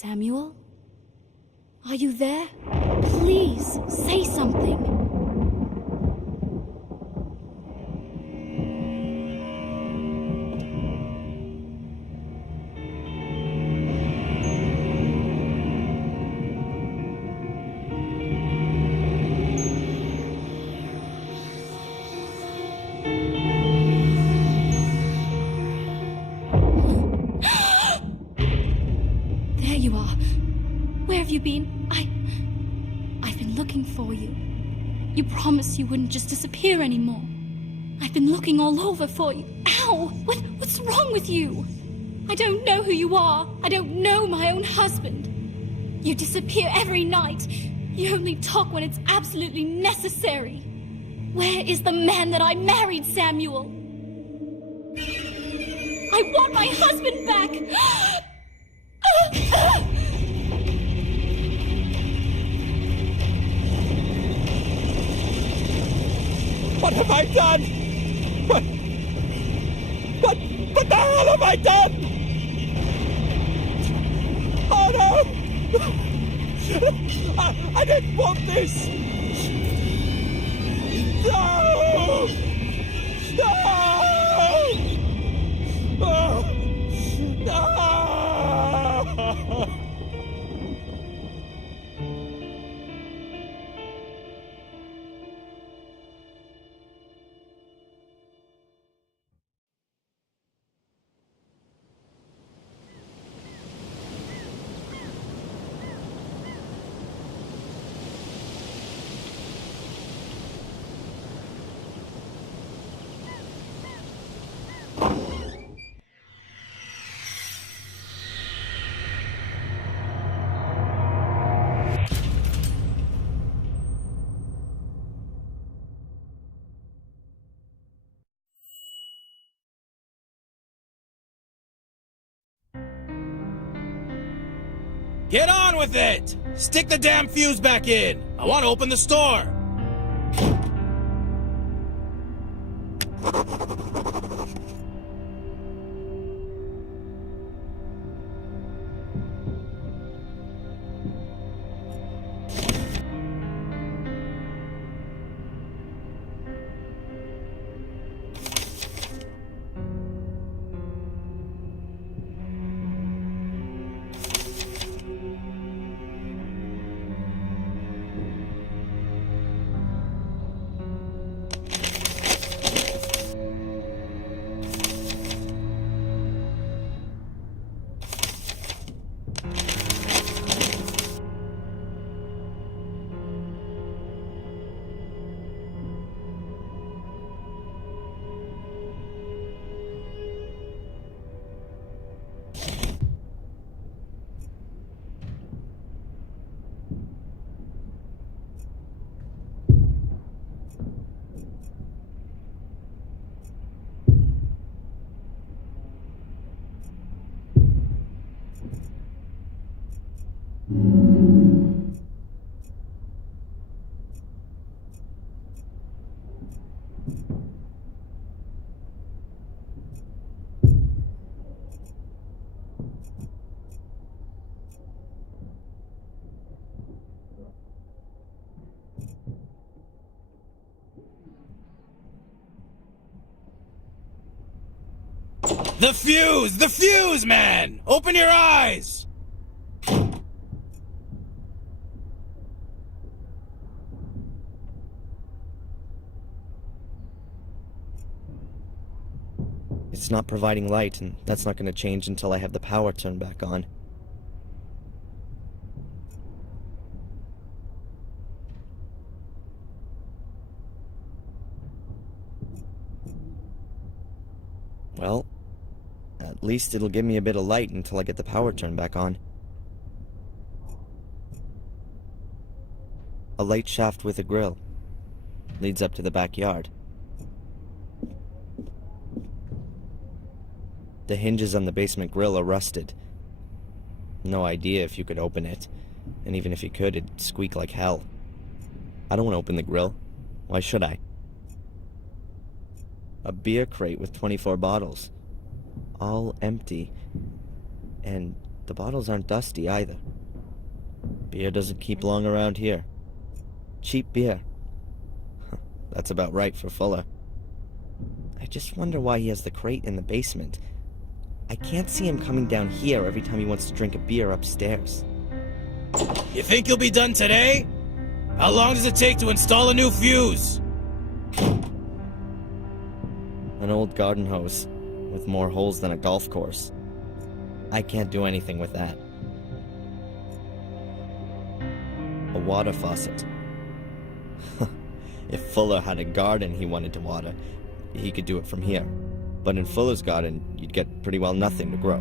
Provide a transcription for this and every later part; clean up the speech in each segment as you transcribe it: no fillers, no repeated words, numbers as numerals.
Samuel? Are you there? Please, say something. There you are. Where have you been? I've been looking for you. You promised you wouldn't just disappear anymore. I've been looking all over for you. Ow! What's wrong with you? I don't know who you are. I don't know my own husband. You disappear every night. You only talk when it's absolutely necessary. Where is the man that I married, Samuel? I want my husband back! What have I done? What the hell have I done? Oh no! I didn't want this! No! No! Oh! No! Get on with it! Stick the damn fuse back in! I want to open the store! The fuse! The fuse, man! Open your eyes! It's not providing light, and that's not going to change until I have the power turned back on. Well, at least it'll give me a bit of light until I get the power turned back on. A light shaft with a grill. Leads up to the backyard. The hinges on the basement grill are rusted. No idea if you could open it, and even if you could, it'd squeak like hell. I don't want to open the grill. Why should I? A beer crate with 24 bottles. All empty. And The bottles aren't dusty either. Beer doesn't keep long around here. Cheap beer. That's about right for Fuller. I just wonder why he has the crate in the basement. I can't see him coming down here every time he wants to drink a beer upstairs. You think you'll be done today? How long does it take to install a new fuse? An old garden hose, with more holes than a golf course. I can't do anything with that. A water faucet. If Fuller had a garden he wanted to water, he could do it from here. But in Fuller's garden, you'd get pretty well nothing to grow.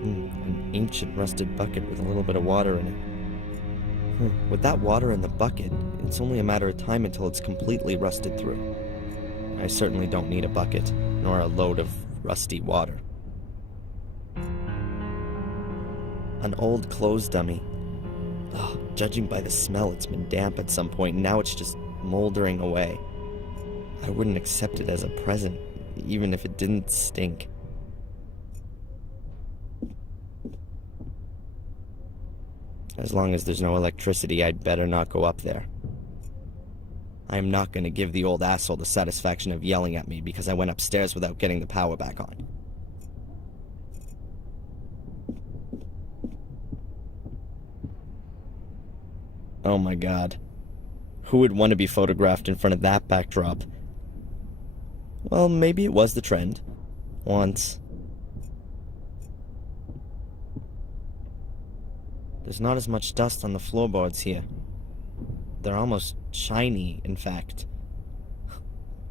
An ancient rusted bucket with a little bit of water in it. With that water in the bucket, it's only a matter of time until it's completely rusted through. I certainly don't need a bucket, nor a load of rusty water. An old clothes dummy. Oh, judging by the smell, it's been damp at some point, and now it's just moldering away. I wouldn't accept it as a present, even if it didn't stink. As long as there's no electricity, I'd better not go up there. I am not going to give the old asshole the satisfaction of yelling at me because I went upstairs without getting the power back on. Oh my god. Who would want to be photographed in front of that backdrop? Well, maybe it was the trend. Once. There's not as much dust on the floorboards here. They're almost shiny, in fact.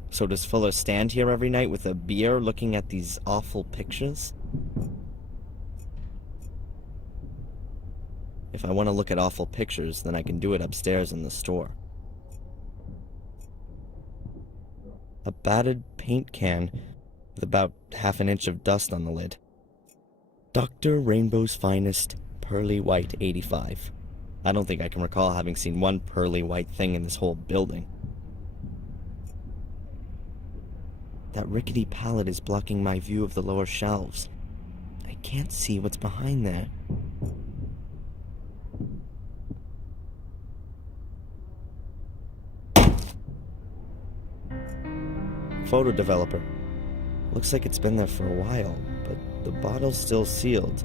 So does Fuller stand here every night with a beer looking at these awful pictures? If I want to look at awful pictures, then I can do it upstairs in the store. A battered paint can with about half an inch of dust on the lid. Dr. Rainbow's Finest Pearly White 85. I don't think I can recall having seen one pearly white thing in this whole building. That rickety pallet is blocking my view of the lower shelves. I can't see what's behind there. Photo developer. Looks like it's been there for a while, but the bottle's still sealed,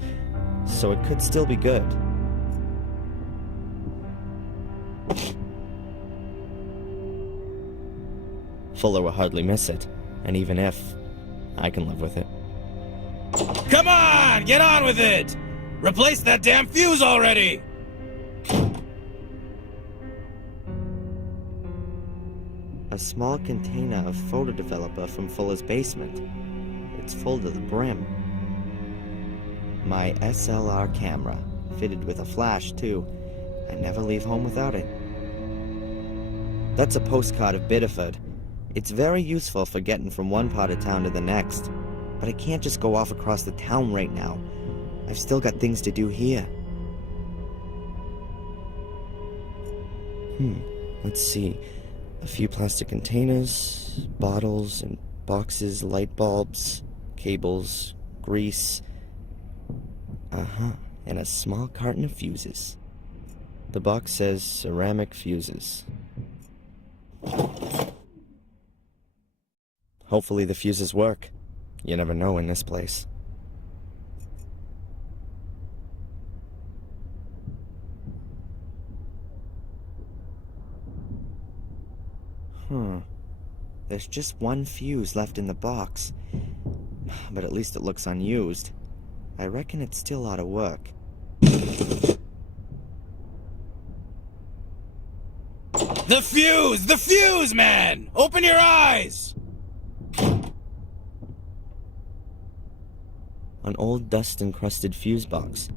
so it could still be good. Fuller will hardly miss it, and even if, I can live with it. Come on, get on with it! Replace that damn fuse already! A small container of photo developer from Fuller's basement. It's full to the brim. My SLR camera, fitted with a flash too. I never leave home without it. That's a postcard of Biddeford. It's very useful for getting from one part of town to the next. But I can't just go off across the town right now. I've still got things to do here. Let's see. A few plastic containers, bottles and boxes, light bulbs, cables, grease. And a small carton of fuses. The box says ceramic fuses. Hopefully the fuses work. You never know in this place. There's just one fuse left in the box. But at least it looks unused. I reckon it's still out of work. The fuse! The fuse, man! Open your eyes! An old dust-encrusted fuse box.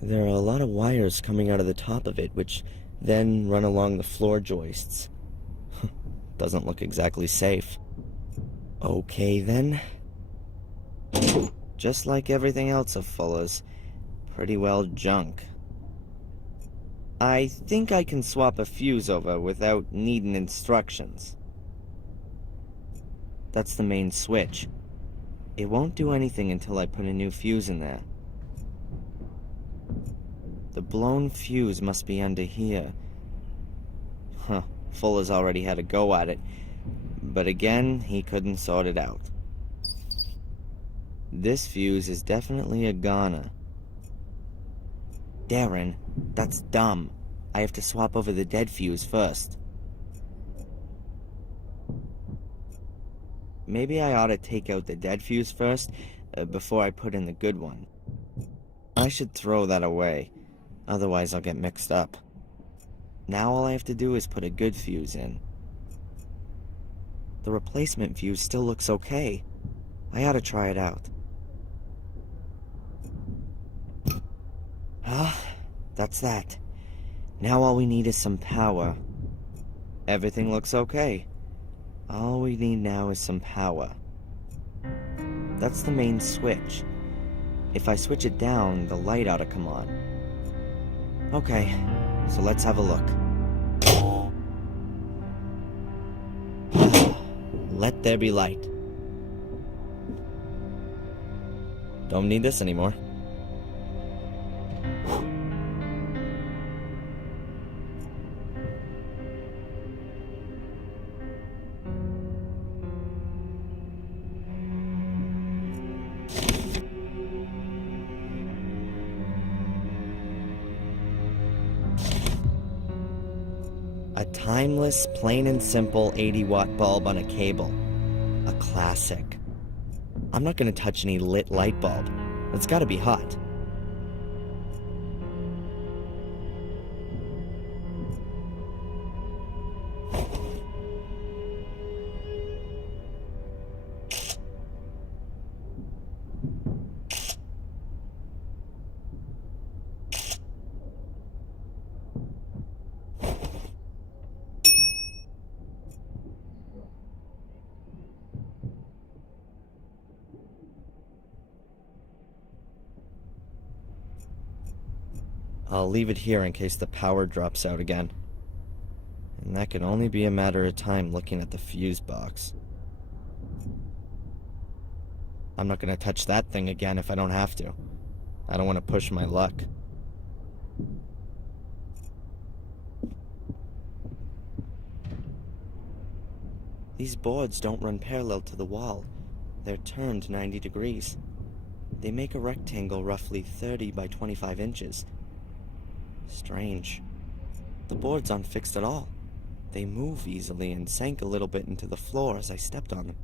There are a lot of wires coming out of the top of it, which then run along the floor joists. Doesn't look exactly safe. Okay, then. Just like everything else of Fuller's, pretty well junk. I think I can swap a fuse over without needing instructions. That's the main switch. It won't do anything until I put a new fuse in there. The blown fuse must be under here. Huh, Fuller's already had a go at it, but again, he couldn't sort it out. This fuse is definitely a goner. Darren, that's dumb. I have to swap over the dead fuse first. Maybe I ought to take out the dead fuse first, before I put in the good one. I should throw that away, otherwise I'll get mixed up. Now all I have to do is put a good fuse in. The replacement fuse still looks okay. I ought to try it out. That's that. Now all we need is some power. Everything looks okay. All we need now is some power. That's the main switch. If I switch it down, the light ought to come on. Okay, so let's have a look. Let there be light. Don't need this anymore. A timeless, plain and simple 80-watt bulb on a cable. A classic. I'm not gonna touch any lit light bulb. It's gotta be hot. I'll leave it here in case the power drops out again. And that can only be a matter of time looking at the fuse box. I'm not gonna touch that thing again if I don't have to. I don't want to push my luck. These boards don't run parallel to the wall. They're turned 90 degrees. They make a rectangle roughly 30 by 25 inches. Strange. The boards aren't fixed at all. They move easily and sank a little bit into the floor as I stepped on them.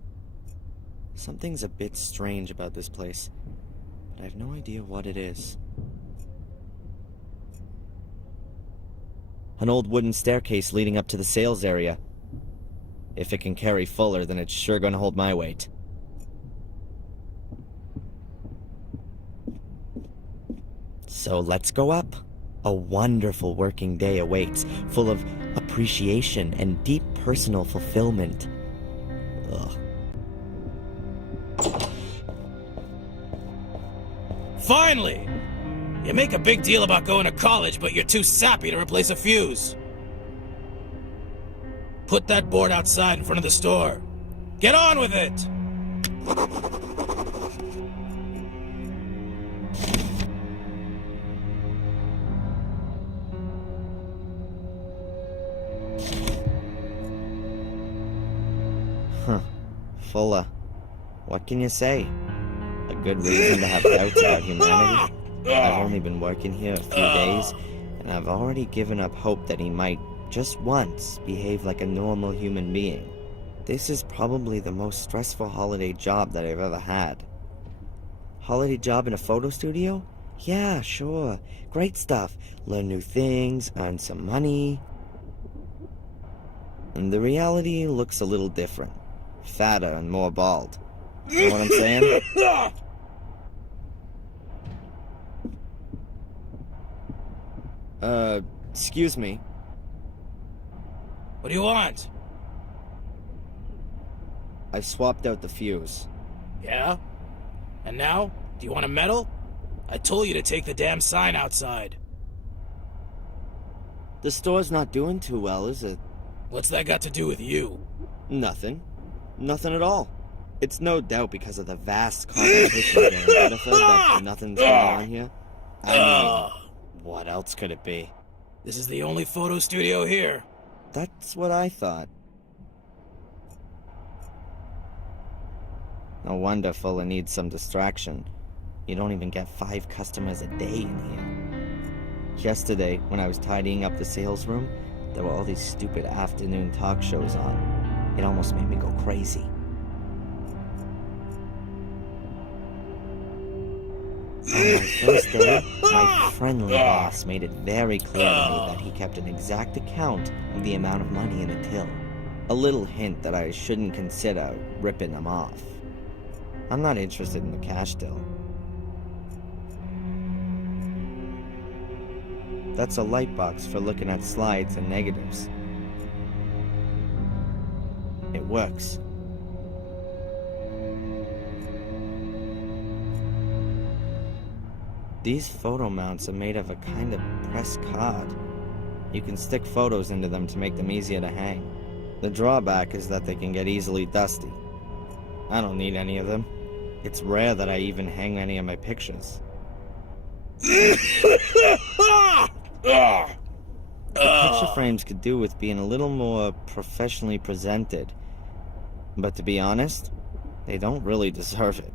Something's a bit strange about this place, but I have no idea what it is. An old wooden staircase leading up to the sales area. If it can carry Fuller, then it's sure gonna hold my weight. So let's go up. A wonderful working day awaits, full of appreciation and deep personal fulfillment. Ugh. Finally! You make a big deal about going to college, but you're too sappy to replace a fuse. Put that board outside in front of the store. Get on with it! Huh. Fuller. What can you say? A good reason to have doubts about humanity? I've only been working here a few days, and I've already given up hope that he might, just once, behave like a normal human being. This is probably the most stressful holiday job that I've ever had. Holiday job in a photo studio? Yeah, sure. Great stuff. Learn new things, earn some money. And the reality looks a little different. Fatter and more bald. You know what I'm saying? Excuse me. What do you want? I swapped out the fuse. Yeah? And now? Do you want a medal? I told you to take the damn sign outside. The store's not doing too well, is it? What's that got to do with you? Nothing. Nothing at all. It's no doubt because of the vast competition here in Biddeford that nothing's going on here. I mean, what else could it be? This is the only photo studio here. That's what I thought. No wonder Fuller needs some distraction. You don't even get 5 customers a day in here. Yesterday, when I was tidying up the sales room, there were all these stupid afternoon talk shows on. It almost made me go crazy. On my first day, my friendly boss made it very clear to me that he kept an exact account of the amount of money in the till. A little hint that I shouldn't consider ripping them off. I'm not interested in the cash till. That's a light box for looking at slides and negatives. It works. These photo mounts are made of a kind of pressed card. You can stick photos into them to make them easier to hang. The drawback is that they can get easily dusty. I don't need any of them. It's rare that I even hang any of my pictures. The picture frames could do with being a little more professionally presented. But to be honest, they don't really deserve it.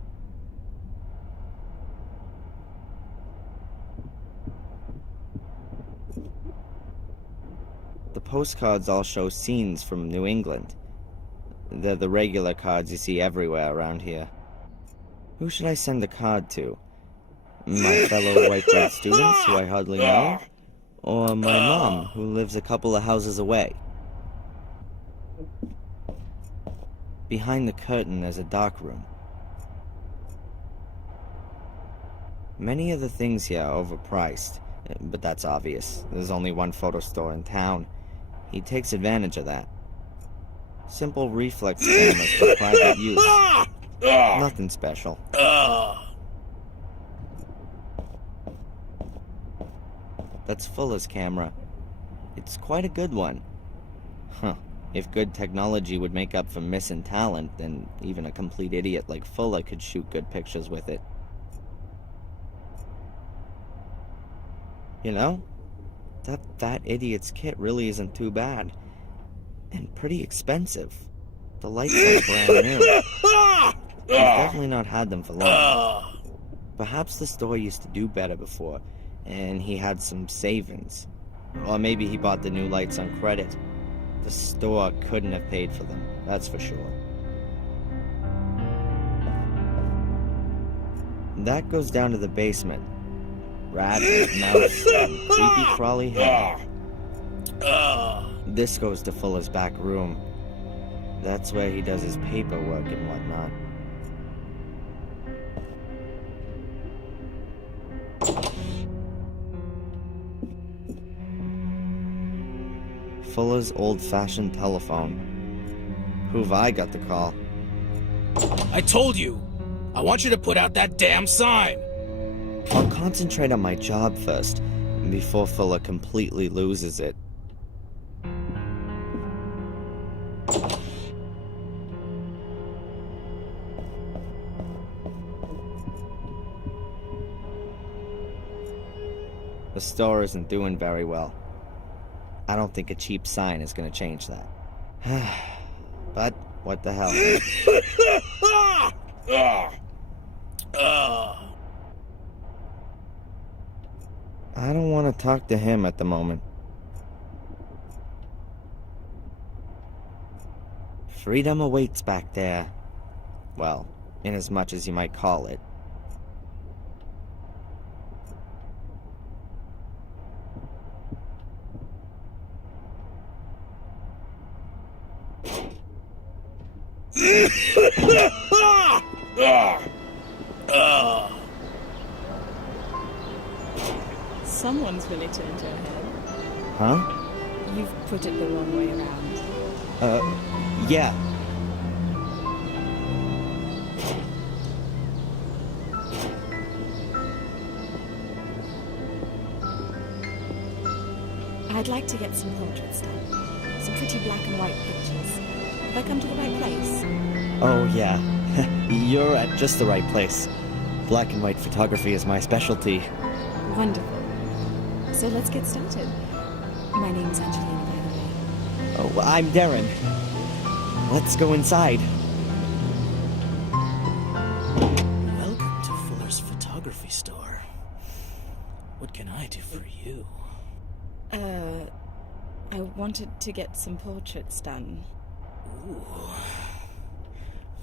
The postcards all show scenes from New England. They're the regular cards you see everywhere around here. Who should I send the card to? My fellow white bread students who I hardly know? Or my mom, who lives a couple of houses away? Behind the curtain there's a dark room. Many of the things here are overpriced, but that's obvious. There's only one photo store in town. He takes advantage of that. Simple reflex cameras for private use. Nothing special. That's Fuller's camera. It's quite a good one. Huh. If good technology would make up for missing talent, then even a complete idiot like Fuller could shoot good pictures with it. You know, that idiot's kit really isn't too bad. And pretty expensive. The lights are brand new. He's definitely not had them for long. Perhaps the store used to do better before, and he had some savings. Or maybe he bought the new lights on credit. The store couldn't have paid for them, that's for sure. That goes down to the basement. Rat, mouse, and creepy crawly head. This goes to Fuller's back room. That's where he does his paperwork and whatnot. Fuller's old-fashioned telephone. Who've I got to call? I told you! I want you to put out that damn sign! I'll concentrate on my job first, before Fuller completely loses it. The store isn't doing very well. I don't think a cheap sign is going to change that. But, what the hell? I don't want to talk to him at the moment. Freedom awaits back there. Well, in as much as you might call it. Someone's really turned your head. Huh? You've put it the wrong way around. Yeah. I'd like to get some portraits done. Some pretty black and white pictures. Have I come to the right place? Oh, yeah. You're at just the right place. Black and white photography is my specialty. Wonderful. So let's get started. My name's Angelina, by the way. Oh, I'm Darren. Let's go inside. Welcome to Fuller's photography store. What can I do for you? I wanted to get some portraits done. Ooh.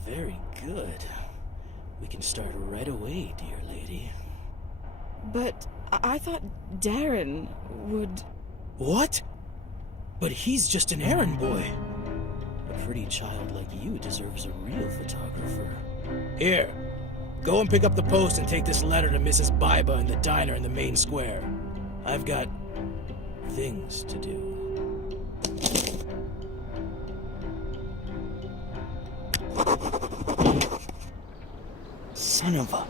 Very good. We can start right away, dear lady. But I thought Darren would... What? But he's just an errand boy. A pretty child like you deserves a real photographer. Here, go and pick up the post and take this letter to Mrs. Biba in the diner in the main square. I've got things to do. Son of a...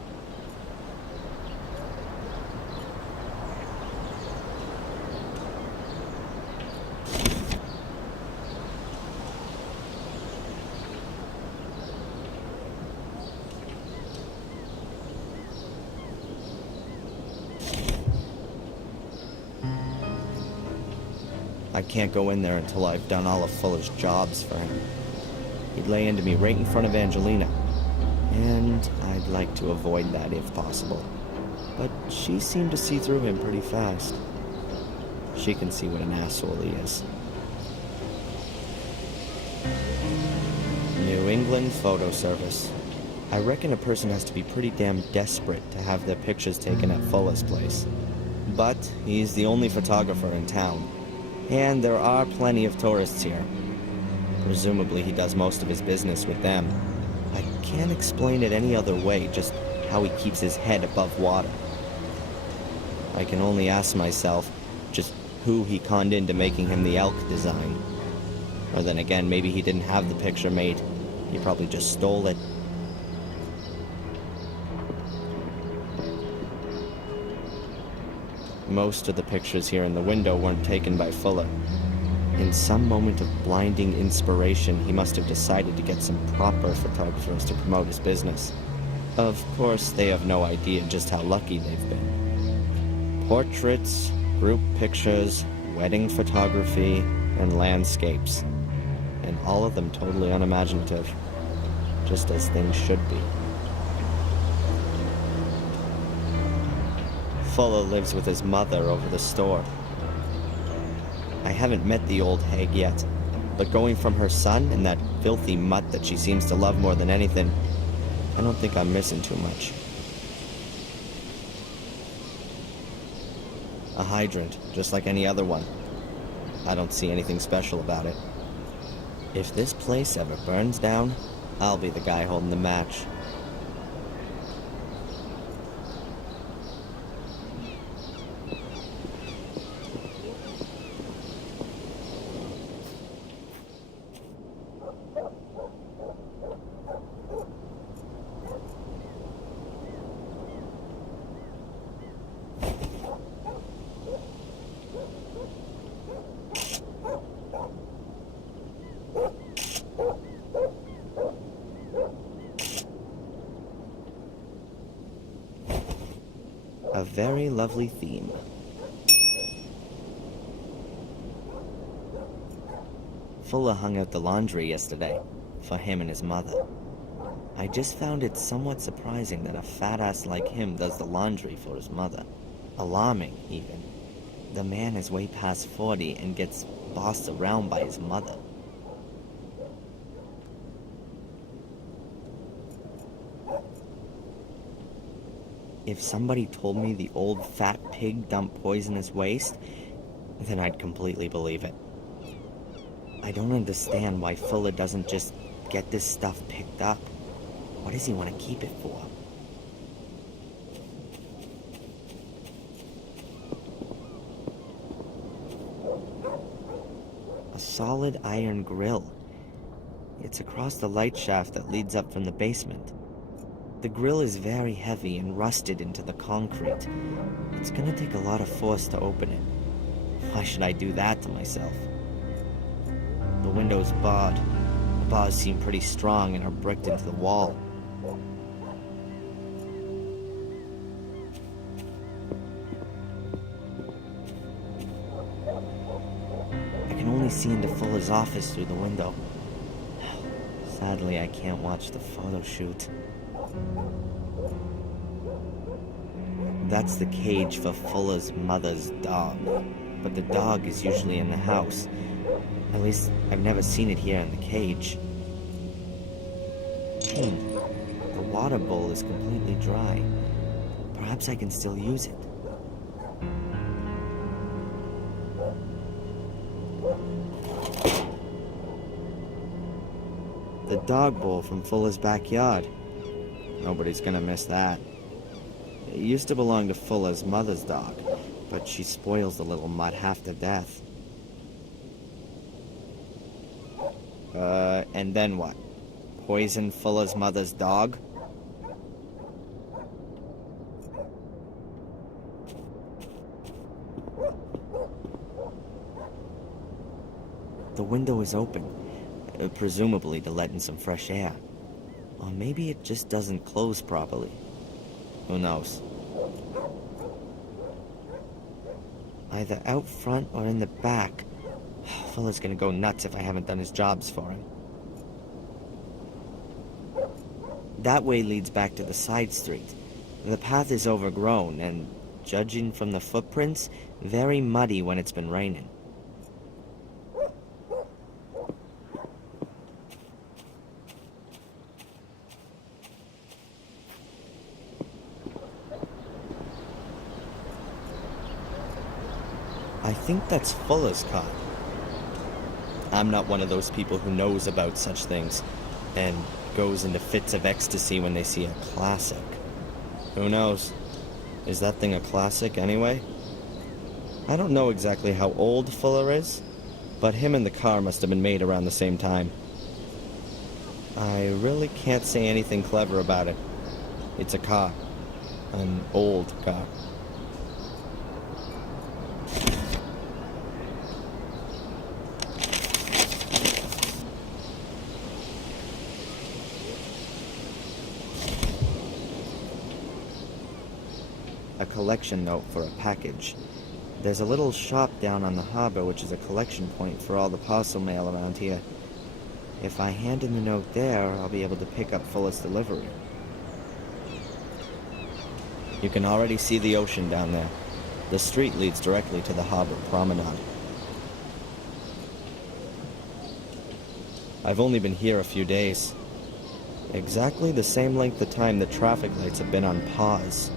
I can't go in there until I've done all of Fuller's jobs for him. He'd lay into me right in front of Angelina. And I'd like to avoid that if possible. But she seemed to see through him pretty fast. She can see what an asshole he is. New England Photo Service. I reckon a person has to be pretty damn desperate to have their pictures taken at Fuller's place. But he's the only photographer in town. And there are plenty of tourists here. Presumably he does most of his business with them. I can't explain it any other way, just how he keeps his head above water. I can only ask myself just who he conned into making him the elk design. Or then again, maybe he didn't have the picture made. He probably just stole it. Most of the pictures here in the window weren't taken by Fuller. In some moment of blinding inspiration, he must have decided to get some proper photographers to promote his business. Of course, they have no idea just how lucky they've been. Portraits, group pictures, wedding photography, and landscapes. And all of them totally unimaginative. Just as things should be. Fuller lives with his mother over the store. I haven't met the old hag yet, but going from her son and that filthy mutt that she seems to love more than anything, I don't think I'm missing too much. A hydrant, just like any other one. I don't see anything special about it. If this place ever burns down, I'll be the guy holding the match. A very lovely theme. Fuller hung out the laundry yesterday, for him and his mother. I just found it somewhat surprising that a fat ass like him does the laundry for his mother. Alarming, even. The man is way past 40 and gets bossed around by his mother. If somebody told me the old fat pig dumped poisonous waste, then I'd completely believe it. I don't understand why Fuller doesn't just get this stuff picked up. What does he want to keep it for? A solid iron grill. It's across the light shaft that leads up from the basement. The grill is very heavy and rusted into the concrete. It's gonna take a lot of force to open it. Why should I do that to myself? The window's barred. The bars seem pretty strong and are bricked into the wall. to see into Fuller's office through the window. Sadly, I can't watch the photo shoot. That's the cage for Fuller's mother's dog, but the dog is usually in the house. At least, I've never seen it here in the cage. The water bowl is completely dry. Perhaps I can still use it. The dog bowl from Fuller's backyard. Nobody's gonna miss that. It used to belong to Fuller's mother's dog, but she spoils the little mutt half to death. And then what? Poison Fuller's mother's dog? The window is open, presumably to let in some fresh air. Or maybe it just doesn't close properly. Who knows? Either out front or in the back. Fuller's gonna go nuts if I haven't done his jobs for him. That way leads back to the side street. The path is overgrown and, judging from the footprints, very muddy when it's been raining. I think that's Fuller's car. I'm not one of those people who knows about such things and goes into fits of ecstasy when they see a classic. Who knows? Is that thing a classic anyway? I don't know exactly how old Fuller is, but him and the car must have been made around the same time. I really can't say anything clever about it. It's a car. An old car. A collection note for a package. There's a little shop down on the harbor which is a collection point for all the parcel mail around here. If I hand in the note there, I'll be able to pick up Fuller's delivery. You can already see the ocean down there. The street leads directly to the harbor promenade. I've only been here a few days. Exactly the same length of time the traffic lights have been on pause.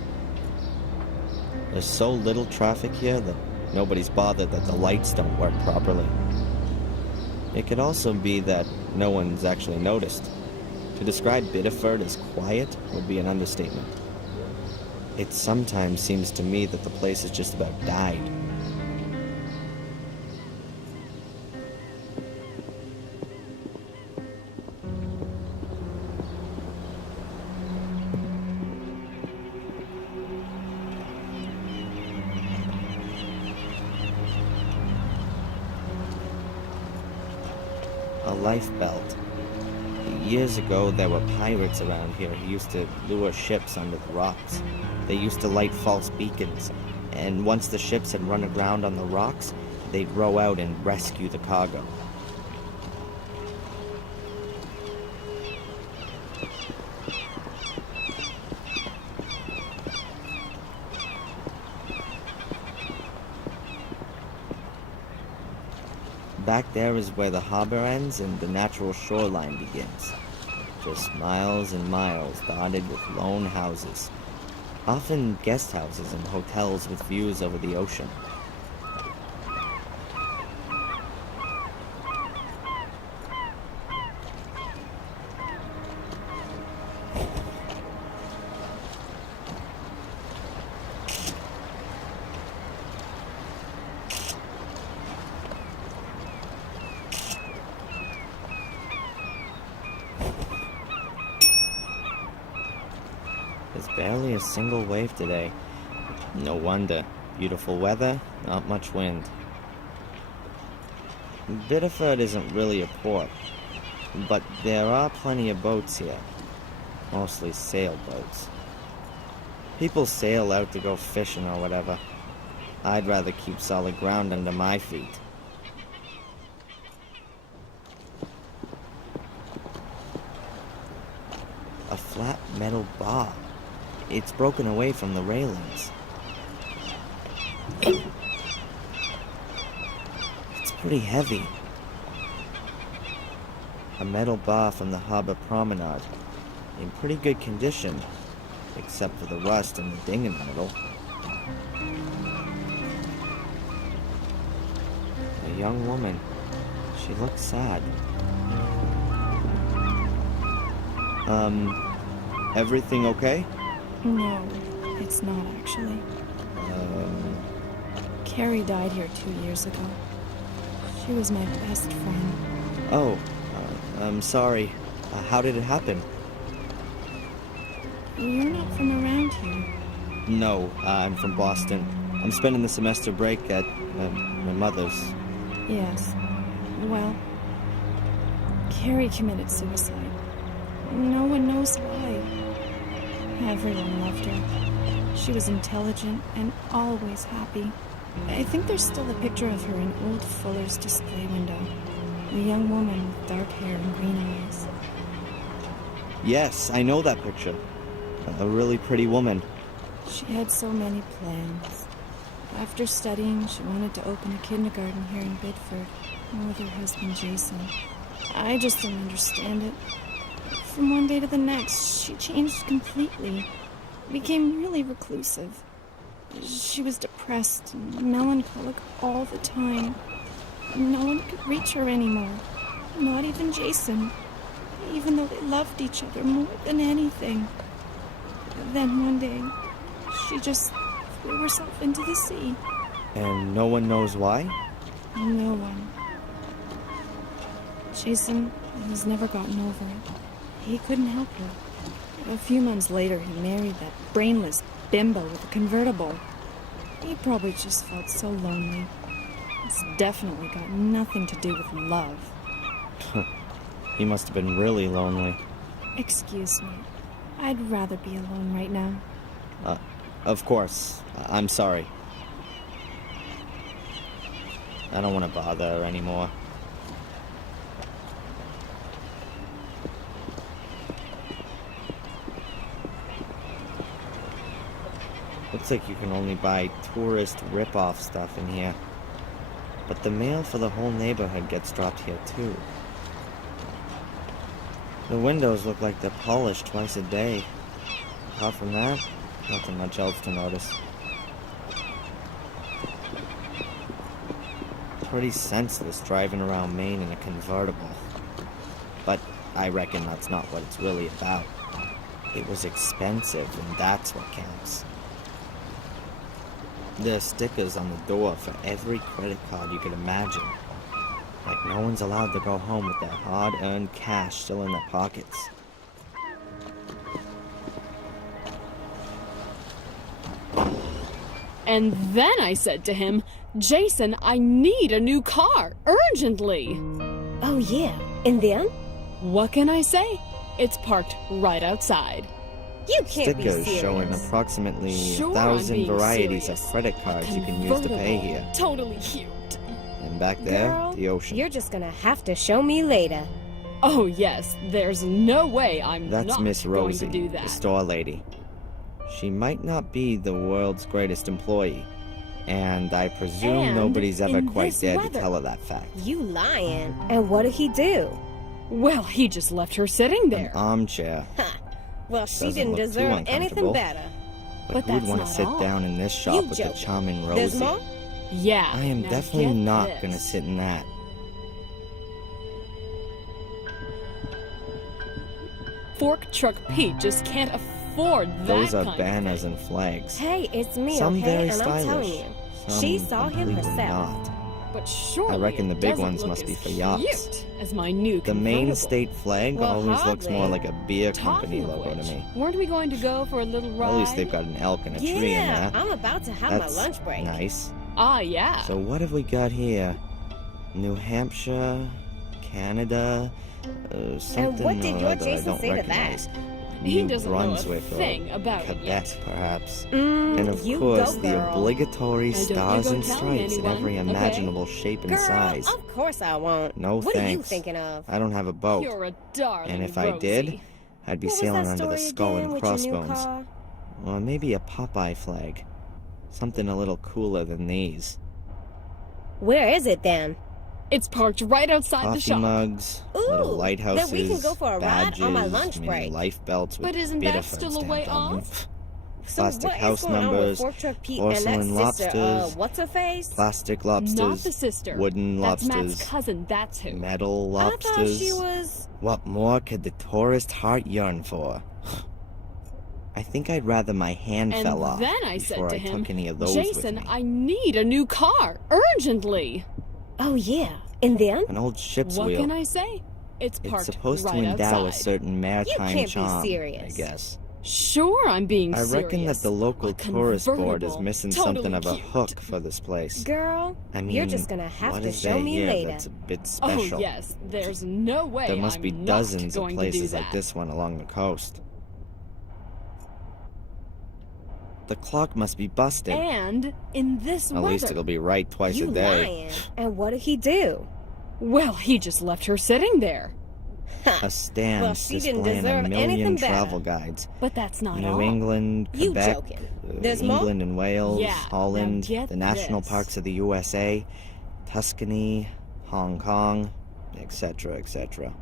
There's so little traffic here that nobody's bothered that the lights don't work properly. It could also be that no one's actually noticed. To describe Biddeford as quiet would be an understatement. It sometimes seems to me that the place has just about died. A life belt. Years ago, there were pirates around here who used to lure ships under the rocks. They used to light false beacons, and once the ships had run aground on the rocks, they'd row out and rescue the cargo. Back there is where the harbor ends and the natural shoreline begins. Just miles and miles dotted with lone houses. Often guest houses and hotels with views over the ocean. There's barely a single wave today. No wonder. Beautiful weather, not much wind. Biddeford isn't really a port, but there are plenty of boats here. Mostly sailboats. People sail out to go fishing or whatever. I'd rather keep solid ground under my feet. a flat metal bar. It's broken away from the railings. It's pretty heavy. A metal bar from the harbor promenade. In pretty good condition, except for the rust and the ding in the middle. A young woman. She looks sad. Everything okay? No, it's not actually. Carrie died here 2 years ago. She was my best friend. Oh, I'm sorry. How did it happen? You're not from around here. No, I'm from Boston. I'm spending the semester break at my mother's. Yes. Well, Carrie committed suicide. No one knows why. Everyone loved her. She was intelligent and always happy. I think there's still a picture of her in old Fuller's display window. A young woman with dark hair and green eyes. Yes, I know that picture. A really pretty woman. She had so many plans. After studying, she wanted to open a kindergarten here in Biddeford, with her husband Jason. I just didn't understand it. From one day to the next, she changed completely. Became really reclusive. She was depressed and melancholic all the time. No one could reach her anymore. Not even Jason. Even though they loved each other more than anything. Then one day, she just threw herself into the sea. And no one knows why? No one. Jason has never gotten over it. He couldn't help her. A few months later, he married that brainless bimbo with a convertible. He probably just felt so lonely. It's definitely got nothing to do with love. He must have been really lonely. Excuse me. I'd rather be alone right now. Of course. I'm sorry. I don't want to bother her anymore. Looks like you can only buy tourist rip-off stuff in here. But the mail for the whole neighborhood gets dropped here too. The windows look like they're polished twice a day. Apart from that, nothing much else to notice. Pretty senseless driving around Maine in a convertible. But I reckon that's not what it's really about. It was expensive, and that's what counts. There are stickers on the door for every credit card you could imagine. Like no one's allowed to go home with their hard-earned cash still in their pockets. And then I said to him, Jason, I need a new car, urgently. Oh yeah, and then? What can I say? It's parked right outside. You can't be Stickers serious. showing approximately Sure, 1,000 I'm being varieties serious. of credit cards you can use to pay Convertible. here. Totally cute. And back there, Girl, the ocean. You're just gonna have to show me later. Oh yes, there's no way I'm That's not Miss going Rosie, to do the that. store lady. She might not be the world's greatest employee, and I presume And nobody's ever in quite this dared to weather. tell her that fact. You lying. And what did he do? Well, he just left her sitting An there. armchair. Well, she Doesn't didn't look too deserve anything uncomfortable. better. But who would that's want to not sit all. down in this shop You with the joking. charming Rosie? There's more? Yeah. I am now definitely get not this. gonna sit in that. Fork Truck Pete just can't afford that Those are kind banners of and flags. Hey, it's me, Some okay? very And I'm telling stylish. you. Some She saw him completely herself. not. thing. But surely I reckon the it big doesn't ones look must be as for yachts. cute as my new The Maine convertible. state flag Well, always looks more hardly. like a beer company Talking of logo to which, me. weren't we going to go for a little ride? At least they've got an elk and a tree in Yeah, there. I'm about to have That's my lunch break. nice. Ah, yeah. So what have we got here? New Hampshire, Canada, something what did or your other I Jason don't say to recognize. He New doesn't know a Brunswick thing or about it Quebec, yet. perhaps. And of you course, go, the girl. obligatory Now, don't you stars go and telling stripes in anyone, every okay? imaginable shape and Girl, size. of course I won't. No What are you thanks. thinking of? I don't have a boat. You're a darling, And if I Rosie. did, I'd be What was sailing that under the story skull again and with your new crossbones. car? Or maybe a Popeye flag. Something a little cooler than these. Where is it then? It's parked right outside the Coffee shop. mugs, Ooh, little lighthouses, then we can go for a ride badges, on my lunch mini break. life belts with But isn't that Biddeford still a stamped way on them. off? So Plastic what house is going on with numbers, Fork Truck Pete and that porcelain sister, lobsters, what's her face? plastic Not lobsters, the sister. wooden That's lobsters, Matt's cousin, that's who. metal I thought lobsters. she was... What more could the tourist heart yearn for? I think I'd rather my hand And fell off then I said before to I him, took any of those Jason, with me. I need a new car, urgently. Oh yeah, and then? An old ship's What wheel. can I say? It's It's parked supposed right to endow a outside. certain maritime can't be charm, I serious. guess. Sure, I'm being I serious. reckon that the local A tourist board is convertible, missing totally something of a cute. hook for this place. Girl, I mean, you're just gonna have what to is show there me here later. that's a bit Oh special? yes, there's no way There must I'm be not dozens of going to do places like that. this one along the coast. The clock must be busted. And in this At weather. least it'll be right twice You a day. lying. And what did he do? Well, he just left her sitting there. A stand Well, she didn't displaying a deserve million anything better. travel guides. But that's not New all. England, You Quebec, joking. There's more? England and Wales, Yeah, Holland, now get the national this. parks of the USA, Tuscany, Hong Kong, etc., etc.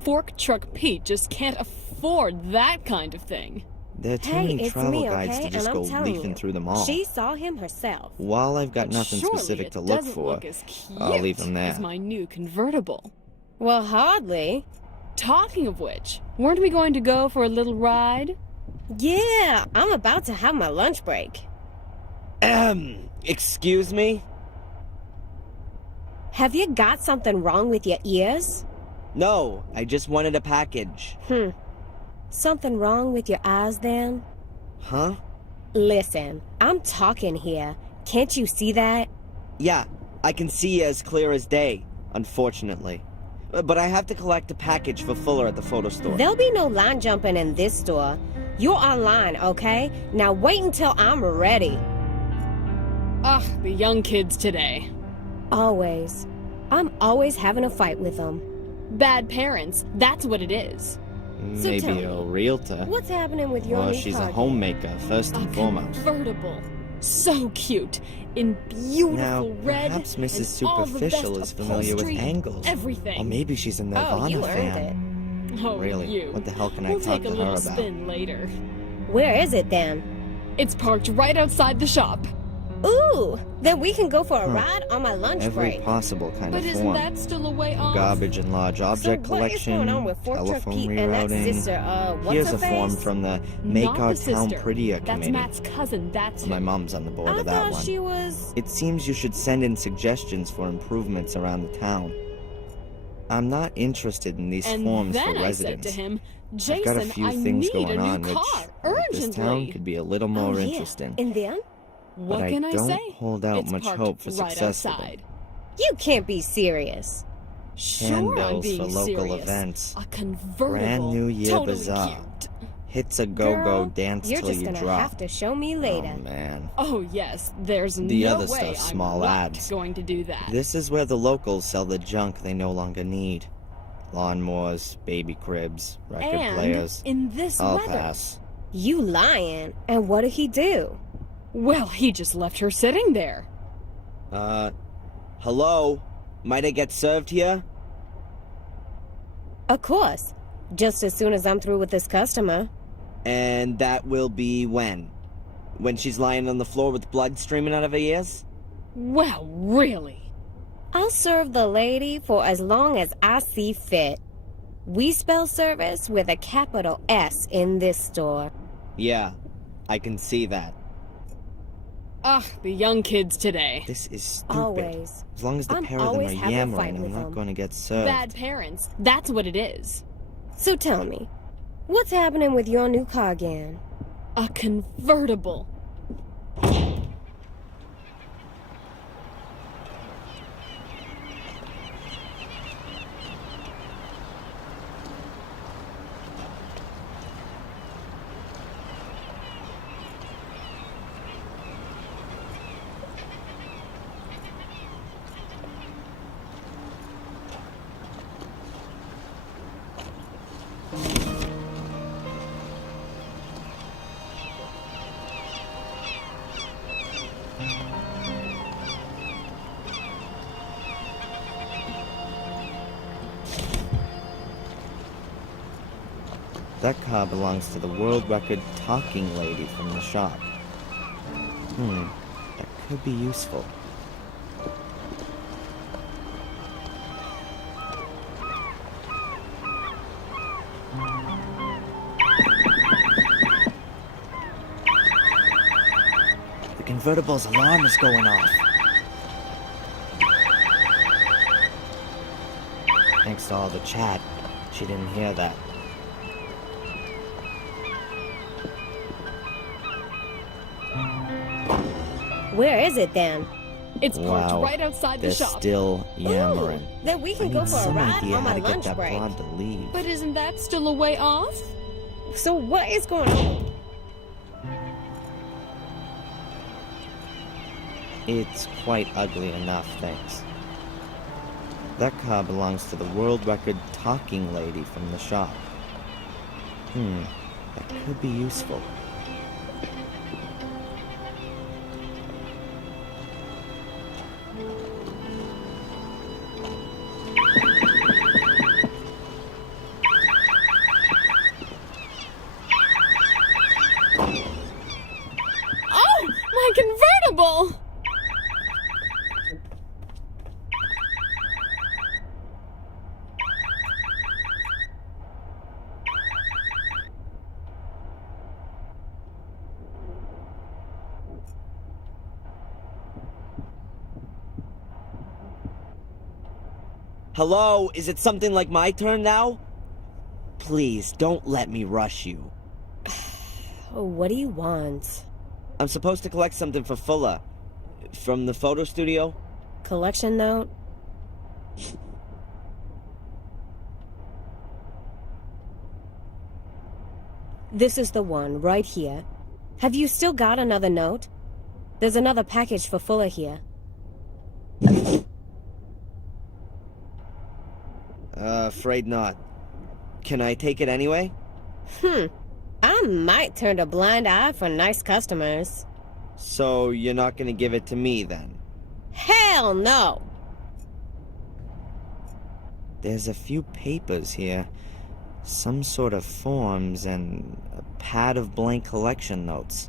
Fork Truck Pete just can't afford that kind of thing. There are too Hey, many it's travel me, guides okay? to just And I'm go telling leafing you, through them all. She saw him herself. While I've got But nothing surely specific it to look doesn't for, look as cute I'll leave them there. as my new convertible. Well, hardly. Talking of which, weren't we going to go for a little ride? Yeah, I'm about to have my lunch break. Excuse me? Have you got something wrong with your ears? No, I just wanted a package. Something wrong with your eyes then? Huh? Listen, I'm talking here. Can't you see that? Yeah, I can see you as clear as day, unfortunately. But I have to collect a package for Fuller at the photo store. There'll be no line jumping in this store. You're online, okay? Now wait until I'm ready. Ugh, the young kids today. Always. I'm always having a fight with them. Bad parents, that's what it is. So maybe tell a me, realtor. What's happening with your Or new she's a car? homemaker, first A and foremost. convertible. So cute. In beautiful Now, red. perhaps and Mrs. all the Superficial best is familiar with upholstery, angles. Everything. Or maybe she's a Nirvana Oh, you fan. earned Oh, Really? you. What the hell can I We'll talk take a to her little about? spin later. it. Where is it then? It's parked right outside the shop. Ooh, then we can go for a ride on my lunch Every break. possible kind But of isn't form. that still a way off? Garbage and large object so what is collection, going on with Fork Truck telephone Pete and that rerouting. sister, what's Here's her a form face? from the Make Not Our the Town sister. Prettier That's committee. Matt's cousin, that's who. My mom's on the board I of that thought one. she was... It seems you should send in suggestions for improvements around the town. I'm not interested in these And forms then for I residents. said to him, I've Jason, got a few I things need going a new on car, which make this town urgently. could be a little more oh, yeah. interesting. And then? What but can I I don't say? hold out It's much parked hope for right success with outside. them. You can't be serious. Sure, I'm Handbills being for local serious. events. A convertible. Brand New Year totally Bazaar. Cute. Hits a go-go Girl, dance you're till just you gonna drop. have to show me later. Oh man. Oh yes, there's The no other way stuff's I'm small not ads. going to do that. This is where the locals sell the junk they no longer need. Lawnmowers, baby cribs, record and players. in this I'll weather. pass. You lying. And what did he do? Well, he just left her sitting there. Hello? Might I get served here? Of course. Just as soon as I'm through with this customer. And that will be when? When she's lying on the floor with blood streaming out of her ears? Well, really. I'll serve the lady for as long as I see fit. We spell service with a capital S in this store. Yeah, I can see that. Ugh, the young kids today. This is stupid. Always. As long as the I'm pair of them are always having a fight yammering, I'm with not them. going to get served. Bad parents. That's what it is. So tell me, what's happening with your new car again? A convertible. That car belongs to the world record talking lady from the shop. That could be useful. The convertible's alarm is going off. Thanks to all the chat, she didn't hear that. Where is it then? It's parked Wow, right outside the they're shop. still yammering. Ooh, then we I can need go for a some ride idea on how my to get lunch that break. broad to leave. But isn't that still a way off? So what is going on? It's quite ugly enough, thanks. That car belongs to the world record talking lady from the shop. That could be useful. Oh, my convertible! Hello? Is it something like my turn now? Please, don't let me rush you. Oh, what do you want? I'm supposed to collect something for Fuller. From the photo studio? Collection note? This is the one, right here. Have you still got another note? There's another package for Fuller here. Afraid not. Can I take it anyway? I might turn a blind eye for nice customers. So you're not gonna give it to me then? Hell no! There's a few papers here. Some sort of forms and a pad of blank collection notes.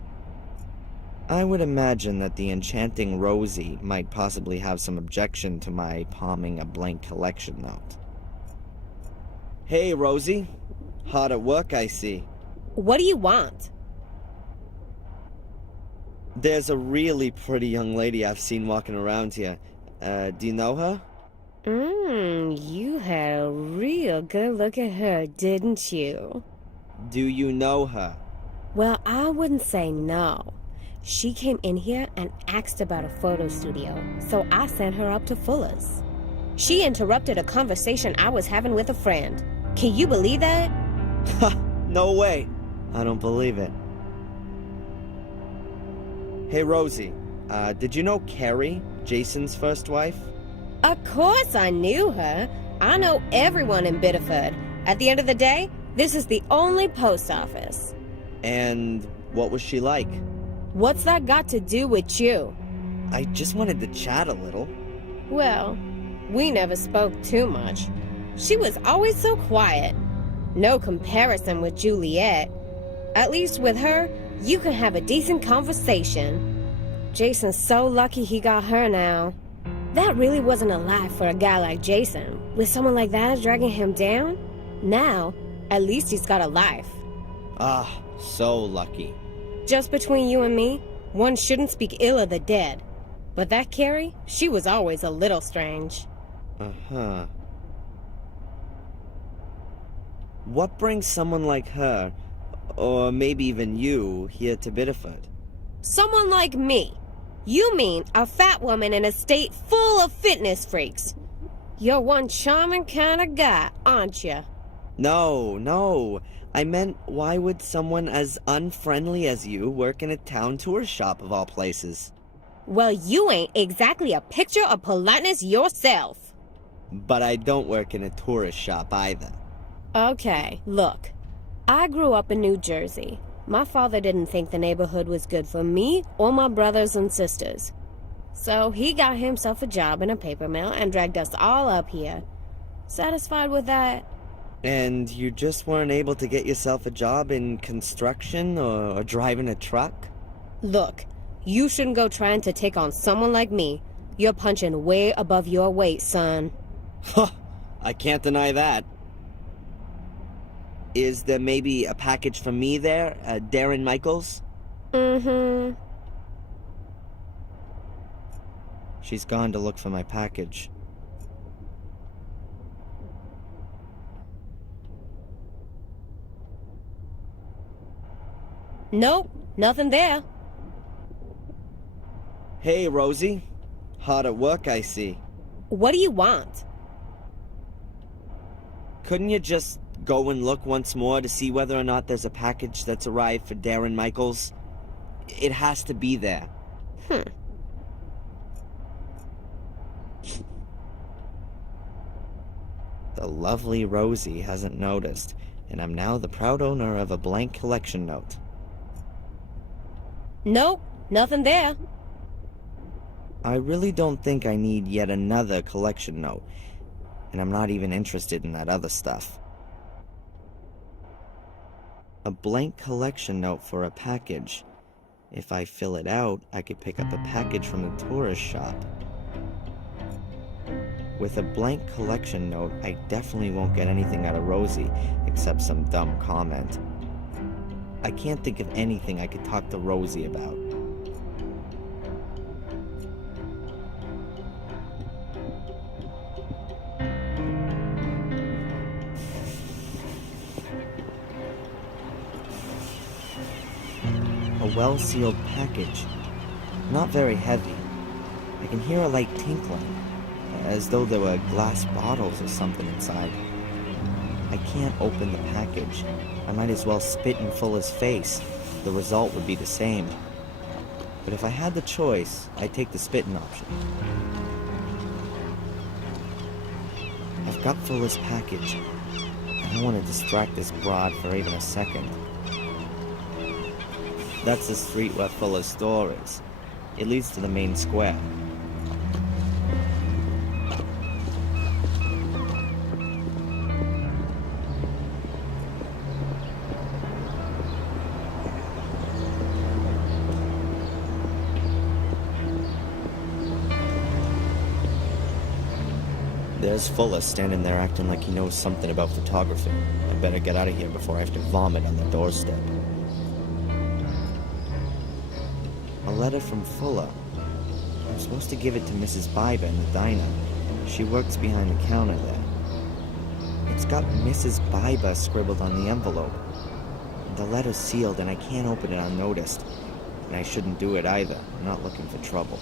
I would imagine that the enchanting Rosie might possibly have some objection to my palming a blank collection note. Hey, Rosie. Hard at work, I see. What do you want? There's a really pretty young lady I've seen walking around here. Do you know her? You had a real good look at her, didn't you? Do you know her? Well, I wouldn't say no. She came in here and asked about a photo studio, so I sent her up to Fuller's. She interrupted a conversation I was having with a friend. Can you believe that? Ha! No way. I don't believe it. Hey, Rosie. Did you know Carrie, Jason's first wife? Of course I knew her. I know everyone in Biddeford. At the end of the day, this is the only post office. And what was she like? What's that got to do with you? I just wanted to chat a little. Well, we never spoke too much. She was always so quiet. No comparison with Juliet. At least with her, you can have a decent conversation. Jason's so lucky he got her now. That really wasn't a life for a guy like Jason. With someone like that dragging him down? Now, at least he's got a life. Ah, so lucky. Just between you and me, one shouldn't speak ill of the dead. But that Carrie, she was always a little strange. Uh-huh. What brings someone like her, or maybe even you, here to Biddeford? Someone like me. You mean a fat woman in a state full of fitness freaks. You're one charming kind of guy, aren't you? No. I meant, why would someone as unfriendly as you work in a town tourist shop of all places? Well, you ain't exactly a picture of politeness yourself. But I don't work in a tourist shop either. Okay, look. I grew up in New Jersey. My father didn't think the neighborhood was good for me or my brothers and sisters. So he got himself a job in a paper mill and dragged us all up here. Satisfied with that? And you just weren't able to get yourself a job in construction or driving a truck? Look, you shouldn't go trying to take on someone like me. You're punching way above your weight, son. Huh, I can't deny that. Is there maybe a package for me there, Darren Michaels? Mm-hmm. She's gone to look for my package. Nope, nothing there. Hey, Rosie. Hard at work, I see. What do you want? Couldn't you just go and look once more to see whether or not there's a package that's arrived for Darren Michaels? It has to be there. The lovely Rosie hasn't noticed, and I'm now the proud owner of a blank collection note. Nope, nothing there. I really don't think I need yet another collection note, and I'm not even interested in that other stuff. A blank collection note for a package. If I fill it out, I could pick up a package from the tourist shop. With a blank collection note, I definitely won't get anything out of Rosie, except some dumb comment. I can't think of anything I could talk to Rosie about. A well-sealed package. Not very heavy. I can hear a light tinkling, as though there were glass bottles or something inside. I can't open the package. I might as well spit in Fuller's face. The result would be the same. But if I had the choice, I'd take the spitting option. I've got Fuller's package. I don't want to distract this broad for even a second. That's the street where Fuller's store is. It leads to the main square. There's Fuller standing there acting like he knows something about photography. I better get out of here before I have to vomit on the doorstep. A letter from Fuller. I'm supposed to give it to Mrs. Biber in the diner. She works behind the counter there. It's got Mrs. Biber scribbled on the envelope. The letter's sealed and I can't open it unnoticed. And I shouldn't do it either. I'm not looking for trouble.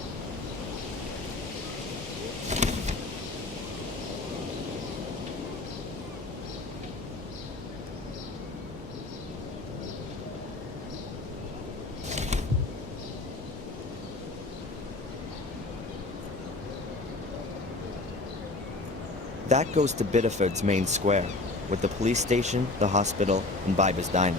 That goes to Biddeford's main square, with the police station, the hospital, and Biber's diner.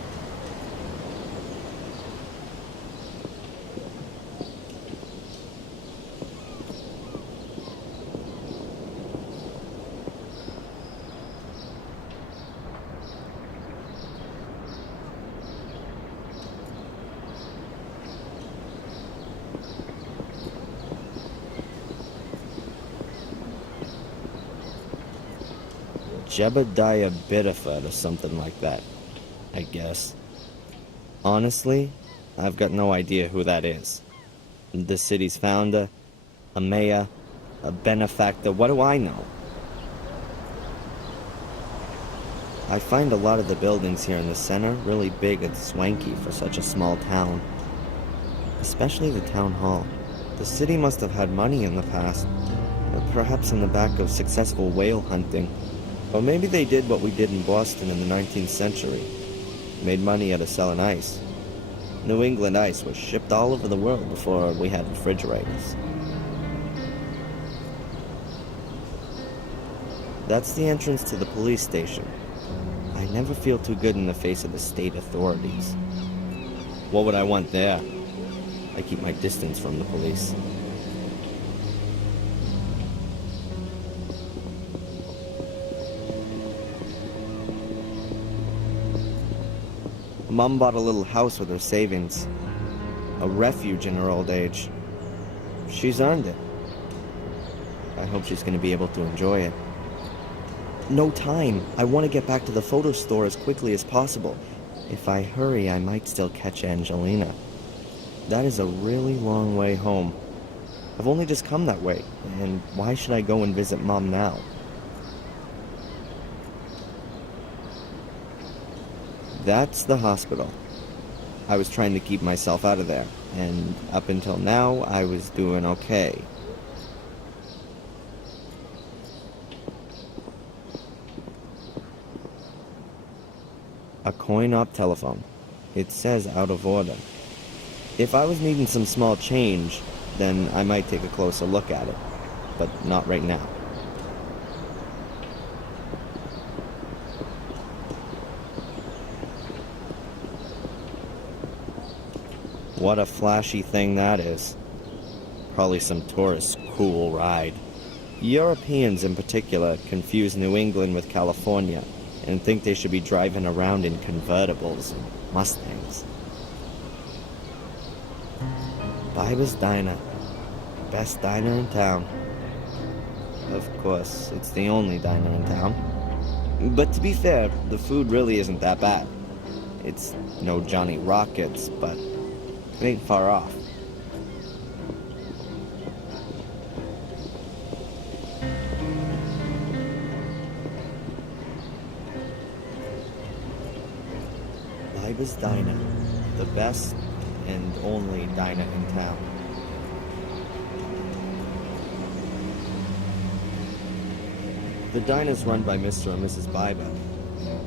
Jebediah Biddeford or something like that, I guess. Honestly, I've got no idea who that is. The city's founder, a mayor, a benefactor, what do I know? I find a lot of the buildings here in the center really big and swanky for such a small town. Especially the town hall. The city must have had money in the past, or perhaps in the back of successful whale hunting. Or maybe they did what we did in Boston in the 19th century. Made money out of selling ice. New England ice was shipped all over the world before we had refrigerators. That's the entrance to the police station. I never feel too good in the face of the state authorities. What would I want there? I keep my distance from the police. Mom bought a little house with her savings. A refuge in her old age. She's earned it. I hope she's going to be able to enjoy it. No time. I want to get back to the photo store as quickly as possible. If I hurry, I might still catch Angelina. That is a really long way home. I've only just come that way, and why should I go and visit Mom now? That's the hospital. I was trying to keep myself out of there, and up until now, I was doing okay. A coin-op telephone. It says out of order. If I was needing some small change, then I might take a closer look at it, but not right now. What a flashy thing that is. Probably some tourist's cool ride. Europeans in particular confuse New England with California and think they should be driving around in convertibles and Mustangs. Biber's Diner. Best diner in town. Of course, it's the only diner in town. But to be fair, the food really isn't that bad. It's no Johnny Rockets, but it ain't far off. Biber's Diner. The best and only diner in town. The diner's run by Mr. and Mrs. Biber.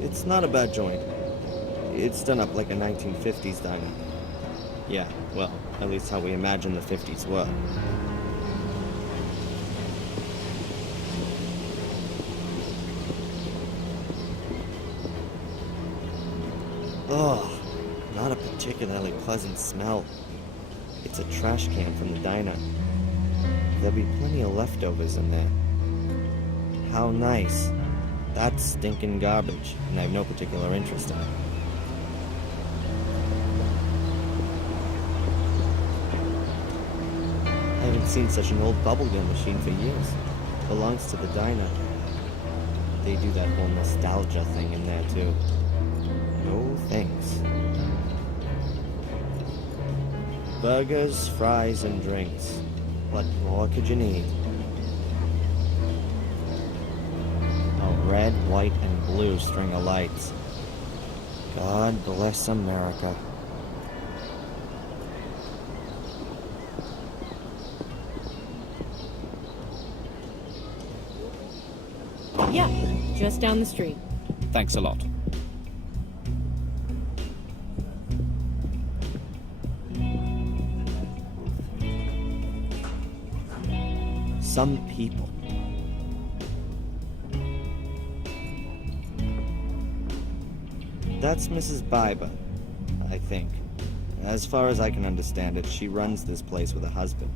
It's not a bad joint. It's done up like a 1950s diner. Yeah, well, at least how we imagine the 50s were. Ugh, not a particularly pleasant smell. It's a trash can from the diner. There'll be plenty of leftovers in there. How nice. That's stinking garbage, and I have no particular interest in it. I haven't seen such an old bubblegum machine for years. Belongs to the diner. They do that whole nostalgia thing in there, too. No thanks. Burgers, fries, and drinks. What more could you need? A red, white, and blue string of lights. God bless America. Yeah, just down the street. Thanks a lot. Some people. That's Mrs. Biber, I think. As far as I can understand it, she runs this place with a husband.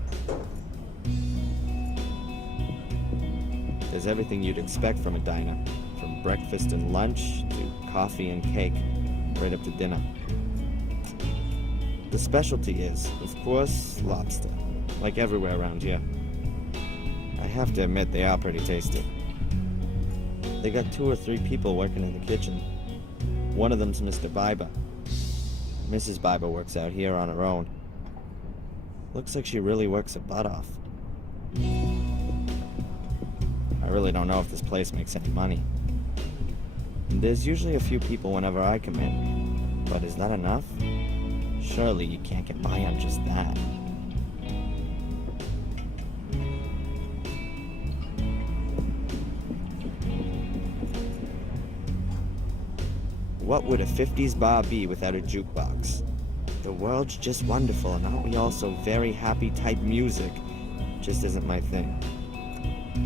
There's everything you'd expect from a diner, from breakfast and lunch to coffee and cake, right up to dinner. The specialty is, of course, lobster, like everywhere around here. I have to admit they are pretty tasty. They got 2 or 3 people working in the kitchen. One of them's Mr. Biber. Mrs. Biber works out here on her own. Looks like she really works her butt off. I really don't know if this place makes any money. There's usually a few people whenever I come in, but is that enough? Surely you can't get by on just that. What would a 50s bar be without a jukebox? The world's just wonderful, and aren't we all so very happy type music? Just isn't my thing.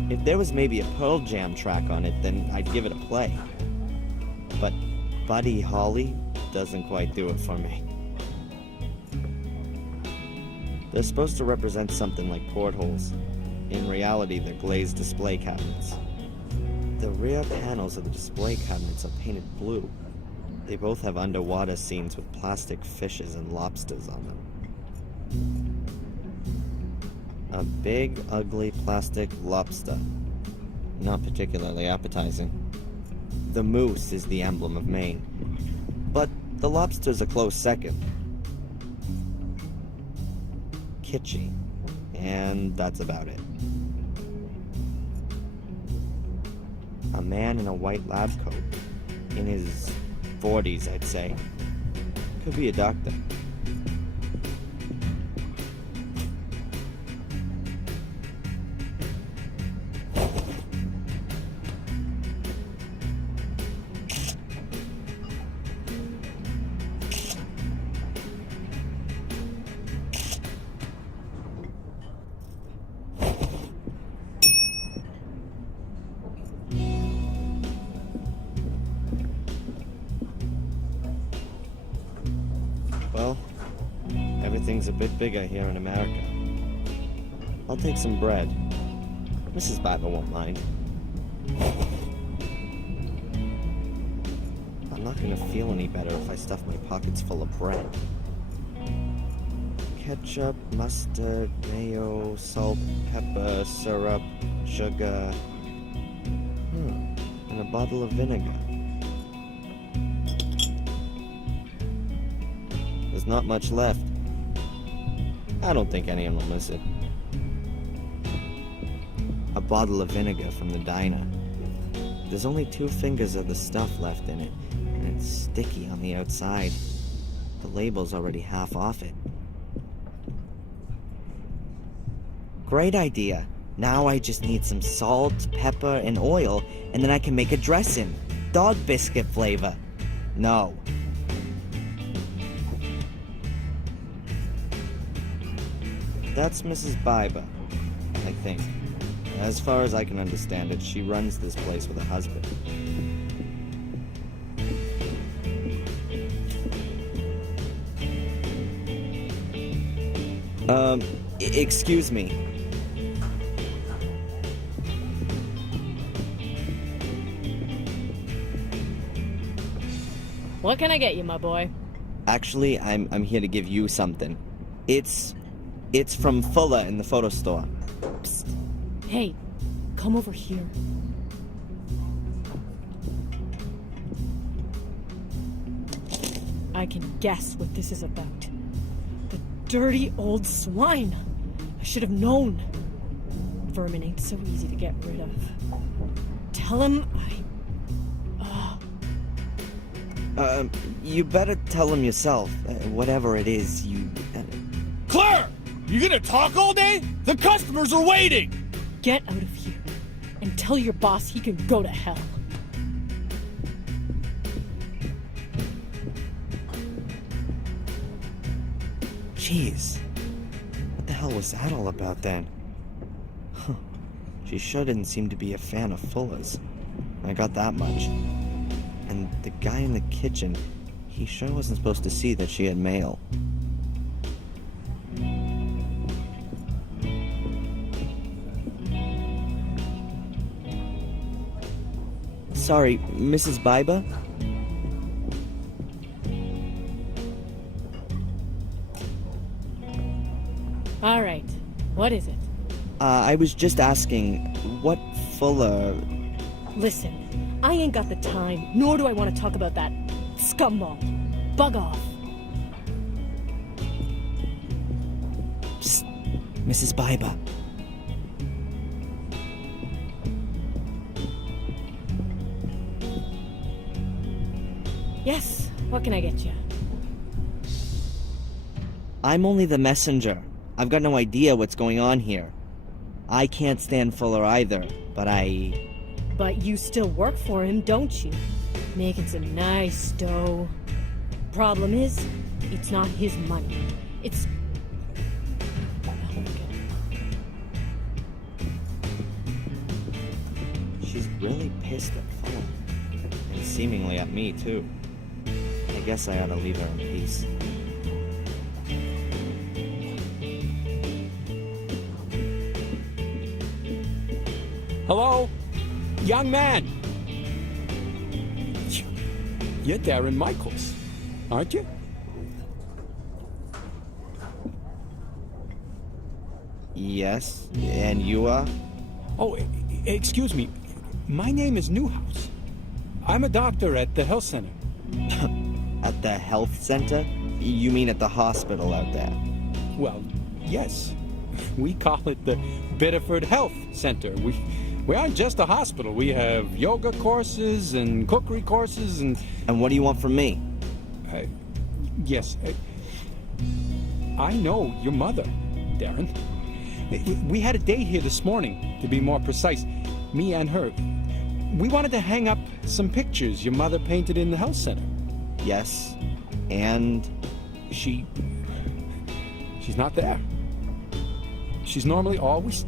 If there was maybe a Pearl Jam track on it, then I'd give it a play. But Buddy Holly doesn't quite do it for me. They're supposed to represent something like portholes. In reality, they're glazed display cabinets. The rear panels of the display cabinets are painted blue. They both have underwater scenes with plastic fishes and lobsters on them. A big, ugly plastic lobster. Not particularly appetizing. The moose is the emblem of Maine, but the lobster's a close second. Kitschy, and that's about it. A man in a white lab coat, in his 40s, I'd say. Could be a doctor. Well, everything's a bit bigger here in America. I'll take some bread. Mrs. Bible won't mind. I'm not gonna feel any better if I stuff my pockets full of bread. Ketchup, mustard, mayo, salt, pepper, syrup, sugar. And a bottle of vinegar. There's not much left. I don't think anyone will miss it. A bottle of vinegar from the diner. There's only 2 fingers of the stuff left in it, and it's sticky on the outside. The label's already half off it. Great idea. Now I just need some salt, pepper, and oil, and then I can make a dressing. Dog biscuit flavor. No. That's Mrs. Biber, I think. As far as I can understand it, she runs this place with her husband. Excuse me. What can I get you, my boy? Actually, I'm here to give you something. It's from Fuller in the photo store. Psst. Hey, come over here. I can guess what this is about. The dirty old swine. I should have known. Vermin ain't so easy to get rid of. Tell him You better tell him yourself. Whatever it is, you... Claire! You gonna talk all day? The customers are waiting! Get out of here and tell your boss he can go to hell. Jeez. What the hell was that all about then? Huh. She sure didn't seem to be a fan of Fuller's. I got that much. And the guy in the kitchen, he sure wasn't supposed to see that she had mail. Sorry, Mrs. Biber? All right, what is it? I was just asking, what Fuller... Listen, I ain't got the time, nor do I want to talk about that scumball. Bug off. Psst, Mrs. Biber. Yes, what can I get you? I'm only the messenger. I've got no idea what's going on here. I can't stand Fuller either, but But you still work for him, don't you? Making some nice dough. Problem is, it's not his money. It's... She's really pissed at Fuller. And seemingly at me, too. I guess I ought to leave her in peace. Hello? Young man! You're Darren Michaels, aren't you? Yes, and you are? Oh, excuse me. My name is Newhouse. I'm a doctor at the health center. At the health center? You mean at the hospital out there? Well, yes. We call it the Biddeford Health Center. We aren't just a hospital. We have yoga courses and cookery courses and... And what do you want from me? Yes. I know your mother, Darren. We had a date here this morning, to be more precise. Me and her. We wanted to hang up some pictures your mother painted in the health center. Yes, and... She's not there. She's normally always...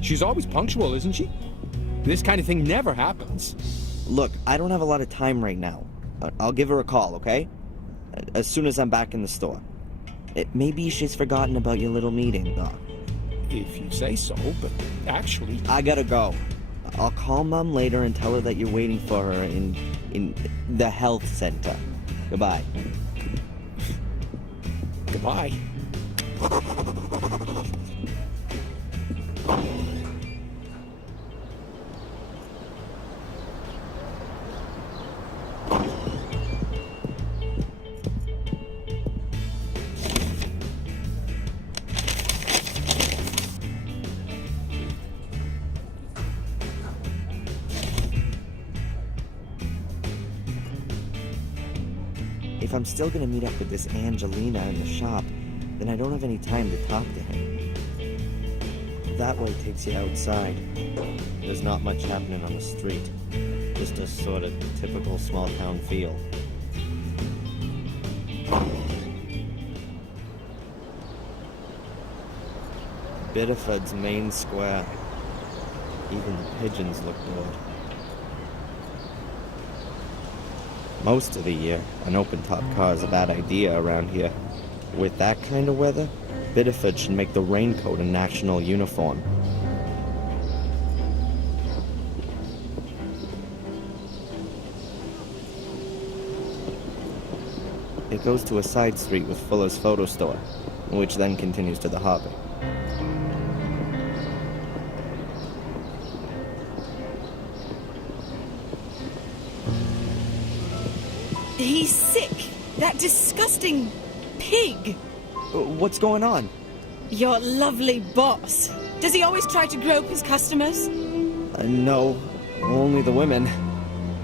She's always punctual, isn't she? This kind of thing never happens. Look, I don't have a lot of time right now. I'll give her a call, okay? As soon as I'm back in the store. Maybe she's forgotten about your little meeting, Doc. If you say so, but actually... I gotta go. I'll call Mom later and tell her that you're waiting for her in the health center. Goodbye. Goodbye. If I'm still gonna meet up with this Angelina in the shop, then I don't have any time to talk to him. That way takes you outside. There's not much happening on the street. Just a sort of typical small town feel. Biddeford's main square. Even the pigeons look bored. Most of the year, an open-top car is a bad idea around here. With that kind of weather, Biddeford should make the raincoat a national uniform. It goes to a side street with Fuller's photo store, which then continues to the harbor. He's sick. That disgusting pig. What's going on? Your lovely boss. Does he always try to grope his customers? No, only the women.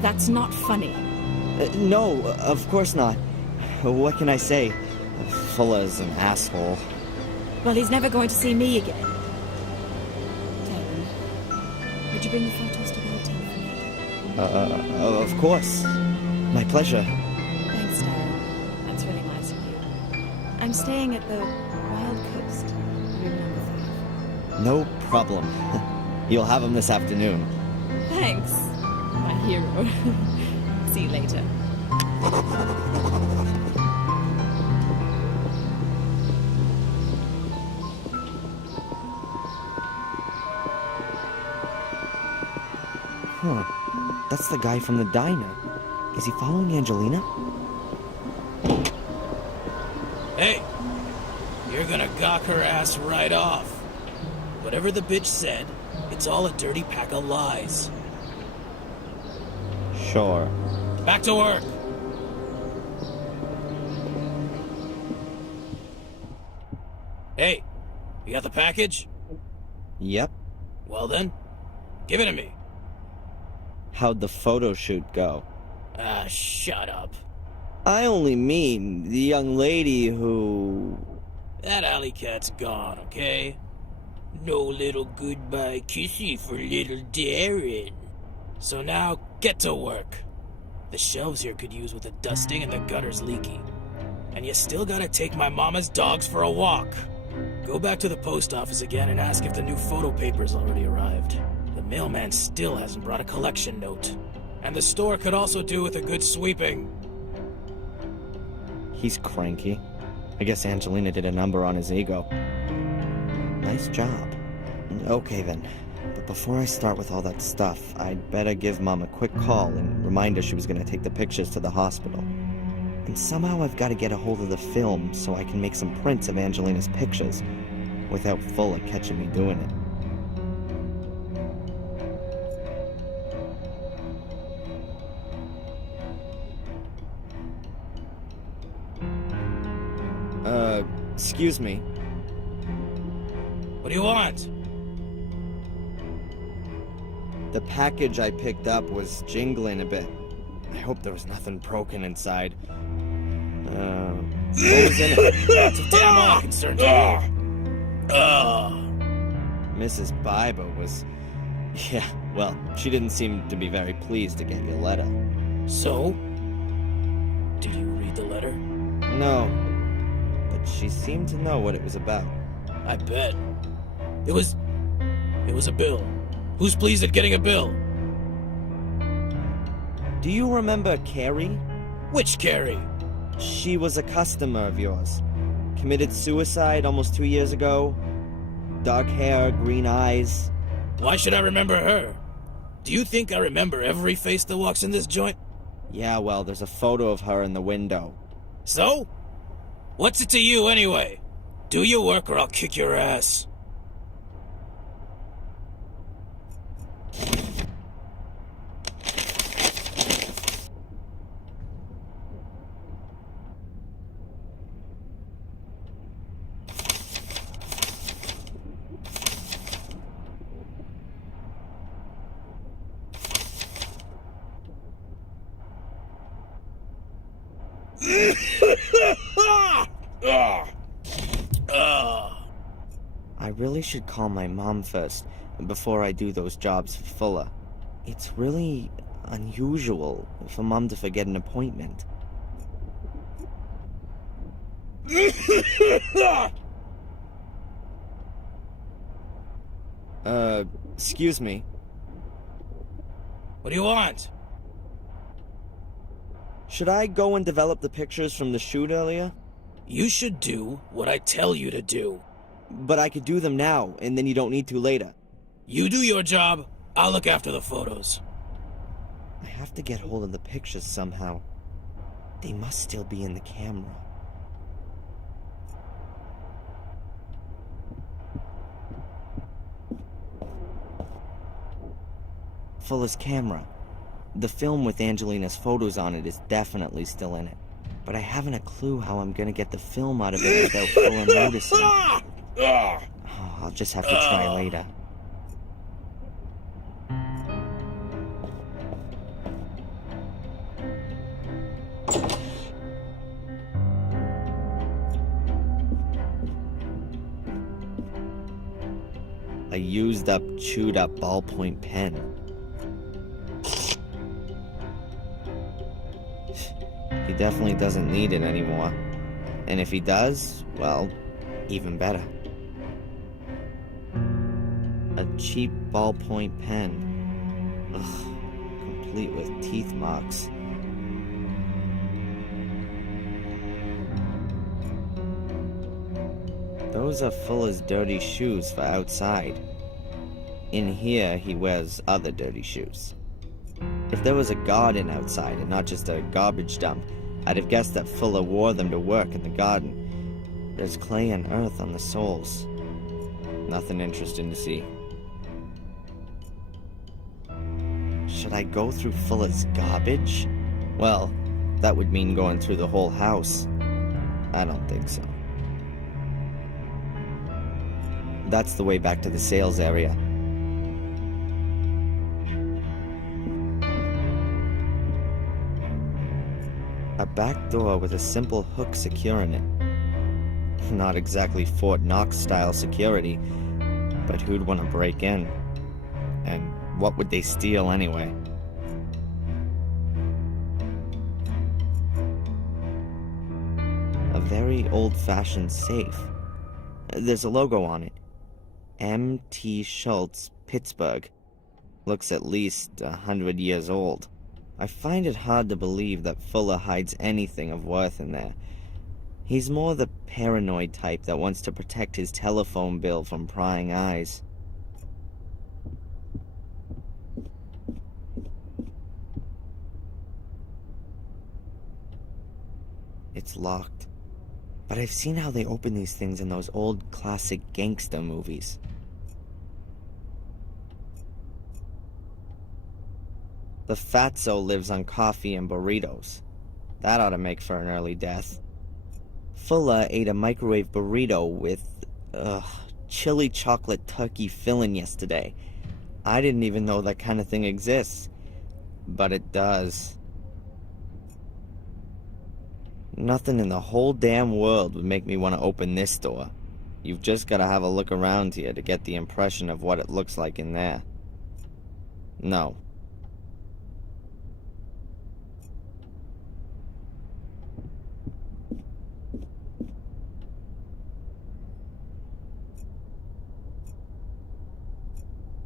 That's not funny. No, of course not. What can I say? Fuller's an asshole. Well, he's never going to see me again. Darren, would you bring the photos to the hotel for me? Of course. My pleasure. Thanks, Darren. That's really nice of you. I'm staying at the Wild Coast, room number 5. No problem. You'll have them this afternoon. Thanks, my hero. See you later. Huh. That's the guy from the diner. Is he following Angelina? Hey! You're gonna gawk her ass right off. Whatever the bitch said, it's all a dirty pack of lies. Sure. Back to work! Hey, you got the package? Yep. Well then, give it to me. How'd the photo shoot go? Ah, shut up. I only mean the young lady who... That alley cat's gone, okay? No little goodbye kissy for little Darren. So now, get to work. The shelves here could use with a dusting and the gutter's leaky. And you still gotta take my mama's dogs for a walk. Go back to the post office again and ask if the new photo paper's already arrived. The mailman still hasn't brought a collection note. And the store could also do with a good sweeping. He's cranky. I guess Angelina did a number on his ego. Nice job. Okay then. But But before I start with all that stuff, I'd better give Mom a quick call and remind her she was going to take the pictures to the hospital. And somehow I've got to get a hold of the film so I can make some prints of Angelina's pictures without Fuller catching me doing it. Excuse me. What do you want? The package I picked up was jingling a bit. I hope there was nothing broken inside. What was in it? It's a damn all concerned to you. Mrs. Biber was... Yeah, well, she didn't seem to be very pleased to get your letter. So? Did you read the letter? No, but she seemed to know what it was about. I bet. It was a bill. Who's pleased at getting a bill? Do you remember Carrie? Which Carrie? She was a customer of yours. Committed suicide almost 2 years ago. Dark hair, green eyes. Why should I remember her? Do you think I remember every face that walks in this joint? Yeah, well, there's a photo of her in the window. So? What's it to you anyway? Do your work or I'll kick your ass. I really should call my mom first, before I do those jobs for Fuller. It's really unusual for Mom to forget an appointment. Excuse me. What do you want? Should I go and develop the pictures from the shoot earlier? You should do what I tell you to do. But I could do them now, and then you don't need to later. You do your job, I'll look after the photos. I have to get hold of the pictures somehow. They must still be in the camera. Fuller's camera. The film with Angelina's photos on it is definitely still in it. But I haven't a clue how I'm gonna get the film out of it without Fuller noticing. Oh, I'll just have to try later. A used up, chewed up ballpoint pen. He definitely doesn't need it anymore. And if he does, well, even better. A cheap ballpoint pen. Ugh, complete with teeth marks. Those are Fuller's dirty shoes for outside. In here, he wears other dirty shoes. If there was a garden outside and not just a garbage dump, I'd have guessed that Fuller wore them to work in the garden. There's clay and earth on the soles. Nothing interesting to see. Should I go through Fuller's garbage? Well, that would mean going through the whole house. I don't think so. That's the way back to the sales area. A back door with a simple hook securing it. Not exactly Fort Knox style security, but who'd want to break in? And what would they steal anyway? A very old-fashioned safe. There's a logo on it. M.T. Schultz, Pittsburgh. Looks at least 100 years old. I find it hard to believe that Fuller hides anything of worth in there. He's more the paranoid type that wants to protect his telephone bill from prying eyes. It's locked. But I've seen how they open these things in those old classic gangster movies. The fatso lives on coffee and burritos. That ought to make for an early death. Fuller ate a microwave burrito with, chili chocolate turkey filling yesterday. I didn't even know that kind of thing exists. But it does. Nothing in the whole damn world would make me want to open this door. You've just got to have a look around here to get the impression of what it looks like in there. No.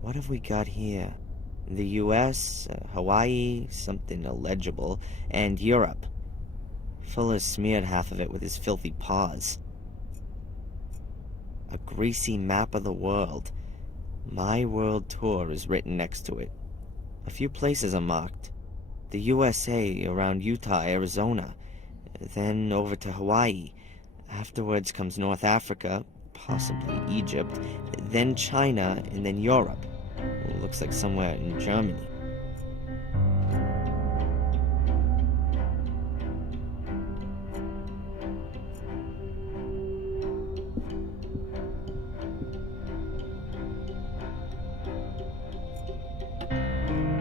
What have we got here? The US, Hawaii, something illegible, and Europe. Fuller smeared half of it with his filthy paws. A greasy map of the world. My World Tour is written next to it. A few places are marked. The USA around Utah, Arizona. Then over to Hawaii. Afterwards comes North Africa, possibly Egypt. Then China, and then Europe. Looks like somewhere in Germany.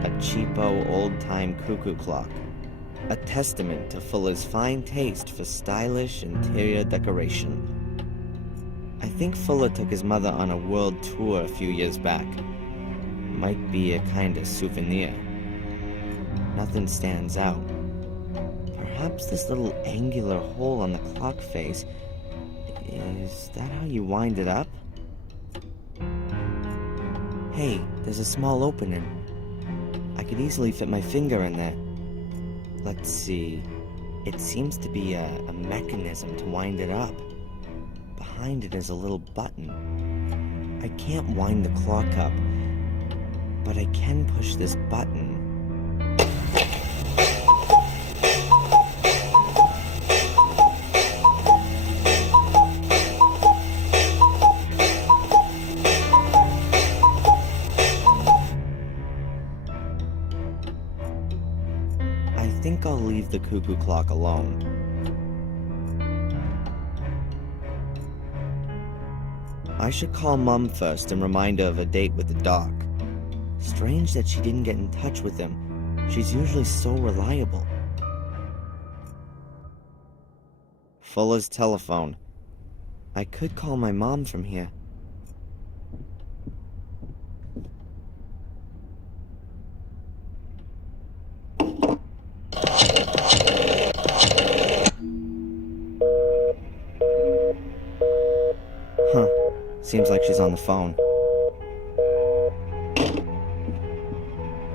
A cheapo, old-time cuckoo clock. A testament to Fuller's fine taste for stylish interior decoration. I think Fuller took his mother on a world tour a few years back. Might be a kind of souvenir. Nothing stands out. Perhaps this little angular hole on the clock face... Is that how you wind it up? Hey, there's a small opening. I could easily fit my finger in there. Let's see. It seems to be a mechanism to wind it up. Behind it is a little button. I can't wind the clock up, but I can push this button. I think I'll leave the cuckoo clock alone. I should call Mum first and remind her of a date with the doc. Strange that she didn't get in touch with him. She's usually so reliable. Fuller's telephone. I could call my mom from here. Huh. Seems like she's on the phone.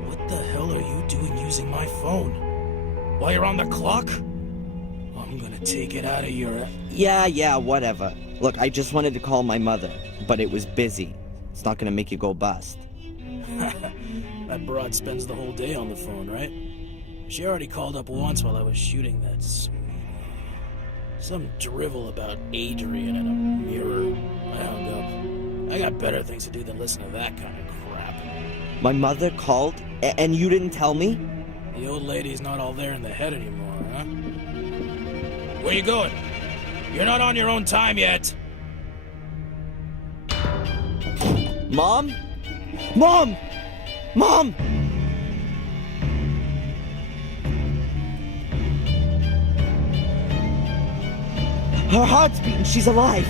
What the hell are you doing using my phone? While you're on the clock? I'm gonna take it out of your... Yeah, whatever. Look, I just wanted to call my mother, but it was busy. It's not gonna make you go bust. That broad spends the whole day on the phone, right? She already called up once while I was shooting that some drivel about Adrian and a mirror. I hung up. I got better things to do than listen to that kind of crap. My mother called, and you didn't tell me? The old lady's not all there in the head anymore, huh? Where you going? You're not on your own time yet. Mom? Mom! Mom! Her heart's beating. She's alive.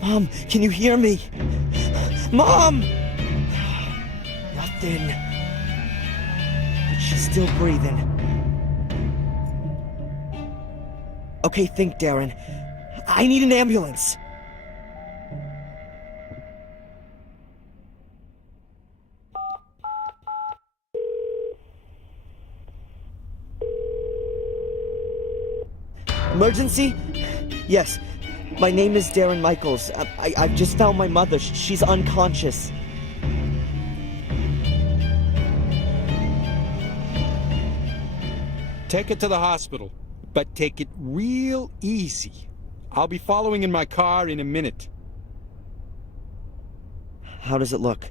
Mom, can you hear me? Mom! Nothing. But she's still breathing. Okay, think, Darren. I need an ambulance. Emergency? Yes. My name is Darren Michaels. I've just found my mother. She's unconscious. Take her to the hospital, but take it real easy. I'll be following in my car in a minute. How does it look?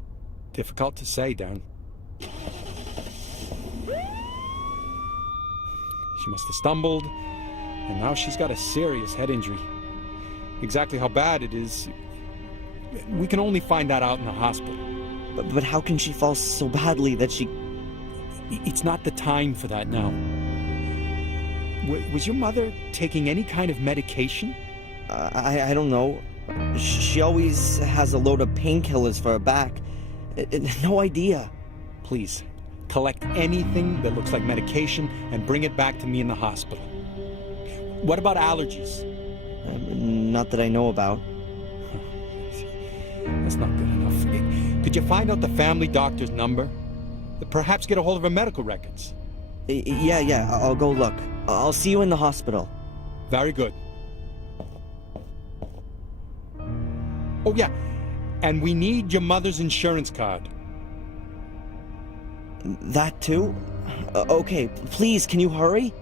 Difficult to say, Darren. She must have stumbled, and now she's got a serious head injury. Exactly how bad it is, we can only find that out in the hospital. But how can she fall so badly that she... It's not the time for that now. Was your mother taking any kind of medication? I don't know. She always has a load of painkillers for her back. No idea. Please, collect anything that looks like medication and bring it back to me in the hospital. What about allergies? Not that I know about. That's not good enough. Could you find out the family doctor's number? Perhaps get a hold of her medical records. Yeah, I'll go look. I'll see you in the hospital. Very good. Oh, yeah. And we need your mother's insurance card. That too? Okay, please, can you hurry?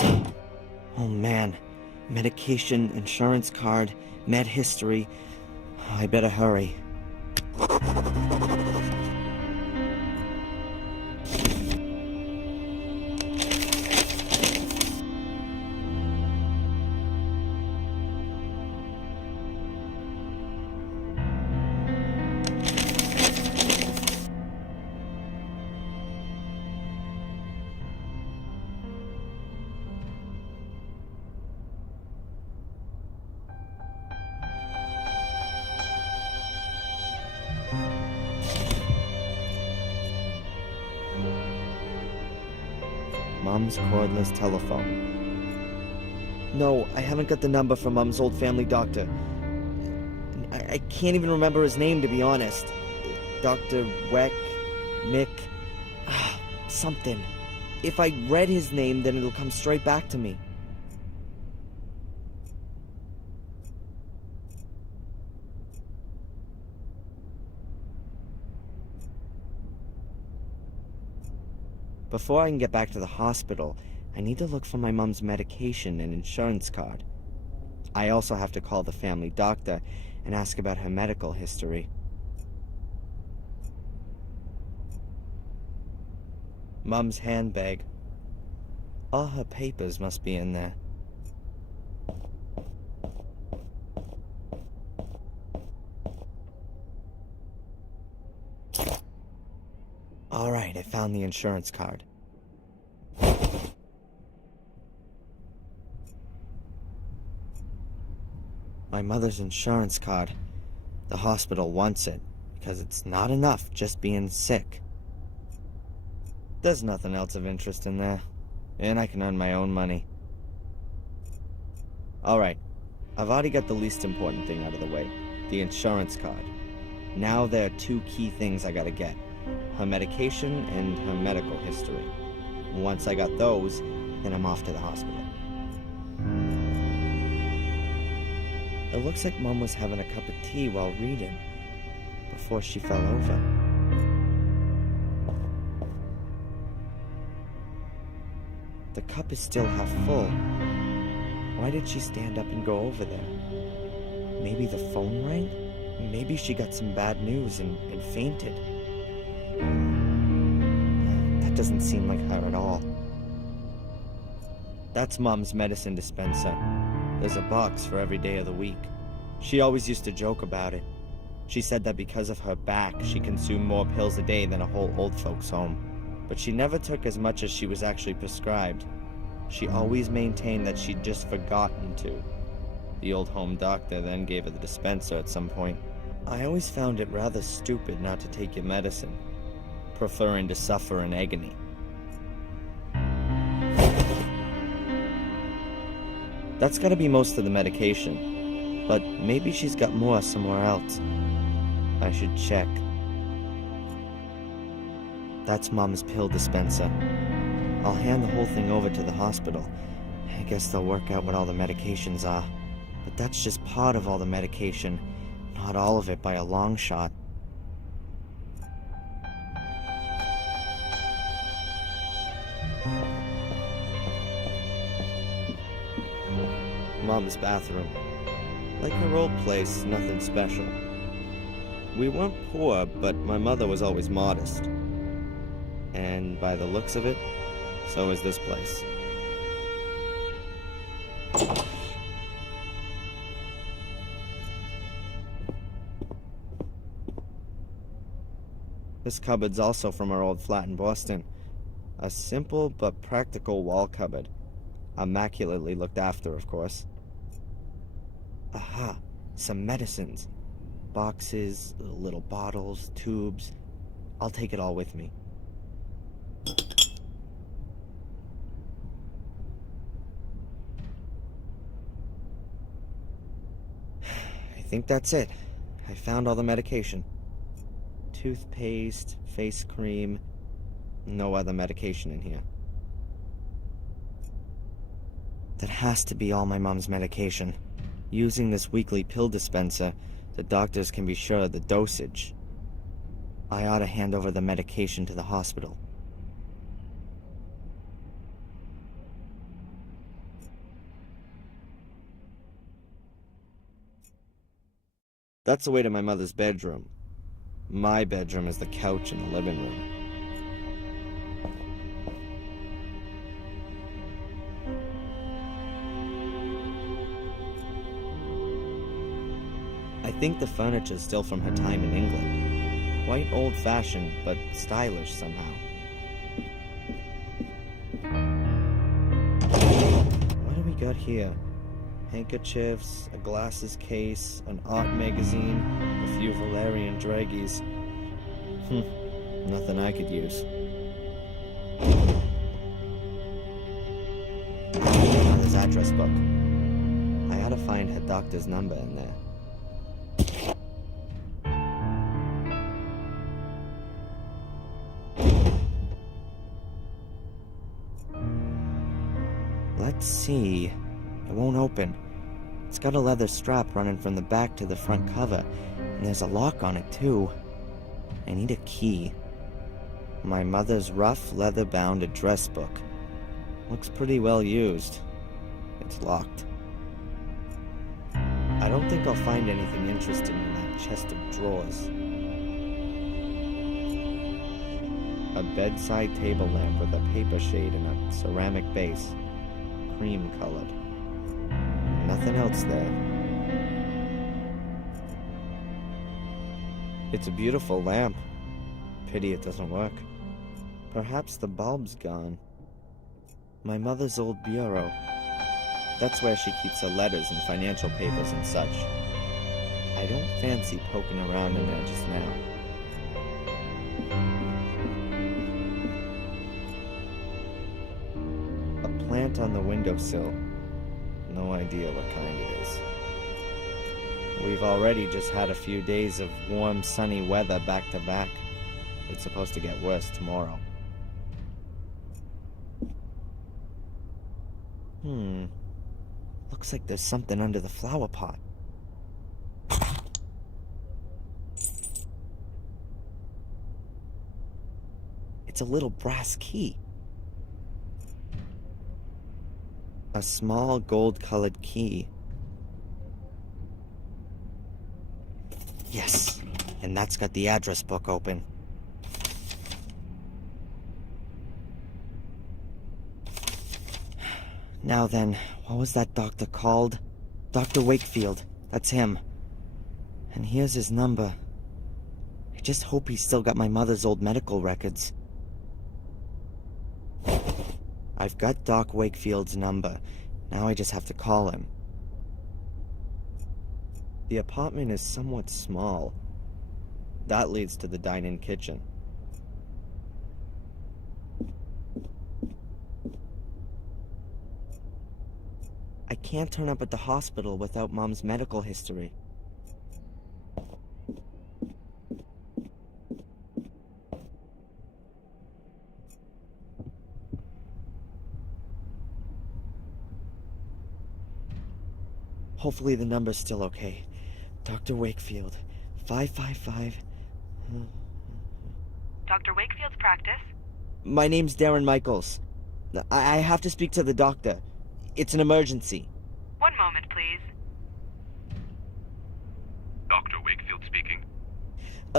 Oh man. Medication, insurance card, med history. I better hurry. Mom's cordless telephone. No, I haven't got the number from Mom's old family doctor. I can't even remember his name, to be honest. Dr. Weck, Mick, something. If I read his name, then it'll come straight back to me. Before I can get back to the hospital, I need to look for my mom's medication and insurance card. I also have to call the family doctor and ask about her medical history. Mom's handbag. All her papers must be in there. All right, I found the insurance card. My mother's insurance card. The hospital wants it, because it's not enough just being sick. There's nothing else of interest in there, and I can earn my own money. All right, I've already got the least important thing out of the way, the insurance card. Now there are two key things I gotta get. Her medication and her medical history. Once I got those, then I'm off to the hospital. It looks like Mom was having a cup of tea while reading, before she fell over. The cup is still half full. Why did she stand up and go over there? Maybe the phone rang? Maybe she got some bad news and fainted. That doesn't seem like her at all. That's Mom's medicine dispenser. There's a box for every day of the week. She always used to joke about it. She said that because of her back, she consumed more pills a day than a whole old folks' home. But she never took as much as she was actually prescribed. She always maintained that she'd just forgotten to. The old home doctor then gave her the dispenser at some point. I always found it rather stupid not to take your medicine, preferring to suffer in agony. That's gotta be most of the medication, but maybe she's got more somewhere else. I should check. That's Mom's pill dispenser. I'll hand the whole thing over to the hospital. I guess they'll work out what all the medications are. But that's just part of all the medication, not all of it by a long shot. Mom's bathroom. Like her old place, nothing special. We weren't poor, but my mother was always modest. And by the looks of it, so is this place. This cupboard's also from our old flat in Boston. A simple but practical wall cupboard. Immaculately looked after, of course. Aha, some medicines. Boxes, little bottles, tubes. I'll take it all with me. I think that's it. I found all the medication. Toothpaste, face cream. No other medication in here. That has to be all my mom's medication. Using this weekly pill dispenser, the doctors can be sure of the dosage. I ought to hand over the medication to the hospital. That's the way to my mother's bedroom. My bedroom is the couch in the living room. I think the furniture's still from her time in England. Quite old-fashioned, but stylish somehow. What do we got here? Handkerchiefs, a glasses case, an art magazine, a few Valerian draggies. Nothing I could use. Mother's address book. I ought to find her doctor's number in there. Let's see. It won't open. It's got a leather strap running from the back to the front cover, and there's a lock on it too. I need a key. My mother's rough, leather-bound address book. Looks pretty well used. It's locked. I don't think I'll find anything interesting in that chest of drawers. A bedside table lamp with a paper shade and a ceramic base. Cream-colored. Nothing else there. It's a beautiful lamp. Pity it doesn't work. Perhaps the bulb's gone. My mother's old bureau. That's where she keeps her letters and financial papers and such. I don't fancy poking around in there just now. A plant on the windowsill. No idea what kind it is. We've already just had a few days of warm, sunny weather back to back. It's supposed to get worse tomorrow. Looks like there's something under the flower pot. It's a little brass key. A small gold-colored key. Yes, and that's got the address book open. Now then, what was that doctor called? Dr. Wakefield, that's him. And here's his number. I just hope he's still got my mother's old medical records. I've got Doc Wakefield's number. Now I just have to call him. The apartment is somewhat small. That leads to the dine-in kitchen. I can't turn up at the hospital without Mom's medical history. Hopefully the number's still okay. Dr. Wakefield, 555... Dr. Wakefield's practice? My name's Darren Michaels. I have to speak to the doctor. It's an emergency. One moment, please. Dr. Wakefield speaking.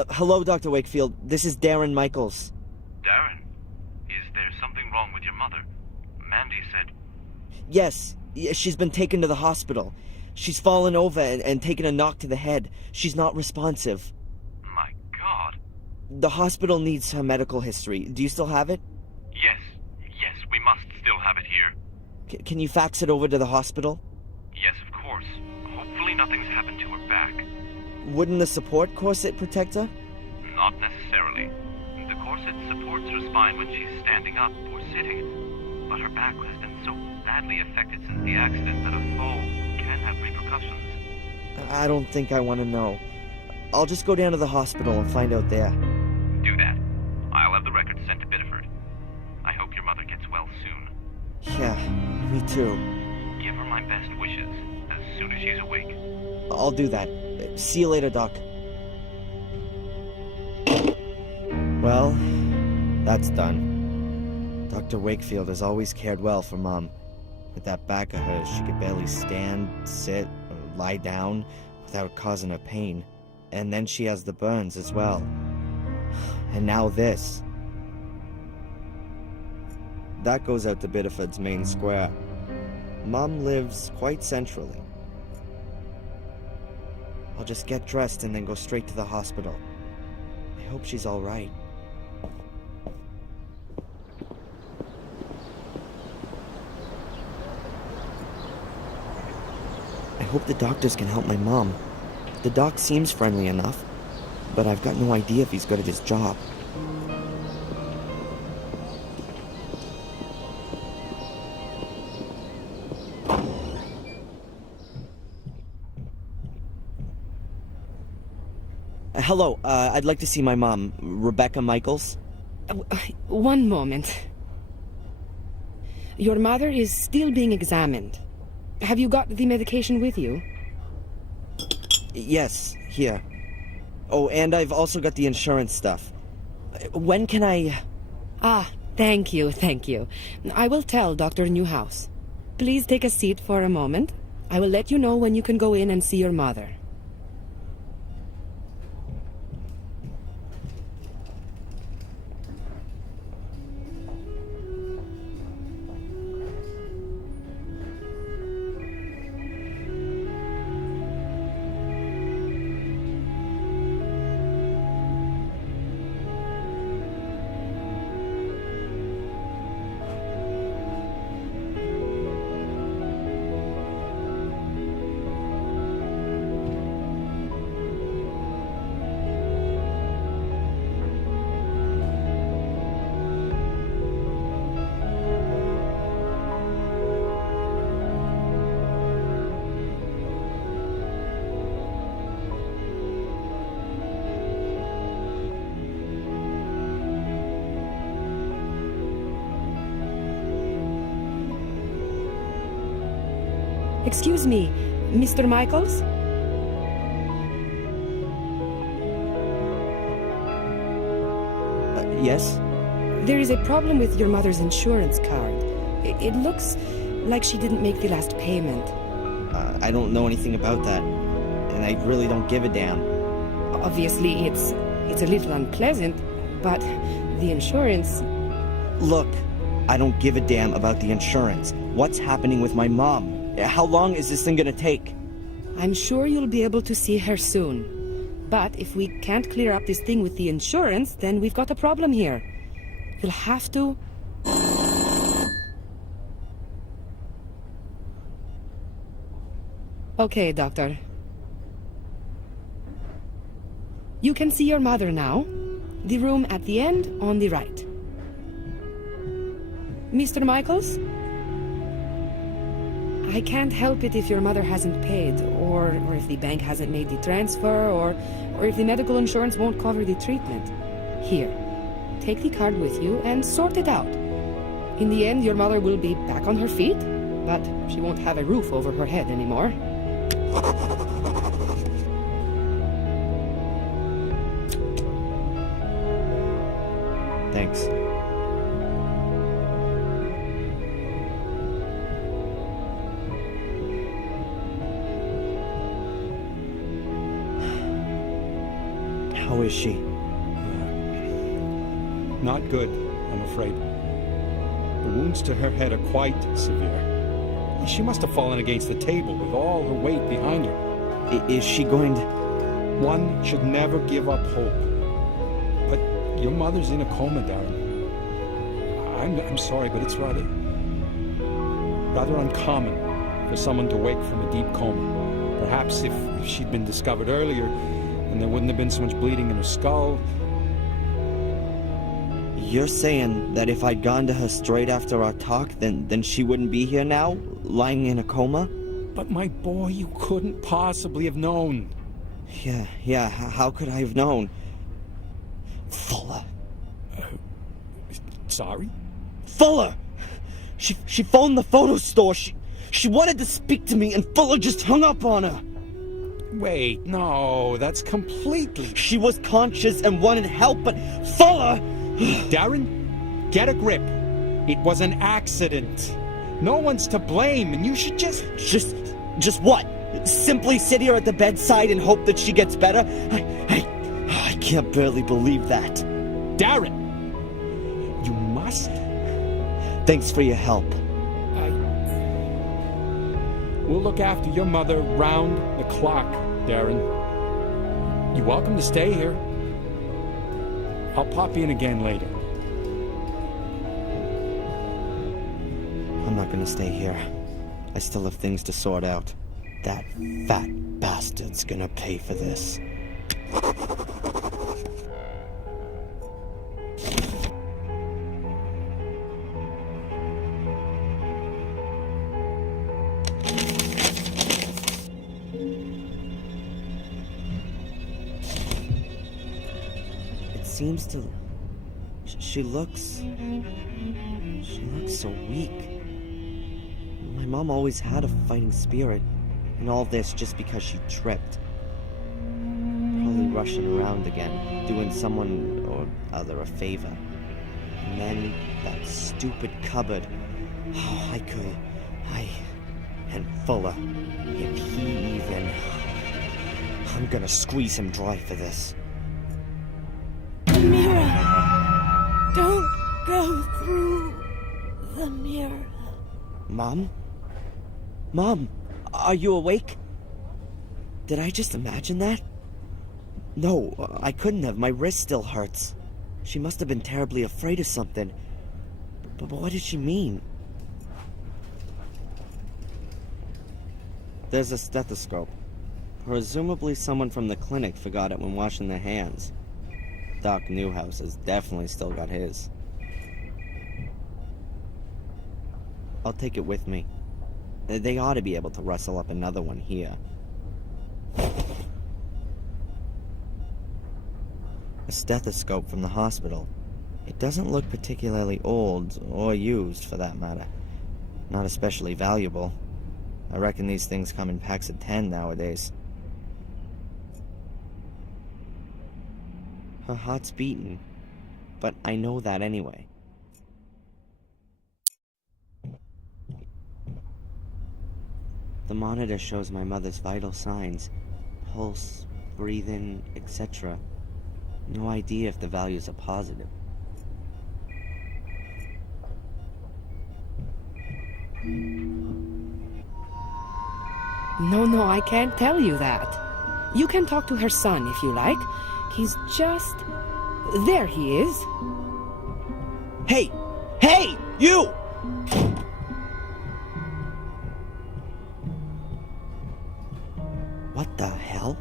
Hello, Dr. Wakefield. This is Darren Michaels. Darren, is there something wrong with your mother? Mandy said... Yes, she's been taken to the hospital. She's fallen over and taken a knock to the head. She's not responsive. My God. The hospital needs her medical history. Do you still have it? Yes, we must still have it here. Can you fax it over to the hospital? Yes, of course. Hopefully nothing's happened to her back. Wouldn't the support corset protect her? Not necessarily. The corset supports her spine when she's standing up or sitting, but her back has been so badly affected since the accident that a fall can have repercussions. I don't think I want to know. I'll just go down to the hospital and find out there. Do that. I'll have the records sent to Biddeford. I hope your mother gets well soon. Yeah, me too. Give her my best wishes as soon as she's awake. I'll do that. See you later, Doc. Well, that's done. Dr. Wakefield has always cared well for Mom. With that back of hers, she could barely stand, sit, or lie down without causing her pain. And then she has the burns as well. And now this. That goes out to Biddeford's main square. Mom lives quite centrally. I'll just get dressed and then go straight to the hospital. I hope she's all right. I hope the doctors can help my mom. The doc seems friendly enough, but I've got no idea if he's good at his job. Hello, I'd like to see my mom, Rebecca Michaels. One moment. Your mother is still being examined. Have you got the medication with you? Yes, here. Oh, and I've also got the insurance stuff. When can I... Ah, thank you. I will tell Dr. Newhouse. Please take a seat for a moment. I will let you know when you can go in and see your mother. Excuse me, Mr. Michaels? Yes? There is a problem with your mother's insurance card. It looks like she didn't make the last payment. I don't know anything about that, and I really don't give a damn. Obviously, it's a little unpleasant, but the insurance... Look, I don't give a damn about the insurance. What's happening with my mom? How long is this thing gonna take? I'm sure you'll be able to see her soon. But if we can't clear up this thing with the insurance, then we've got a problem here. You'll have to... Okay, Doctor. You can see your mother now. The room at the end on the right. Mr. Michaels? I can't help it if your mother hasn't paid, or if the bank hasn't made the transfer, or if the medical insurance won't cover the treatment. Here, take the card with you and sort it out. In the end, your mother will be back on her feet, but she won't have a roof over her head anymore. Thanks. How is she? Not good, I'm afraid. The wounds to her head are quite severe. She must have fallen against the table with all her weight behind her. Is she going to... One should never give up hope. But your mother's in a coma, Darren. I'm sorry, but it's rather uncommon for someone to wake from a deep coma. Perhaps if she'd been discovered earlier, and there wouldn't have been so much bleeding in her skull. You're saying that if I'd gone to her straight after our talk, then she wouldn't be here now, lying in a coma? But my boy, you couldn't possibly have known. Yeah, how could I have known? Fuller. Sorry? Fuller! She phoned the photo store. She wanted to speak to me, and Fuller just hung up on her. Wait, no, that's completely... She was conscious and wanted help, but Fuller... Darren, get a grip. It was an accident. No one's to blame, and you should just... Just what? Simply sit here at the bedside and hope that she gets better? I can't barely believe that. Darren! You must... Thanks for your help. We'll look after your mother round the clock, Darren. You're welcome to stay here. I'll pop in again later. I'm not gonna stay here. I still have things to sort out. That fat bastard's gonna pay for this. Seems to... She looks so weak. My mom always had a fighting spirit, and all this just because she tripped. Probably rushing around again, doing someone or other a favor. And then that stupid cupboard. Oh, and Fuller. If he even... I'm gonna squeeze him dry for this. Mirror! Don't go through the mirror. Mom? Mom, are you awake? Did I just imagine that? No, I couldn't have. My wrist still hurts. She must have been terribly afraid of something. But what did she mean? There's a stethoscope. Presumably someone from the clinic forgot it when washing their hands. Doc Newhouse has definitely still got his. I'll take it with me. They ought to be able to rustle up another one here. A stethoscope from the hospital. It doesn't look particularly old, or used for that matter. Not especially valuable. I reckon these things come in packs of 10 nowadays. Her heart's beating, but I know that anyway. The monitor shows my mother's vital signs. Pulse, breathing, etc. No idea if the values are positive. No, I can't tell you that. You can talk to her son if you like. He's just... There he is. Hey! Hey! You! What the hell?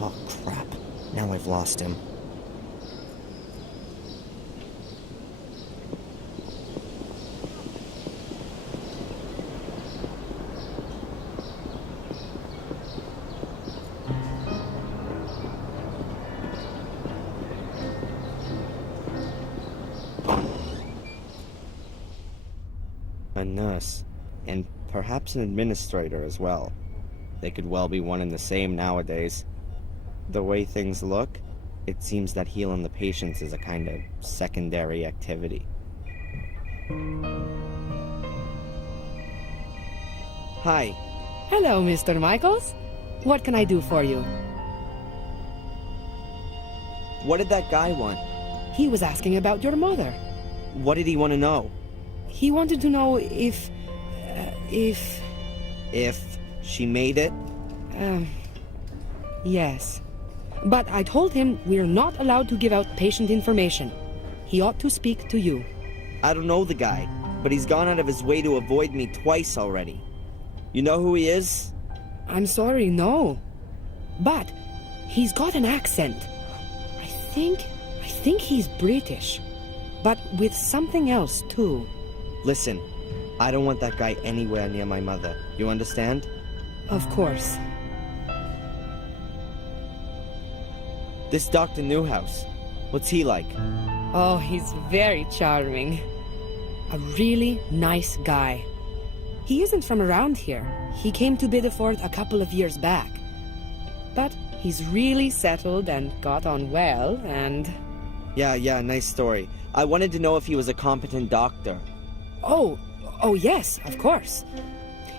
Oh, crap. Now I've lost him. A nurse. And perhaps an administrator as well. They could well be one and the same nowadays. The way things look, it seems that healing the patients is a kind of secondary activity. Hi. Hello, Mr. Michaels. What can I do for you? What did that guy want? He was asking about your mother. What did he want to know? He wanted to know if she made it? Yes. But I told him we're not allowed to give out patient information. He ought to speak to you. I don't know the guy, but he's gone out of his way to avoid me twice already. You know who he is? I'm sorry, no. But he's got an accent. I think he's British. But with something else, too. Listen, I don't want that guy anywhere near my mother. You understand? Of course. This Dr. Newhouse, what's he like? Oh, he's very charming. A really nice guy. He isn't from around here. He came to Biddeford a couple of years back. But he's really settled and got on well, and... Yeah, nice story. I wanted to know if he was a competent doctor. Oh, yes, of course.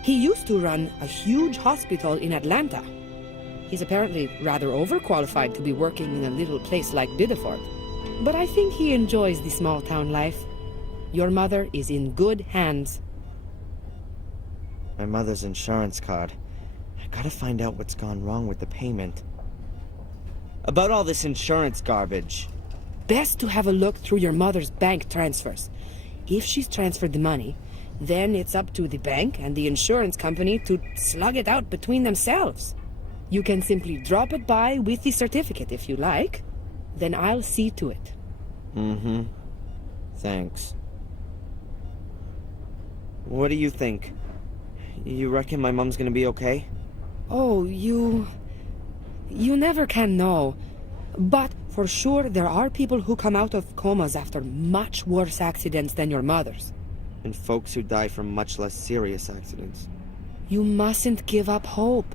He used to run a huge hospital in Atlanta. He's apparently rather overqualified to be working in a little place like Biddeford. But I think he enjoys the small-town life. Your mother is in good hands. My mother's insurance card. I gotta find out what's gone wrong with the payment. About all this insurance garbage. Best to have a look through your mother's bank transfers. If she's transferred the money, then it's up to the bank and the insurance company to slug it out between themselves. You can simply drop it by with the certificate if you like. Then I'll see to it. Mm-hmm. Thanks. What do you think? You reckon my mom's gonna be okay? Oh, you never can know. But for sure there are people who come out of comas after much worse accidents than your mother's. And folks who die from much less serious accidents. You mustn't give up hope.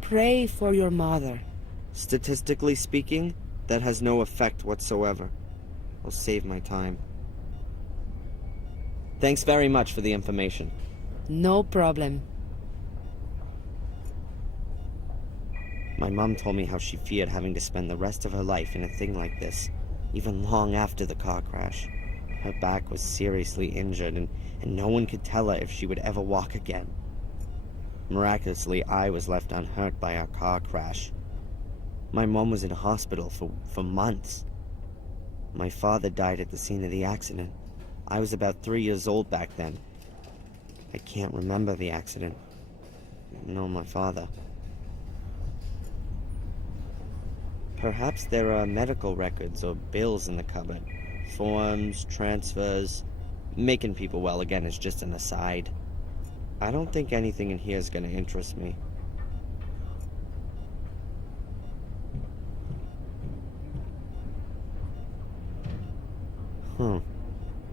Pray for your mother. Statistically speaking, that has no effect whatsoever. I'll save my time. Thanks very much for the information. No problem. My mom told me how she feared having to spend the rest of her life in a thing like this, even long after the car crash. Her back was seriously injured, and no one could tell her if she would ever walk again. Miraculously, I was left unhurt by our car crash. My mom was in hospital for months. My father died at the scene of the accident. I was about 3 years old back then. I can't remember the accident. Nor my father. Perhaps there are medical records or bills in the cupboard. Forms, transfers. Making people well again is just an aside. I don't think anything in here is going to interest me.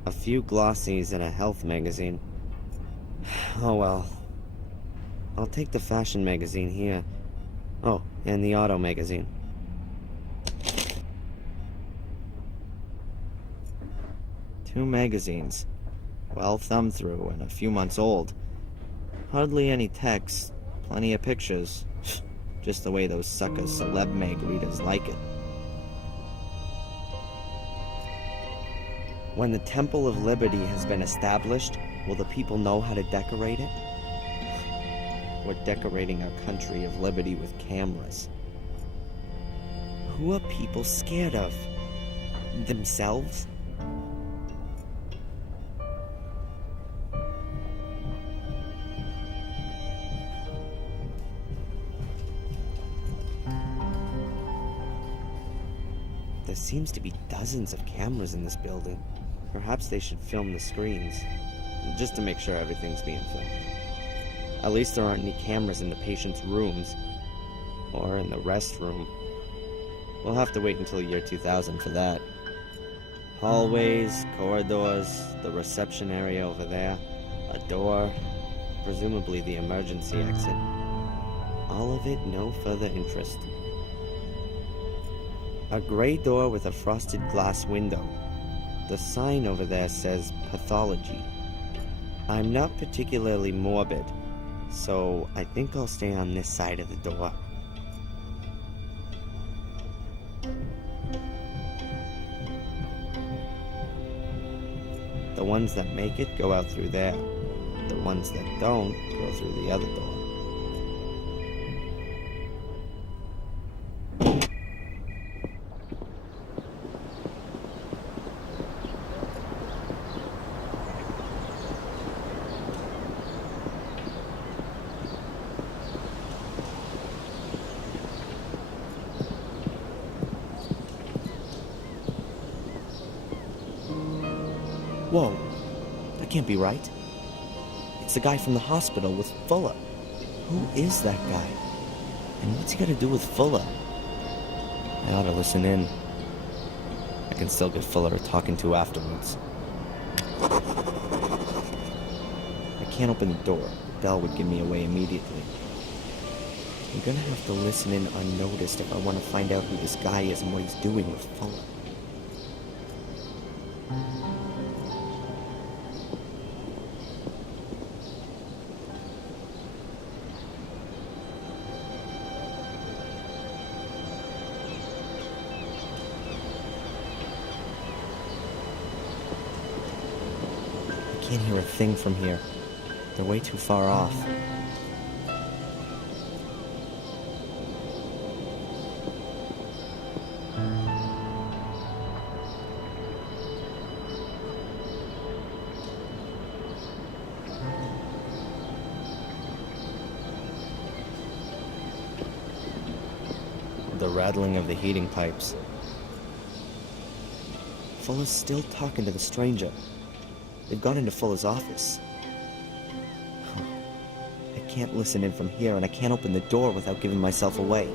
A few glossies and a health magazine. Oh well. I'll take the fashion magazine here. Oh, and the auto magazine. Two magazines. Well thumbed through and a few months old. Hardly any text, plenty of pictures. Just the way those sucker celeb mag readers like it. When the Temple of Liberty has been established, will the people know how to decorate it? We're decorating our country of liberty with cameras. Who are people scared of? Themselves? There seems to be dozens of cameras in this building. Perhaps they should film the screens, just to make sure everything's being filmed. At least there aren't any cameras in the patient's rooms, or in the restroom. We'll have to wait until the year 2000 for that. Hallways, corridors, the reception area over there. A door, presumably the emergency exit. All of it no further interest. A gray door with a frosted glass window. The sign over there says pathology. I'm not particularly morbid, so I think I'll stay on this side of the door. The ones that make it go out through there. The ones that don't go through the other door. Whoa, that can't be right. It's the guy from the hospital with Fuller. Who is that guy? And what's he got to do with Fuller? I ought to listen in. I can still get Fuller talking to afterwards. I can't open the door. Dell would give me away immediately. I'm gonna have to listen in unnoticed if I want to find out who this guy is and what he's doing with Fuller. I can't hear a thing from here. They're way too far off. The rattling of the heating pipes. Fuller's still talking to the stranger. They've gone into Fuller's office. I can't listen in from here, and I can't open the door without giving myself away.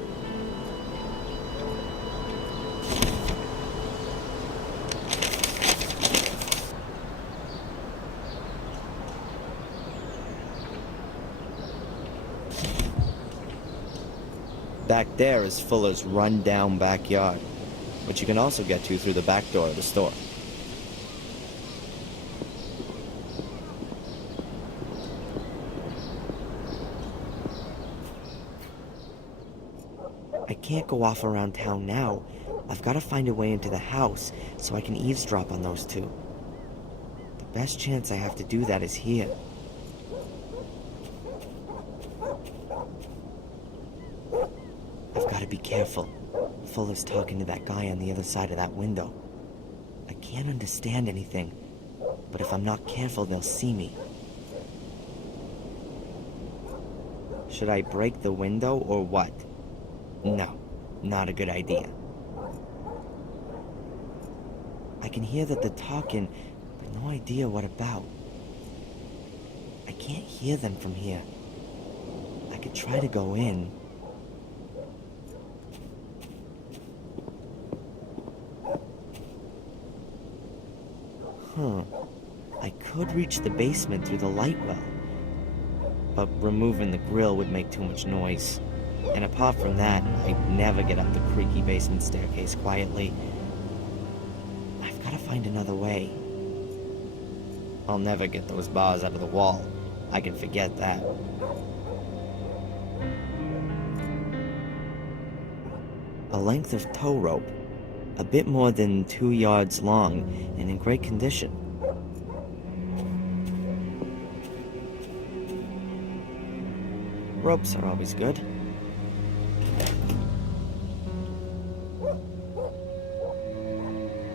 Back there is Fuller's run-down backyard, which you can also get to through the back door of the store. I can't go off around town now. I've got to find a way into the house so I can eavesdrop on those two. The best chance I have to do that is here. I've got to be careful. Fuller's talking to that guy on the other side of that window. I can't understand anything, but if I'm not careful, they'll see me. Should I break the window or what? No, not a good idea. I can hear that they're talking, but no idea what about. I can't hear them from here. I could try to go in. I could reach the basement through the light well, but removing the grill would make too much noise. And apart from that, I'd never get up the creaky basement staircase quietly. I've got to find another way. I'll never get those bars out of the wall. I can forget that. A length of tow rope, a bit more than 2 yards long, and in great condition. Ropes are always good.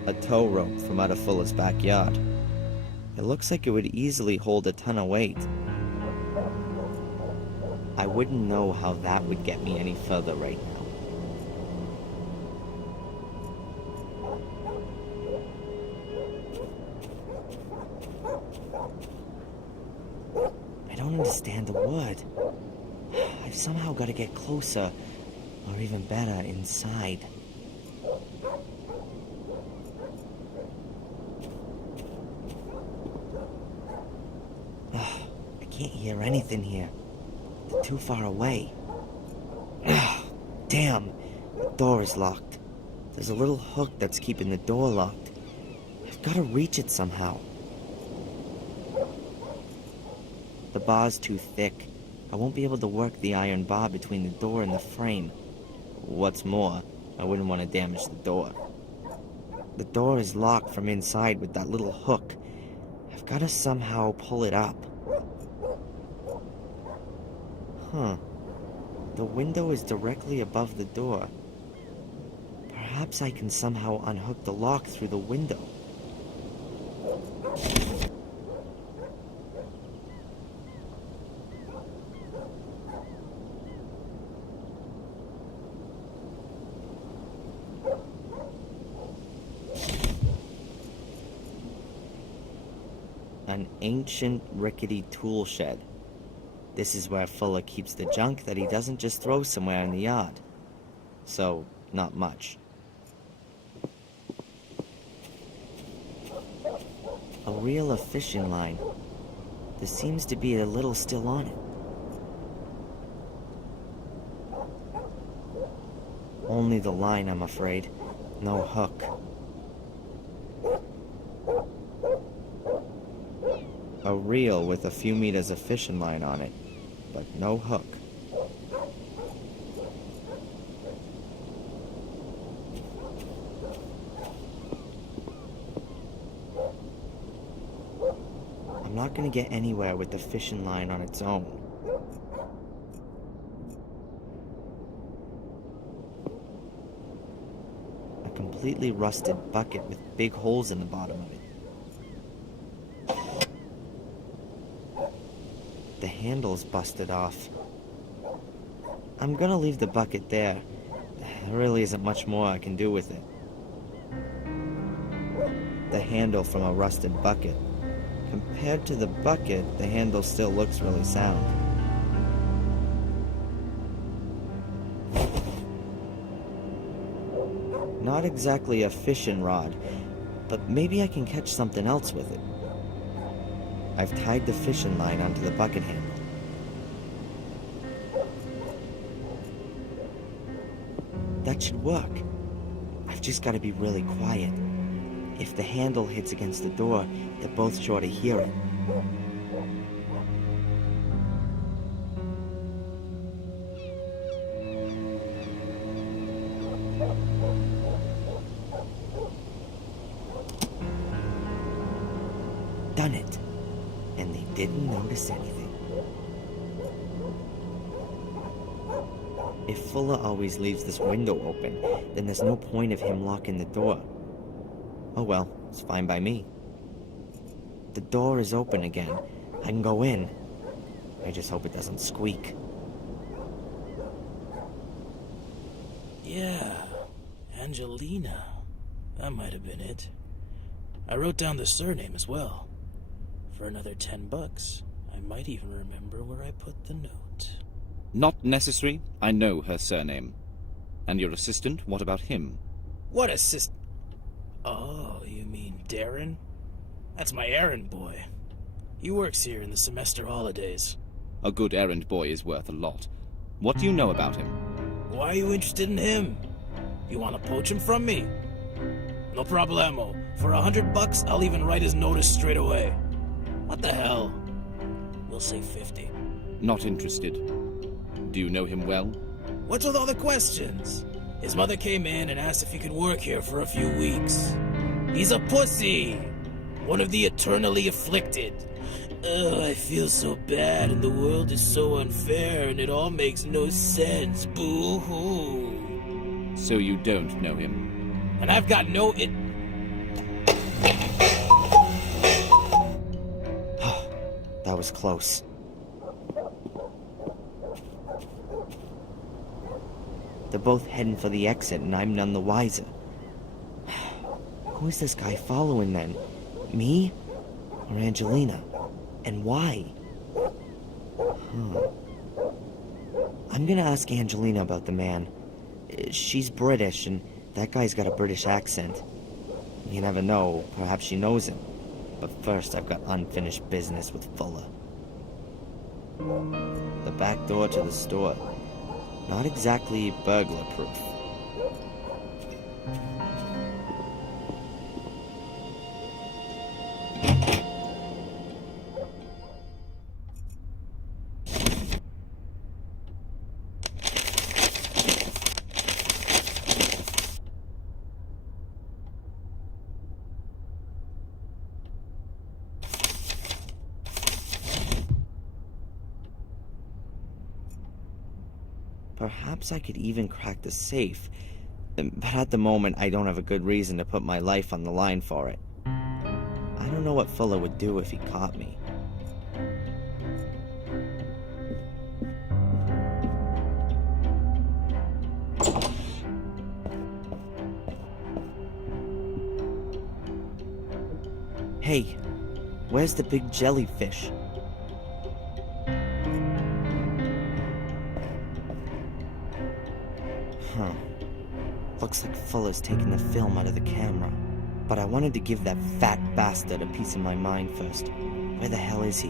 A tow rope from out of Fuller's backyard. It looks like it would easily hold a ton of weight. I wouldn't know how that would get me any further right now. I don't understand a word. I've somehow got to get closer, or even better, inside. can't hear anything here. They're too far away. Damn, the door is locked. There's a little hook that's keeping the door locked. I've got to reach it somehow. The bar's too thick. I won't be able to work the iron bar between the door and the frame. What's more, I wouldn't want to damage the door. The door is locked from inside with that little hook. I've got to somehow pull it up. Huh. The window is directly above the door. Perhaps I can somehow unhook the lock through the window. An ancient, rickety tool shed. This is where Fuller keeps the junk that he doesn't just throw somewhere in the yard. So, not much. A reel of fishing line. There seems to be a little still on it. Only the line, I'm afraid. No hook. A reel with a few meters of fishing line on it, but no hook. I'm not going to get anywhere with the fishing line on its own. A completely rusted bucket with big holes in the bottom of it. The handle's busted off. I'm gonna leave the bucket there. There really isn't much more I can do with it. The handle from a rusted bucket. Compared to the bucket, the handle still looks really sound. Not exactly a fishing rod, but maybe I can catch something else with it. I've tied the fishing line onto the bucket handle. That should work. I've just got to be really quiet. If the handle hits against the door, they're both sure to hear it. Done it. And they didn't notice anything. If Fuller always leaves this window open, then there's no point of him locking the door. Oh well, it's fine by me. The door is open again. I can go in. I just hope it doesn't squeak. Yeah, Angelina. That might have been it. I wrote down the surname as well. For another $10, I might even remember where I put the note. Not necessary. I know her surname. And your assistant, what about him? What assist... Oh, you mean Darren? That's my errand boy. He works here in the semester holidays. A good errand boy is worth a lot. What do you know about him? Why are you interested in him? You want to poach him from me? No problemo. For $100, I'll even write his notice straight away. What the hell? We'll say 50. Not interested. Do you know him well? What's with all the questions? His mother came in and asked if he could work here for a few weeks. He's a pussy! One of the eternally afflicted. Ugh, I feel so bad and the world is so unfair and it all makes no sense. Boo-hoo. So you don't know him? And I've got no That was close. They're both heading for the exit, and I'm none the wiser. Who is this guy following, then? Me? Or Angelina? And why? I'm gonna ask Angelina about the man. She's British, and that guy's got a British accent. You never know, perhaps she knows him. But first, I've got unfinished business with Fuller. The back door to the store. Not exactly burglar-proof. Perhaps I could even crack the safe, but at the moment I don't have a good reason to put my life on the line for it. I don't know what Fuller would do if he caught me. Hey, where's the big jellyfish? Huh. Looks like Fuller's taking the film out of the camera. But I wanted to give that fat bastard a piece of my mind first. Where the hell is he?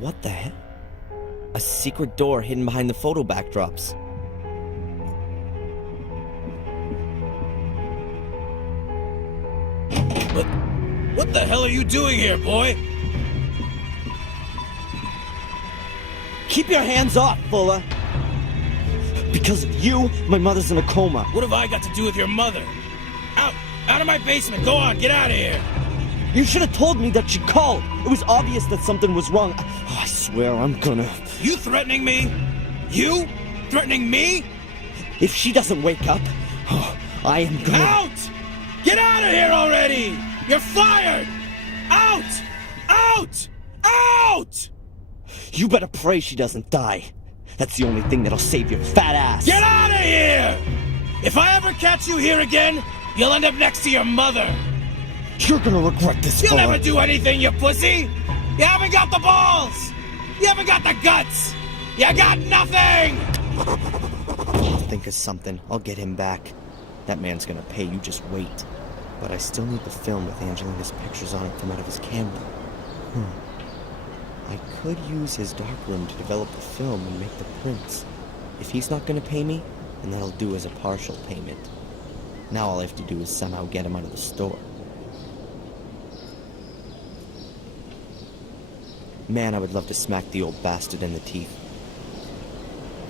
What the hell? A secret door hidden behind the photo backdrops. What the hell are you doing here, boy? Keep your hands off, Fuller! Because of you, my mother's in a coma. What have I got to do with your mother? Out! Out of my basement! Go on, get out of here! You should have told me that she called. It was obvious that something was wrong. Oh, I swear I'm gonna... You threatening me? You? Threatening me? If she doesn't wake up, I am gonna... Out! Get out of here already! You're fired! Out! Out! Out! You better pray she doesn't die. That's the only thing that'll save your fat ass. Get out of here! If I ever catch you here again, you'll end up next to your mother. You're gonna regret this, You'll Fuller. never do anything, you pussy! You haven't got the balls! You haven't got the guts! You got nothing! I'll think of something. I'll get him back. That man's gonna pay, you just wait. But I still need the film with Angelina's pictures on it come out of his camera. I could use his darkroom to develop the film and make the prints. If he's not gonna pay me, then that'll do as a partial payment. Now all I have to do is somehow get him out of the store. Man, I would love to smack the old bastard in the teeth.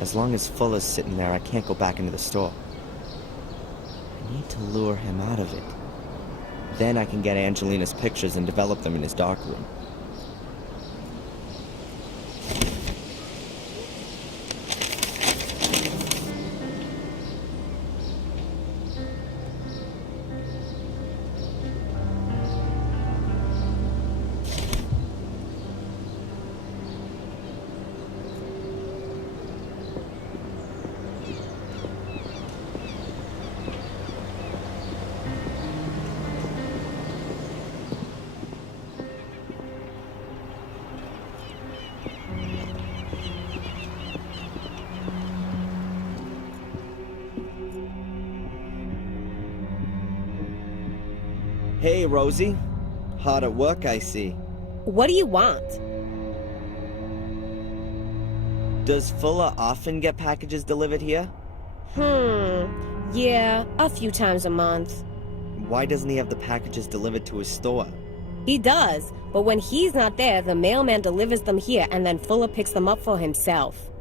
As long as Fuller's sitting there, I can't go back into the store. I need to lure him out of it. Then I can get Angelina's pictures and develop them in his darkroom. Hey, Rosie. Hard at work, I see. What do you want? Does Fuller often get packages delivered here? Yeah, a few times a month. Why doesn't he have the packages delivered to his store? He does, but when he's not there, the mailman delivers them here and then Fuller picks them up for himself.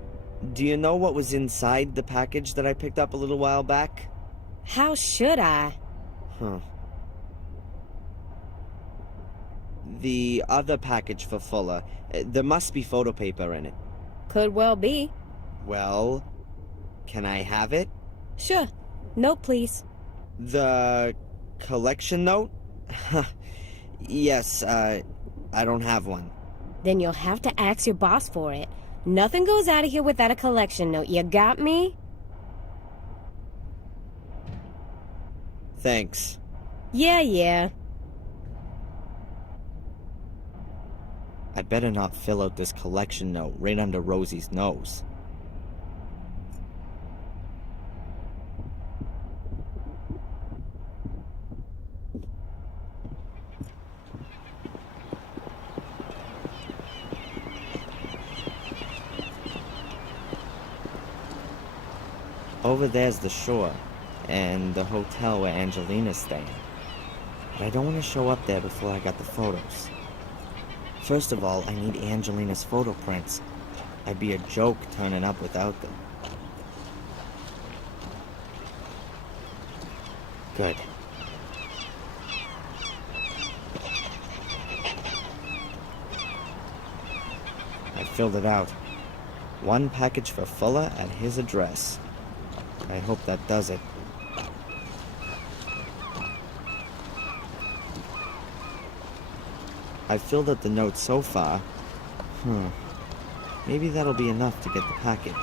Do you know what was inside the package that I picked up a little while back? How should I? The other package for Fuller. There must be photo paper in it. Could well be. Well, can I have it? Sure. Note, please. The collection note? Yes, I don't have one. Then you'll have to ask your boss for it. Nothing goes out of here without a collection note. You got me? Thanks. Yeah. I better not fill out this collection note right under Rosie's nose. Over there's the shore, and the hotel where Angelina's staying. But I don't want to show up there before I got the photos. First of all, I need Angelina's photo prints. I'd be a joke turning up without them. Good. I filled it out. One package for Fuller at his address. I hope that does it. I've filled out the note so far. Maybe that'll be enough to get the package.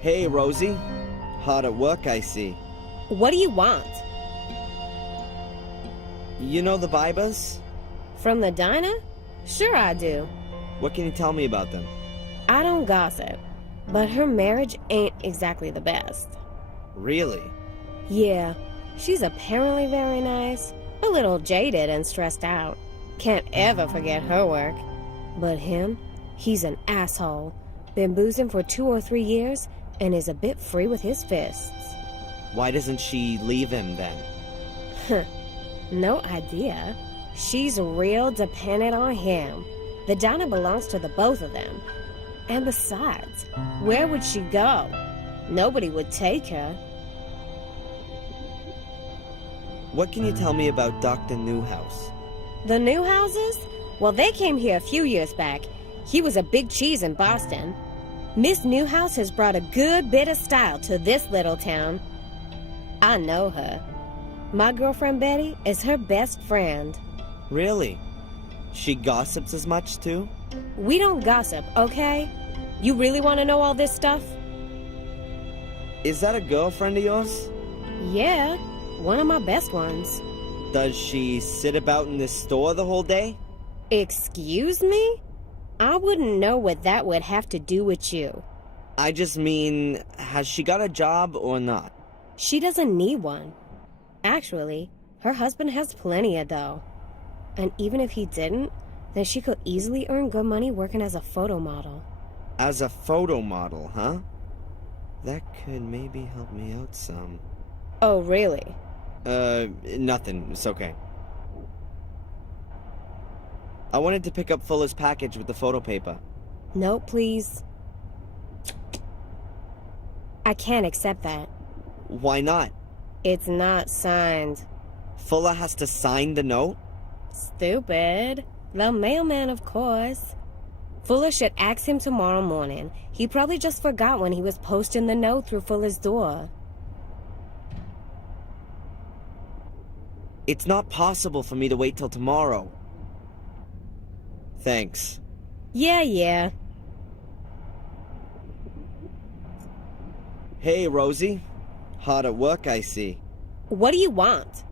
Hey, Rosie. Hard at work, I see. What do you want? You know the Bibers? From the diner? Sure I do. What can you tell me about them? I don't gossip, but her marriage ain't exactly the best. Really? Yeah, she's apparently very nice, a little jaded and stressed out. Can't ever forget her work. But him, he's an asshole. Been boozing for 2 or 3 years and is a bit free with his fists. Why doesn't she leave him then? No idea. She's real dependent on him. The diner belongs to the both of them. And besides, where would she go? Nobody would take her. What can you tell me about Dr. Newhouse? The Newhouses? Well, they came here a few years back. He was a big cheese in Boston. Miss Newhouse has brought a good bit of style to this little town. I know her. My girlfriend Betty is her best friend. Really? She gossips as much too? We don't gossip, okay? You really want to know all this stuff? Is that a girlfriend of yours? Yeah, one of my best ones. Does she sit about in this store the whole day? Excuse me? I wouldn't know what that would have to do with you. I just mean, has she got a job or not? She doesn't need one. Actually, her husband has plenty of dough. And even if he didn't, then she could easily earn good money working as a photo model. As a photo model, huh? That could maybe help me out some. Oh, really? Nothing. It's okay. I wanted to pick up Fuller's package with the photo paper. No, please. I can't accept that. Why not? It's not signed. Fuller has to sign the note? Stupid. The mailman, of course. Fuller should ask him tomorrow morning. He probably just forgot when he was posting the note through Fuller's door. It's not possible for me to wait till tomorrow. Thanks. Yeah. Hey, Rosie. Hard at work, I see. What do you want?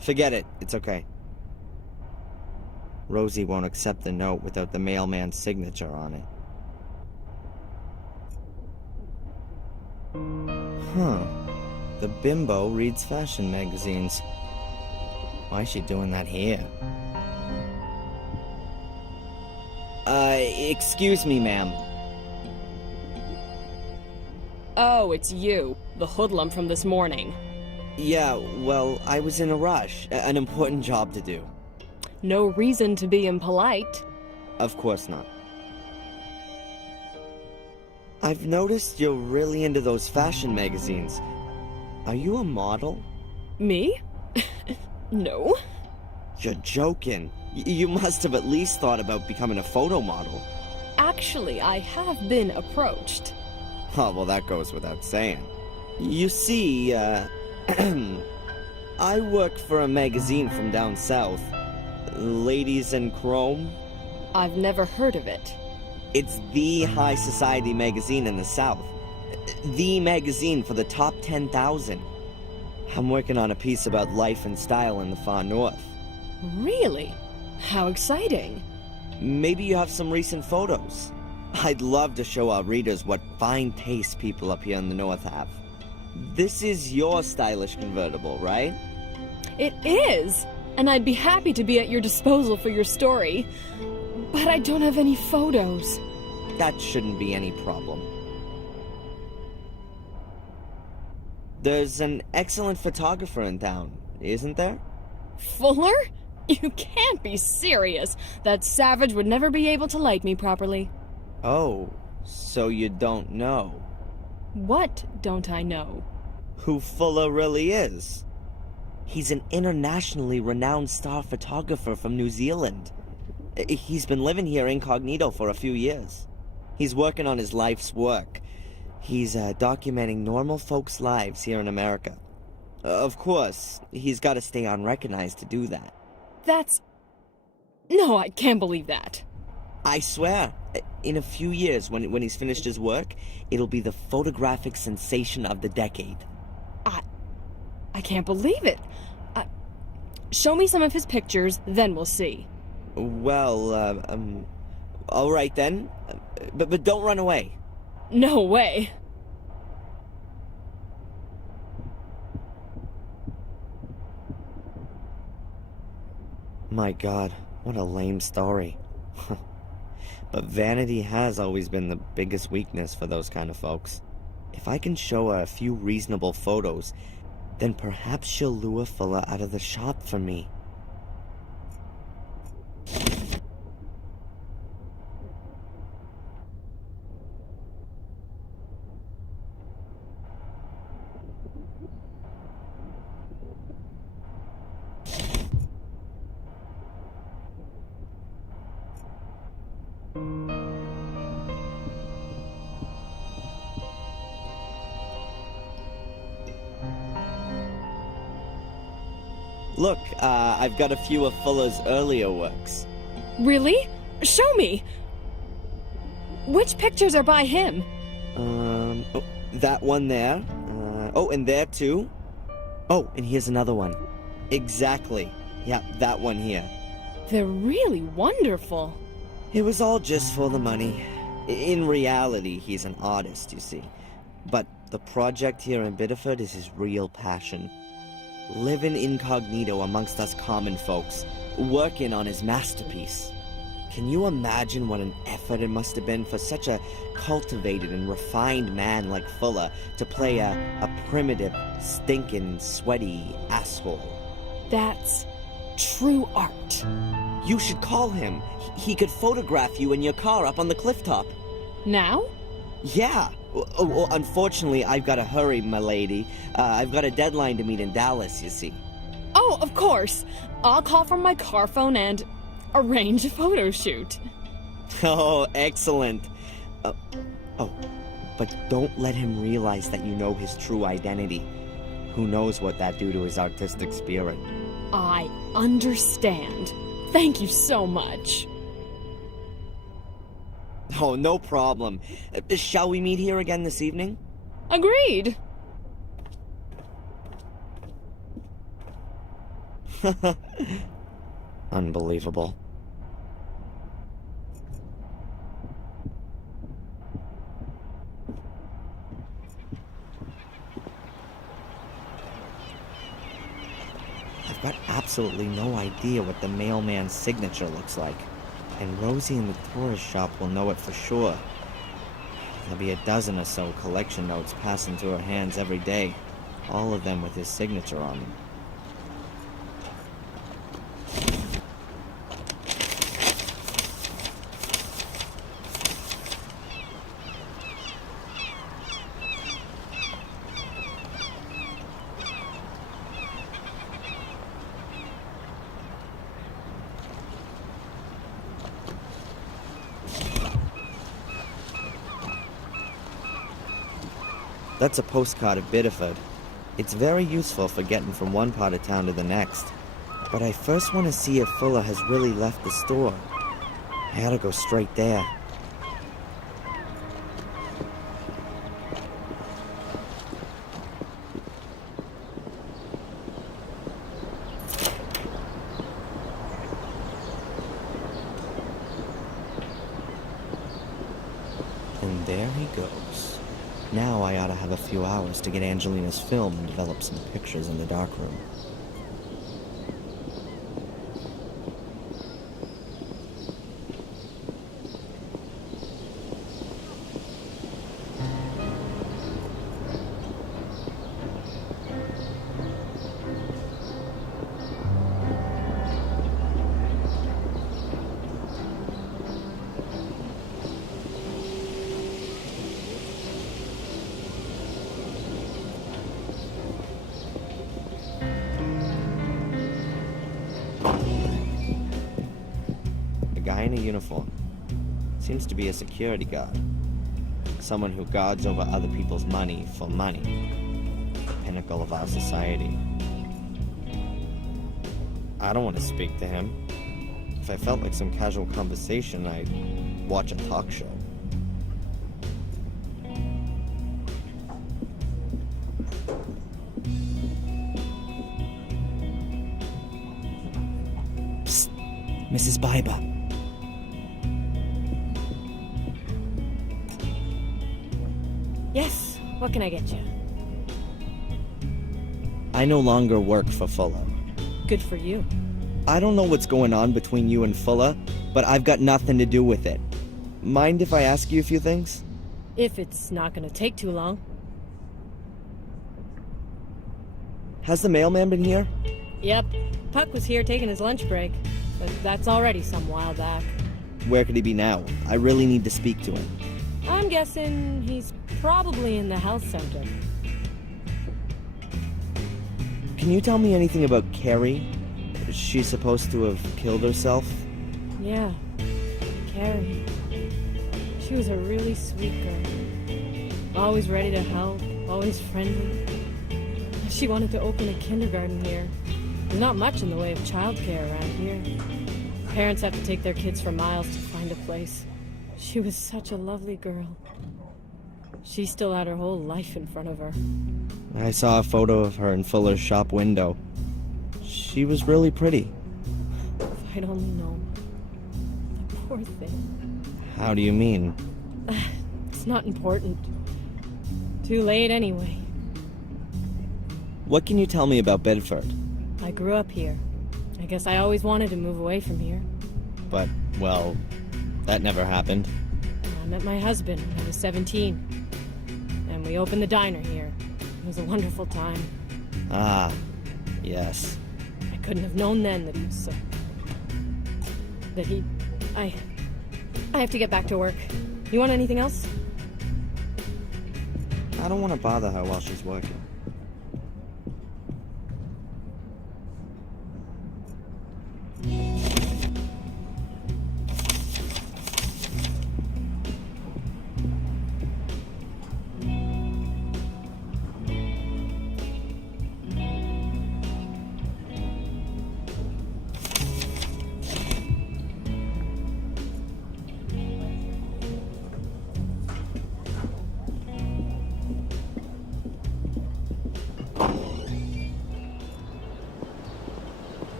Forget it. It's okay. Rosie won't accept the note without the mailman's signature on it. The bimbo reads fashion magazines. Why is she doing that here? Excuse me, ma'am. Oh, it's you. The hoodlum from this morning. Yeah, well, I was in a rush. An important job to do. No reason to be impolite. Of course not. I've noticed you're really into those fashion magazines. Are you a model? Me? No. You're joking. You must have at least thought about becoming a photo model. Actually, I have been approached. Oh, well, that goes without saying. You see, I work for a magazine from down south. Ladies in Chrome? I've never heard of it. It's the high society magazine in the South. The magazine for the top 10,000. I'm working on a piece about life and style in the far north. Really? How exciting. Maybe you have some recent photos. I'd love to show our readers what fine taste people up here in the north have. This is your stylish convertible, right? It is! And I'd be happy to be at your disposal for your story. But I don't have any photos. That shouldn't be any problem. There's an excellent photographer in town, isn't there? Fuller? You can't be serious. That savage would never be able to like me properly. Oh, so you don't know What don't I know? who Fuller really is? He's an internationally renowned star photographer from New Zealand. He's been living here incognito for a few years. He's working on his life's work. He's documenting normal folks' lives here in America. Of course, he's got to stay unrecognized to do that. That's... No, I can't believe that. I swear, in a few years, when he's finished his work, it'll be the photographic sensation of the decade. I can't believe it. Show me some of his pictures, then we'll see. Well, all right then. But don't run away. No way. My God, what a lame story. But vanity has always been the biggest weakness for those kind of folks. If I can show her a few reasonable photos, then perhaps she'll lure Fuller out of the shop for me. Look, I've got a few of Fuller's earlier works. Really? Show me! Which pictures are by him? Oh, that one there. Oh, and there too. Oh, and here's another one. Exactly. Yeah, that one here. They're really wonderful. It was all just for the money. In reality, he's an artist, you see. But the project here in Biddeford is his real passion. Living incognito amongst us common folks, working on his masterpiece. Can you imagine what an effort it must have been for such a cultivated and refined man like Fuller to play a primitive, stinking, sweaty asshole? That's true art. You should call him. He could photograph you in your car up on the cliff top. Now? Yeah. Well, unfortunately, I've got to hurry, my lady. I've got a deadline to meet in Dallas, you see. Oh, of course. I'll call from my car phone and arrange a photo shoot. Oh, excellent. Oh, but don't let him realize that you know his true identity. Who knows what that'd do to his artistic spirit. I understand. Thank you so much. Oh, no problem. Shall we meet here again this evening? Agreed. Unbelievable. I've got absolutely no idea what the mailman's signature looks like. And Rosie in the tourist shop will know it for sure. There'll be a dozen or so collection notes passing through her hands every day, all of them with his signature on them. That's a postcard of Biddeford. It's very useful for getting from one part of town to the next. But I first want to see if Fuller has really left the store. I ought to go straight there. goes. Now I ought to have a few hours to get Angelina's film and develop some pictures in the darkroom. Guy in a uniform. Seems to be a security guard. Someone who guards over other people's money for money. The pinnacle of our society. I don't want to speak to him. If I felt like some casual conversation, I'd watch a talk show. Psst, Mrs. Biber. Yes, what can I get you? I no longer work for Fuller. Good for you. I don't know what's going on between you and Fuller, but I've got nothing to do with it. Mind if I ask you a few things? If it's not gonna take too long. Has the mailman been here? Yep, Puck was here taking his lunch break, but that's already some while back. Where could he be now? I really need to speak to him. I'm guessing he's probably in the health center. Can you tell me anything about Carrie? Is she supposed to have killed herself? Yeah, Carrie. She was a really sweet girl. Always ready to help, always friendly. She wanted to open a kindergarten here. There's not much in the way of childcare around here. Parents have to take their kids for miles to find a place. She was such a lovely girl. She still had her whole life in front of her. I saw a photo of her in Fuller's shop window. She was really pretty. If I'd only known. The poor thing. How do you mean? It's not important. Too late anyway. What can you tell me about Biddeford? I grew up here. I guess I always wanted to move away from here. But, well, that never happened. I met my husband when I was 17. And we opened the diner here. It was a wonderful time. Ah, yes. I couldn't have known then that he was so... I have to get back to work. You want anything else? I don't want to bother her while she's working.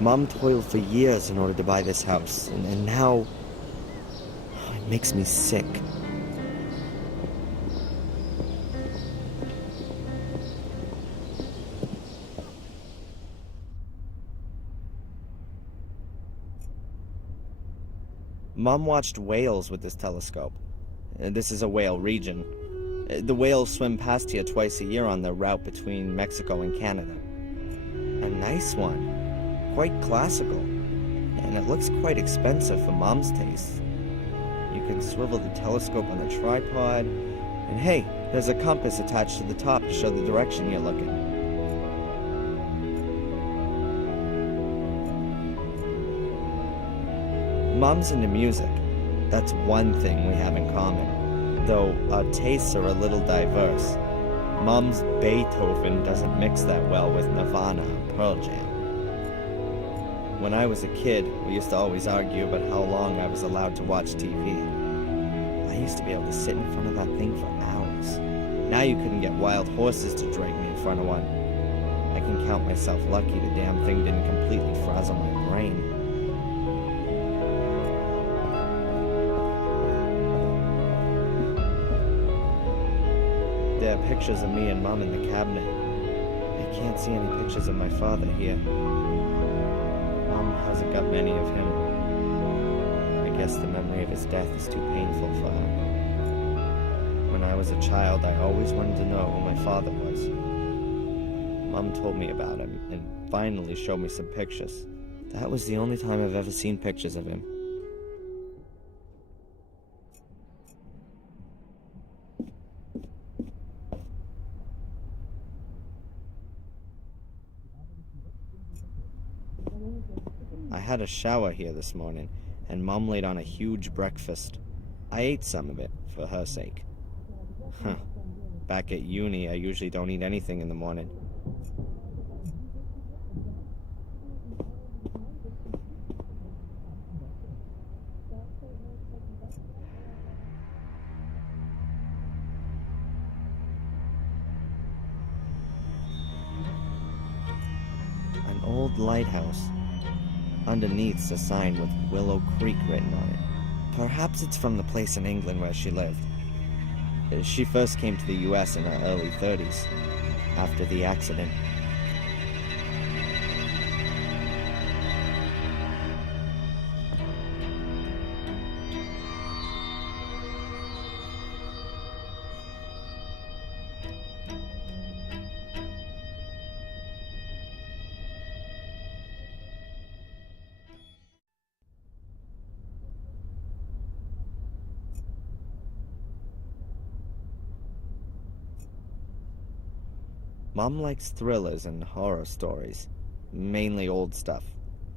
Mom toiled for years in order to buy this house, and now... it makes me sick. Mom watched whales with this telescope. This is a whale region. The whales swim past here twice a year on their route between Mexico and Canada. A nice one. Quite classical, and it looks quite expensive for Mom's taste. You can swivel the telescope on the tripod, and hey, there's a compass attached to the top to show the direction you're looking. Mom's into music. That's one thing we have in common, though our tastes are a little diverse. Mom's Beethoven doesn't mix that well with Nirvana and Pearl Jam. When I was a kid, we used to always argue about how long I was allowed to watch TV. I used to be able to sit in front of that thing for hours. Now you couldn't get wild horses to drag me in front of one. can count myself lucky the damn thing didn't completely frazzle my brain. There are pictures of me and Mom in the cabinet. I can't see any pictures of my father here. Mom hasn't got many of him. I guess the memory of his death is too painful for her. When I was a child, I always wanted to know who my father was. Mom told me about him and finally showed me some pictures. That was the only time I've ever seen pictures of him. I had a shower here this morning, and Mom laid on a huge breakfast. I ate some of it, for her sake. Huh. Back at uni, I usually don't eat anything in the morning. An old lighthouse. Underneath's a sign with Willow Creek written on it. Perhaps it's from the place in England where she lived. She first came to the US in her early 30s, after the accident. Mom likes thrillers and horror stories, mainly old stuff,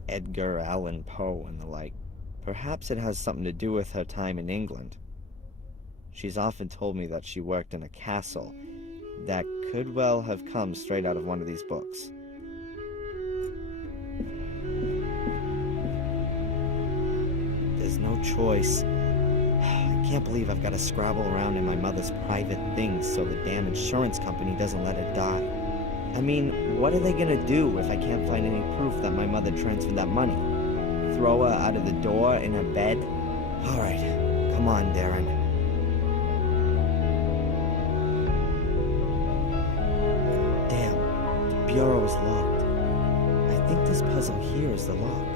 Edgar Allan Poe and the like. Perhaps it has something to do with her time in England. She's often told me that she worked in a castle that could well have come straight out of one of these books. There's no choice. I can't believe I've got to scrabble around in my mother's private things so the damn insurance company doesn't let her die. I mean, what are they gonna do if I can't find any proof that my mother transferred that money? Throw her out of the door in her bed? Alright, come on, Darren. Damn, the bureau is locked. I think this puzzle here is the lock.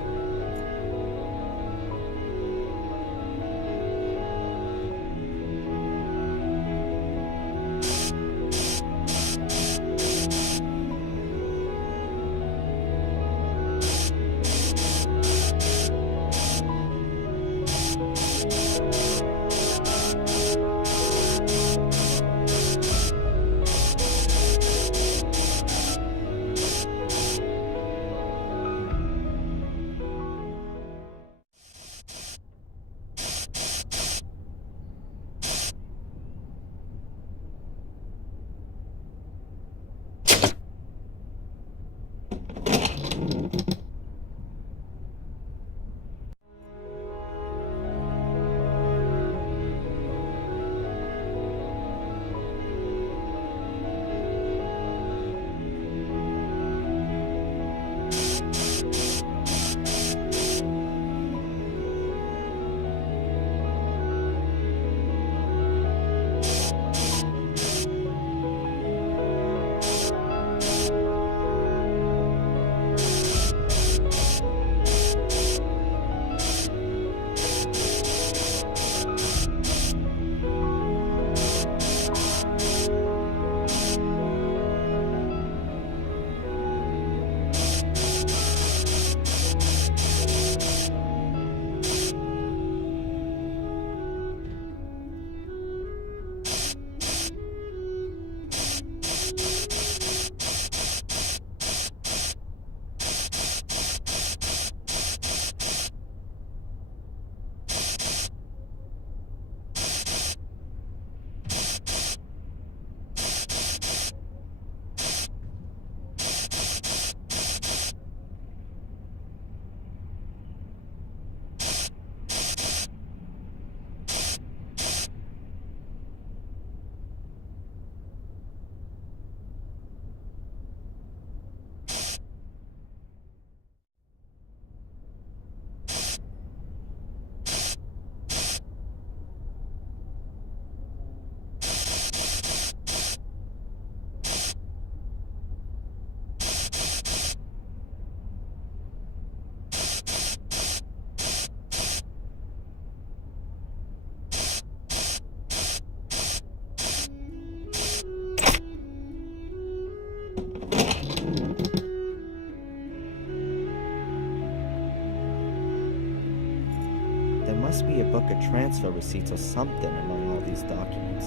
must be a book of transfer receipts or something among all these documents.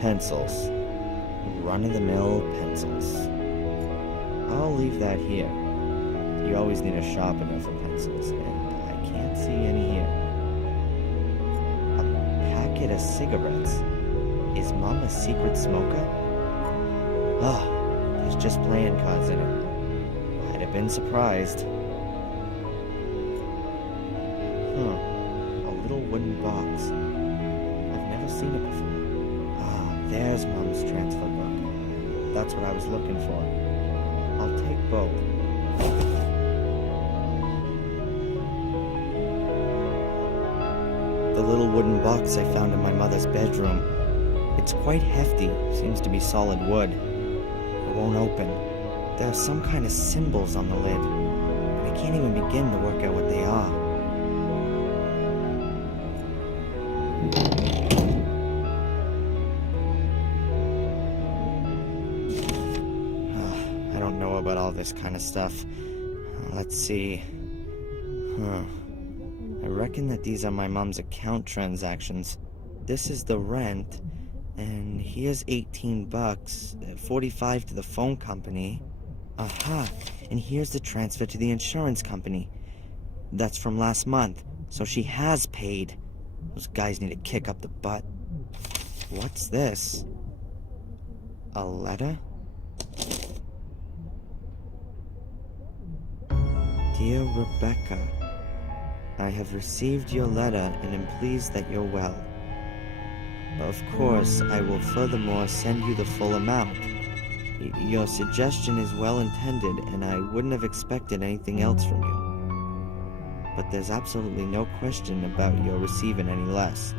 Pencils. Run-of-the-mill pencils. I'll leave that here. You always need a sharpener for pencils, and I can't see any here. A packet of cigarettes. Is Mom a secret smoker? Oh, there's just playing cards in it. I'd have been surprised. A little wooden box. I've never seen it before. Ah, there's Mom's transfer book. That's what I was looking for. I'll take both. The little wooden box I found in my mother's bedroom. It's quite hefty, seems to be solid wood. It won't open. There are some kind of symbols on the lid, and I can't even begin to work out what they are. I don't know about all this kind of stuff. Let's see. I reckon that these are my mom's account transactions. This is the rent, and here's 18 bucks, 45 to the phone company. Aha, and here's the transfer to the insurance company. That's from last month, so she has paid. Those guys need to kick up the butt. What's this? A letter? Dear Rebecca, I have received your letter and am pleased that you're well. Of course, I will furthermore send you the full amount. Your suggestion is well intended, and I wouldn't have expected anything else from you. But there's absolutely no question about your receiving any less,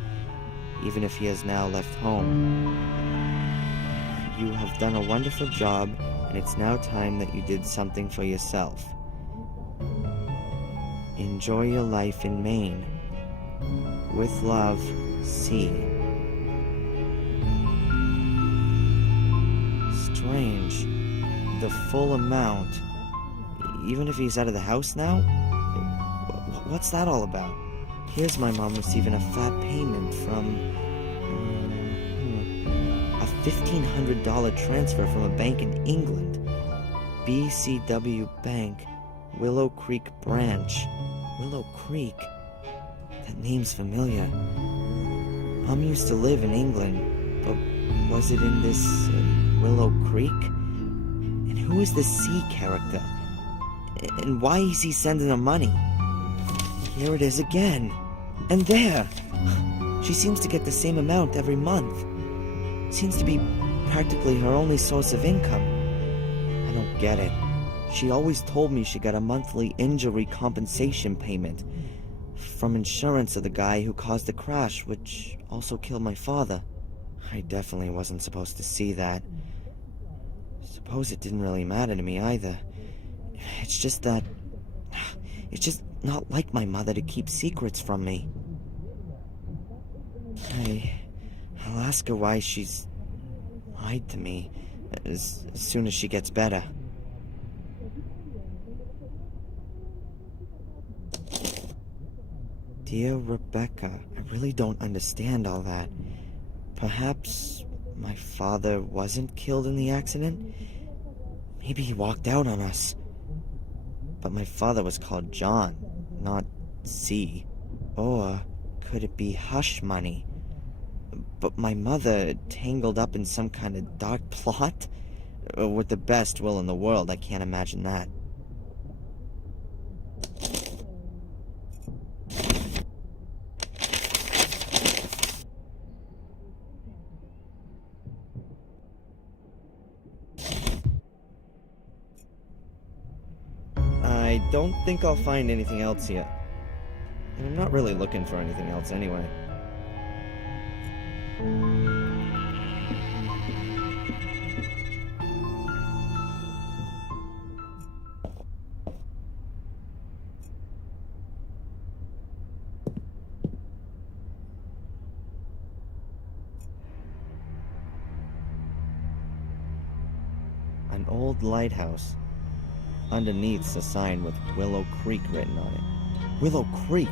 even if he has now left home. You have done a wonderful job, and it's now time that you did something for yourself. Enjoy your life in Maine. With love, C. Strange. The full amount. Even if he's out of the house now? What's that all about? Here's my mom receiving a fat payment from... a $1,500 transfer from a bank in England. BCW Bank, Willow Creek Branch. Willow Creek? That name's familiar. Mom used to live in England, but was it in this Willow Creek? And who is this C character? And why is he sending her money? Here it is again. And there! She seems to get the same amount every month. Seems to be practically her only source of income. I don't get it. She always told me she got a monthly injury compensation payment from insurance of the guy who caused the crash, which also killed my father. I definitely wasn't supposed to see that. Suppose it didn't really matter to me either. It's just that... It's just not like my mother to keep secrets from me. I'll ask her why she's lied to me as soon as she gets better. Dear Rebecca, I really don't understand all that. Perhaps my father wasn't killed in the accident? Maybe he walked out on us. But my father was called John, not C. Or could it be hush money? But my mother tangled up in some kind of dark plot? With the best will in the world, I can't imagine that. I don't think I'll find anything else here. And I'm not really looking for anything else anyway. An old lighthouse. Underneath's a sign with Willow Creek written on it. Willow Creek?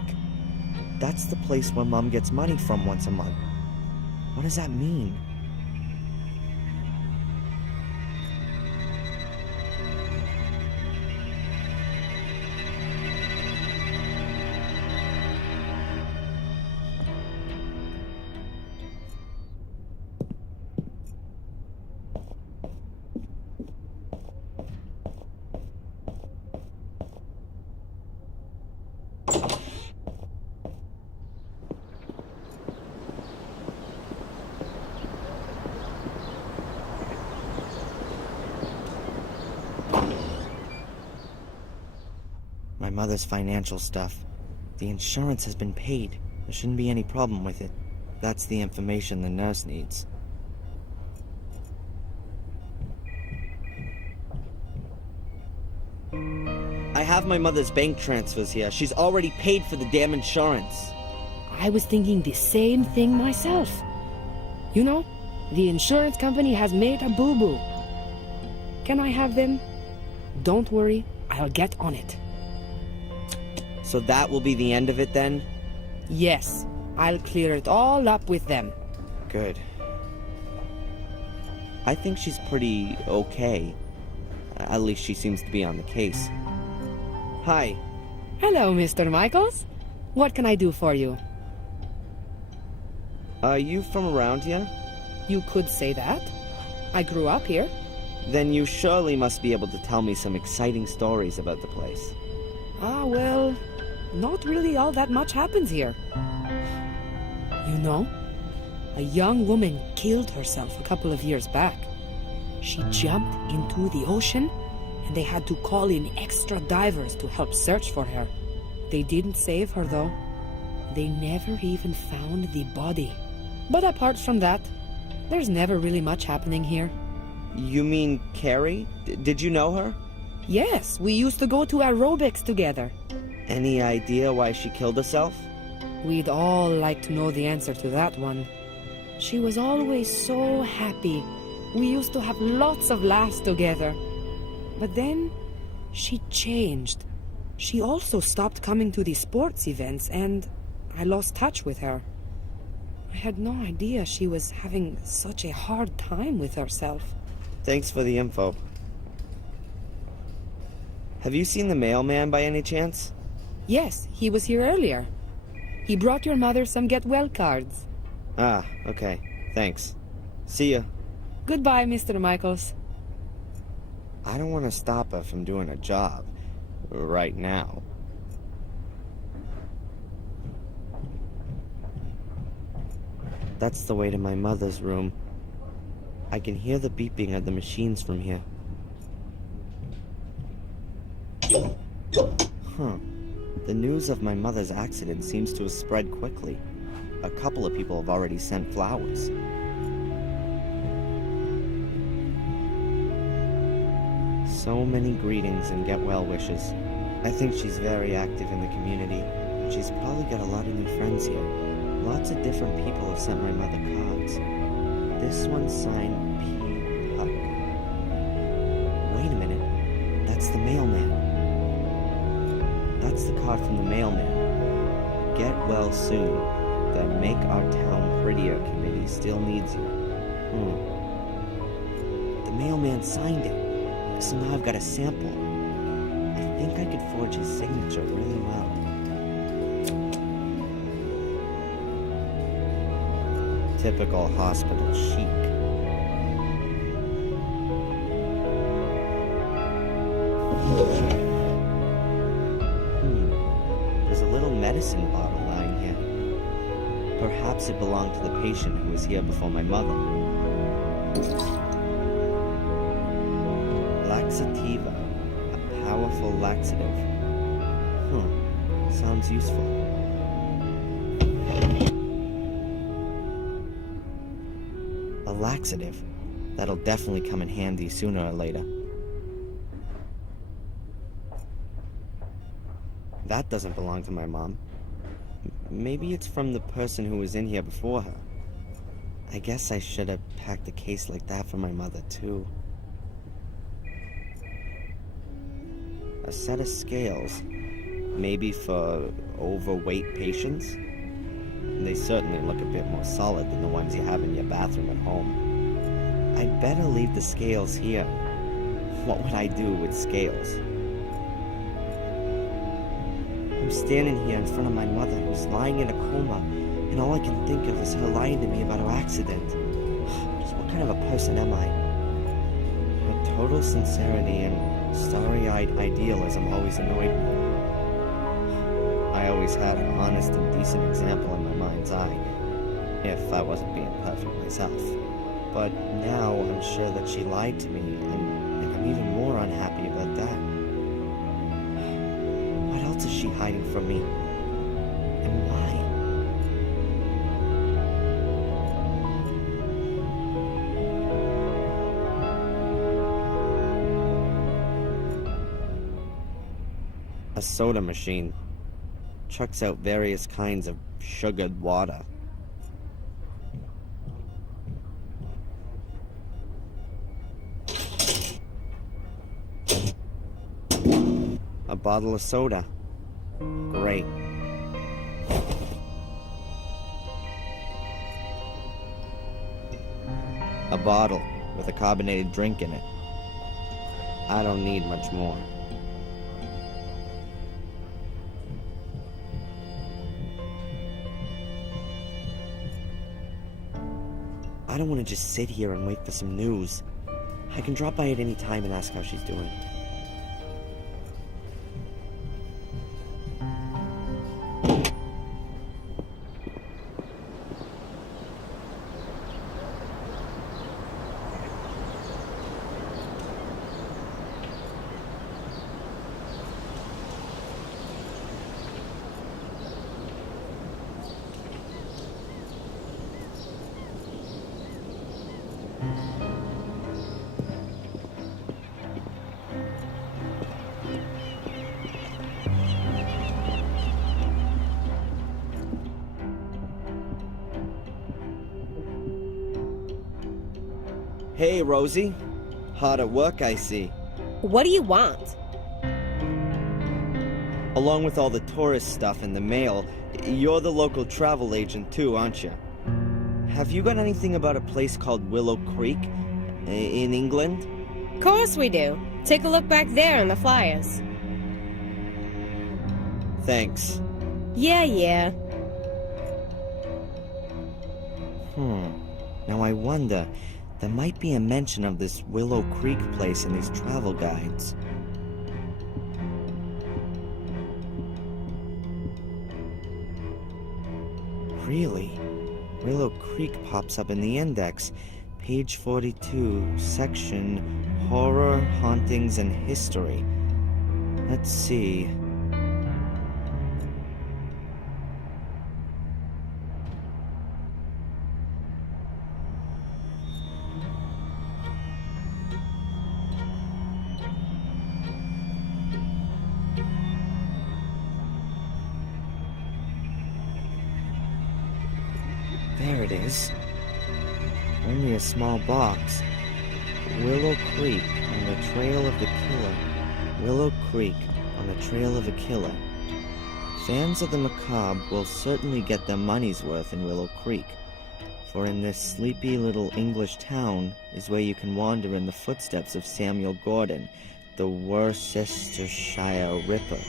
That's the place where Mom gets money from once a month. What does that mean? My mother's financial stuff. The insurance has been paid. There shouldn't be any problem with it. That's the information the nurse needs. I have my mother's bank transfers here. She's already paid for the damn insurance. I was thinking the same thing myself. You know, the insurance company has made a boo-boo. Can I have them? Don't worry, I'll get on it. So that will be the end of it then? Yes, I'll clear it all up with them. Good. I think she's pretty okay. At least she seems to be on the case. Hi. Hello, Mr. Michaels. What can I do for you? Are you from around here? You could say that. I grew up here. Then you surely must be able to tell me some exciting stories about the place. Ah, well, not really all that much happens here. You know, a young woman killed herself a couple of years back. She jumped into the ocean, and they had to call in extra divers to help search for her. They didn't save her, though. They never even found the body. But apart from that, there's never really much happening here. You mean Carrie? Did you know her? Yes, we used to go to aerobics together. Any idea why she killed herself? We'd all like to know the answer to that one. She was always so happy. We used to have lots of laughs together. But then, she changed. She also stopped coming to the sports events, and I lost touch with her. I had no idea she was having such a hard time with herself. Thanks for the info. Have you seen the mailman by any chance? Yes, he was here earlier. He brought your mother some get-well cards. Ah, okay. Thanks. See ya. Goodbye, Mr. Michaels. I don't want to stop her from doing her job. Right now. That's the way to my mother's room. I can hear the beeping of the machines from here. Huh. The news of my mother's accident seems to have spread quickly. A couple of people have already sent flowers. So many greetings and get-well wishes. I think she's very active in the community. She's probably got a lot of new friends here. Lots of different people have sent my mother cards. This one's signed P. Huck. Wait a minute. That's the mailman. That's the card from the mailman. Get well soon. The Make Our Town Prettier committee still needs you. The mailman signed it. So now I've got a sample. I think I could forge his signature really well. Typical hospital chic. There's a little medicine bottle lying here. Perhaps it belonged to the patient who was here before my mother. Laxativa. A powerful laxative. Sounds useful. A laxative. That'll definitely come in handy sooner or later. That doesn't belong to my mom. Maybe it's from the person who was in here before her. I guess I should have packed a case like that for my mother, too. A set of scales. Maybe for overweight patients? They certainly look a bit more solid than the ones you have in your bathroom at home. I'd better leave the scales here. What would I do with scales? I'm standing here in front of my mother, who's lying in a coma, and all I can think of is her lying to me about her accident. Just what kind of a person am I? Her total sincerity and starry-eyed idealism always annoyed me. I always had an honest and decent example in my mind's eye, if I wasn't being perfect myself. But now I'm sure that she lied to me, and I'm even more unhappy about that. What else is she hiding from me? And why? A soda machine chucks out various kinds of sugared water. A bottle of soda. Great. A bottle with a carbonated drink in it. I don't need much more. I don't want to just sit here and wait for some news. I can drop by at any time and ask how she's doing. Hey, Rosie. Hard at work, I see. What do you want? Along with all the tourist stuff in the mail, you're the local travel agent too, aren't you? Have you got anything about a place called Willow Creek in England? Of course we do. Take a look back there in the flyers. Thanks. Yeah. Now I wonder, there might be a mention of this Willow Creek place in these travel guides. Really? Willow Creek pops up in the index. Page 42, section Horror, Hauntings, and History. Let's see. There it is. Only a small box. Willow Creek on the trail of the killer. Willow Creek on the trail of a killer. Fans of the macabre will certainly get their money's worth in Willow Creek, for in this sleepy little English town is where you can wander in the footsteps of Samuel Gordon, the Worcestershire Ripper,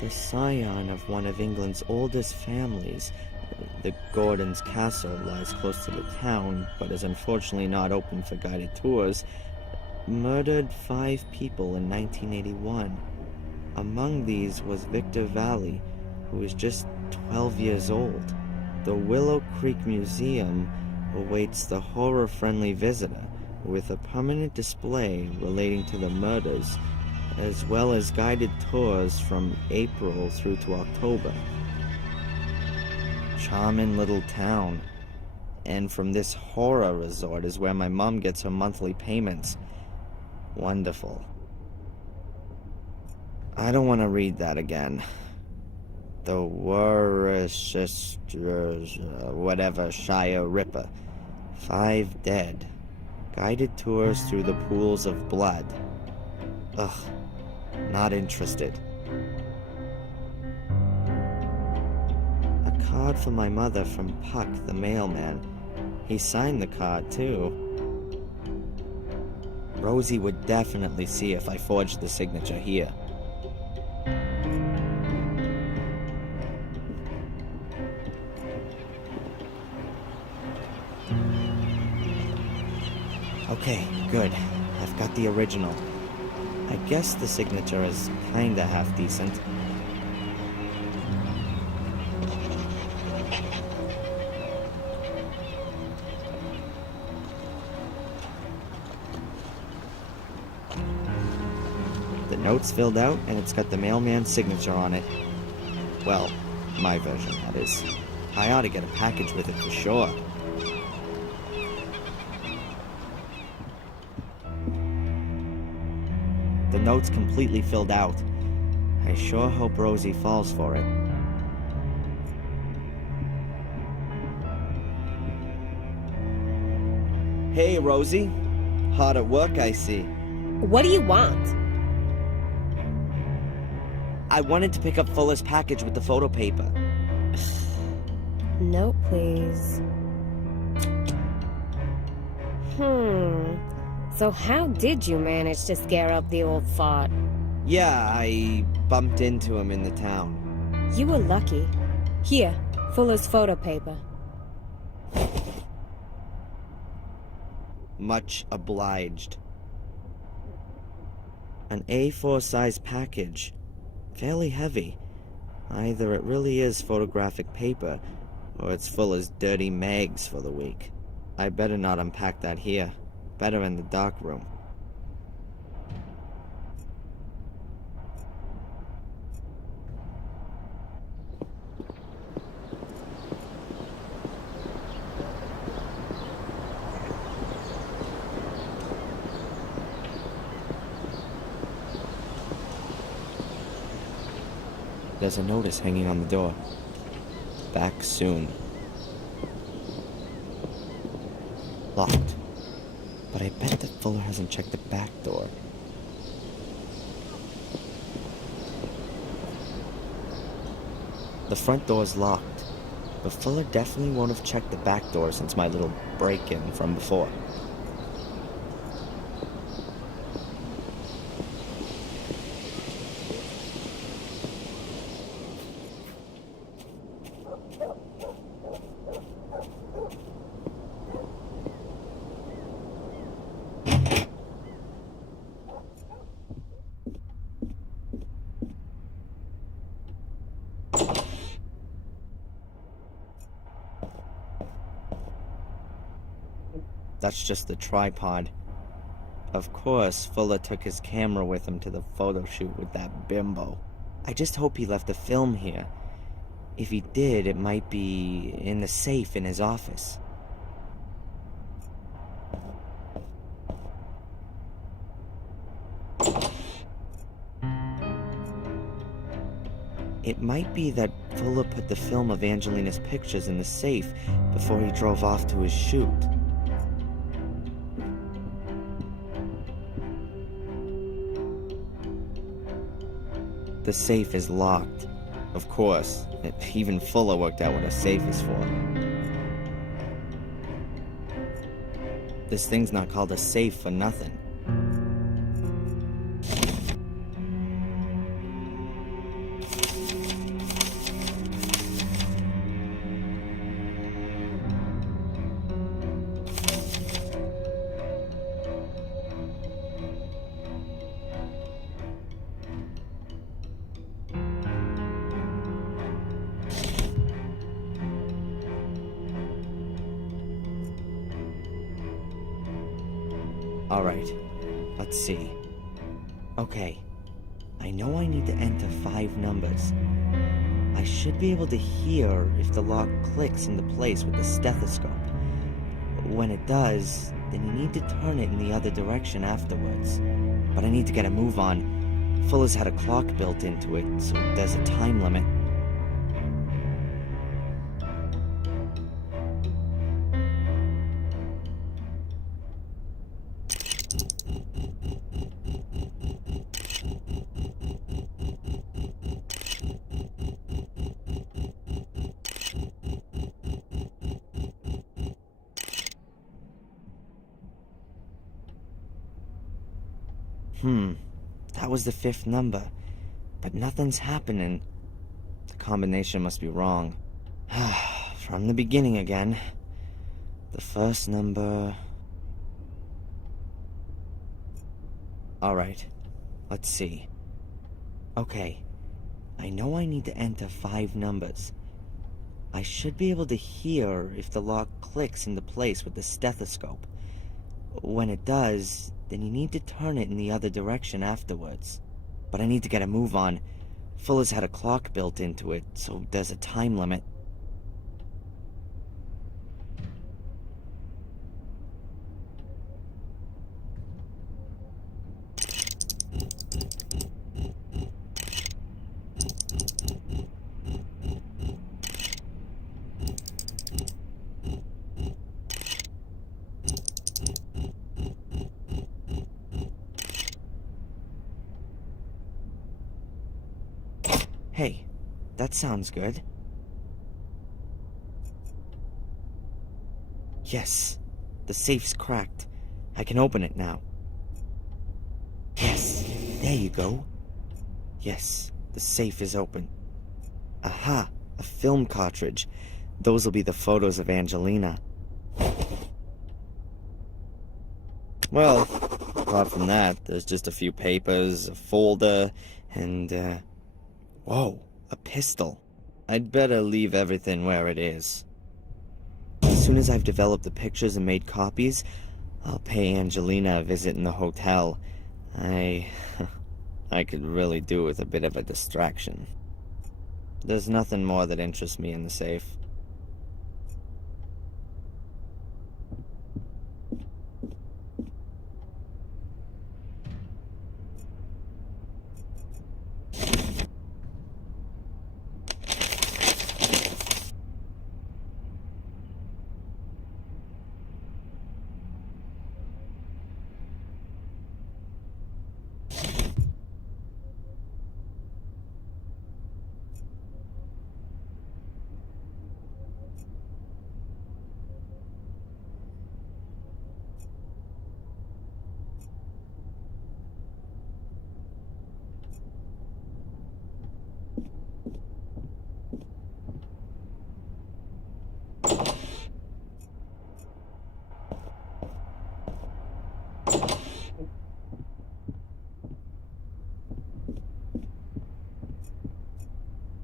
the scion of one of England's oldest families. The Gordon's castle lies close to the town, but is unfortunately not open for guided tours. Murdered 5 people in 1981. Among these was Victor Valley, who was just 12 years old. The Willow Creek Museum awaits the horror-friendly visitor with a permanent display relating to the murders, as well as guided tours from April through to October. Charming little town. And from this horror resort is where my mom gets her monthly payments. Wonderful. I don't want to read that again. The Worcestershire, whatever, Shire Ripper. 5 dead. Guided tours through the pools of blood. Ugh. Not interested. card for my mother from Puck, the mailman. He signed the card, too. Rosie would definitely see if I forged the signature here. Okay, good. I've got the original. I guess the signature is kinda half-decent. The note's filled out, and it's got the mailman's signature on it. Well, my version, that is. I ought to get a package with it for sure. The note's completely filled out. I sure hope Rosie falls for it. Hey, Rosie. Hard at work, I see. What do you want? I wanted to pick up Fuller's package with the photo paper. Note, please. So how did you manage to scare up the old fart? Yeah, I bumped into him in the town. You were lucky. Here, Fuller's photo paper. Much obliged. An A4 size package. Fairly heavy. Either it really is photographic paper, or it's Fuller's dirty mags for the week. I better not unpack that here. Better in the dark room. There's a notice hanging on the door. Back soon. Locked. But I bet that Fuller hasn't checked the back door. The front door's locked, but Fuller definitely won't have checked the back door since my little break-in from before. That's just the tripod. Of course, Fuller took his camera with him to the photo shoot with that bimbo. I just hope he left the film here. If he did, it might be in the safe in his office. It might be that Fuller put the film of Angelina's pictures in the safe before he drove off to his shoot. The safe is locked. Of course, even Fuller worked out what a safe is for. This thing's not called a safe for nothing. Alright, let's see. Okay, I know I need to enter 5 numbers. I should be able to hear if the lock clicks into place with the stethoscope. When it does, then you need to turn it in the other direction afterwards. But I need to get a move on. Fuller's had a clock built into it, so there's a time limit. That was the 5th number, but nothing's happening. The combination must be wrong. From the beginning again. The first number... Alright, let's see. Okay, I know I need to enter 5 numbers. I should be able to hear if the lock clicks into place with the stethoscope. When it does, then you need to turn it in the other direction afterwards. But I need to get a move on. Fuller's had a clock built into it, so there's a time limit. Hey, that sounds good. Yes, the safe's cracked. I can open it now. Yes, there you go. Yes, the safe is open. Aha, a film cartridge. Those will be the photos of Angelina. Well, apart from that, there's just a few papers, a folder, and, whoa, a pistol. I'd better leave everything where it is. As soon as I've developed the pictures and made copies, I'll pay Angelina a visit in the hotel. I could really do with a bit of a distraction. There's nothing more that interests me in the safe.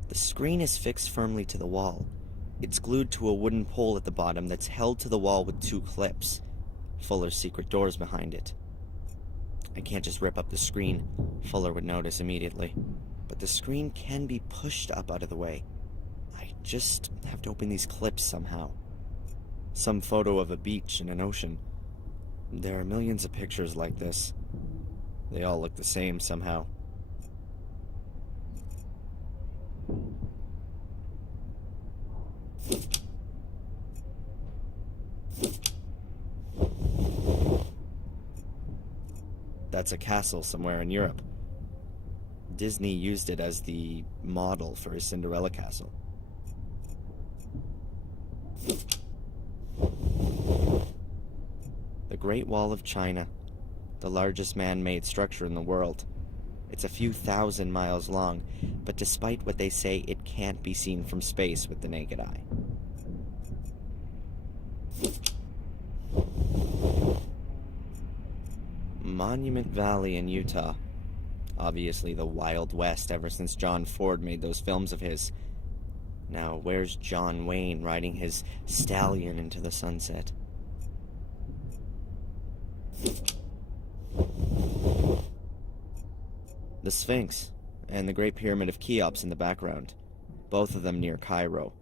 The screen is fixed firmly to the wall. It's glued to a wooden pole at the bottom that's held to the wall with 2 clips. Fuller's secret door's behind it. I can't just rip up the screen. Fuller would notice immediately. But the screen can be pushed up out of the way. I just have to open these clips somehow. Some photo of a beach and an ocean. There are millions of pictures like this. They all look the same somehow. That's a castle somewhere in Europe. Disney used it as the model for his Cinderella castle. The Great Wall of China, the largest man-made structure in the world. It's a few thousand miles long, but despite what they say, it can't be seen from space with the naked eye. Monument Valley in Utah. Obviously the Wild West ever since John Ford made those films of his. Now, where's John Wayne riding his stallion into the sunset? The Sphinx, and the Great Pyramid of Cheops in the background, both of them near Cairo.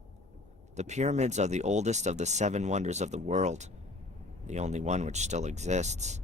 The pyramids are the oldest of the 7 wonders of the world, the only one which still exists.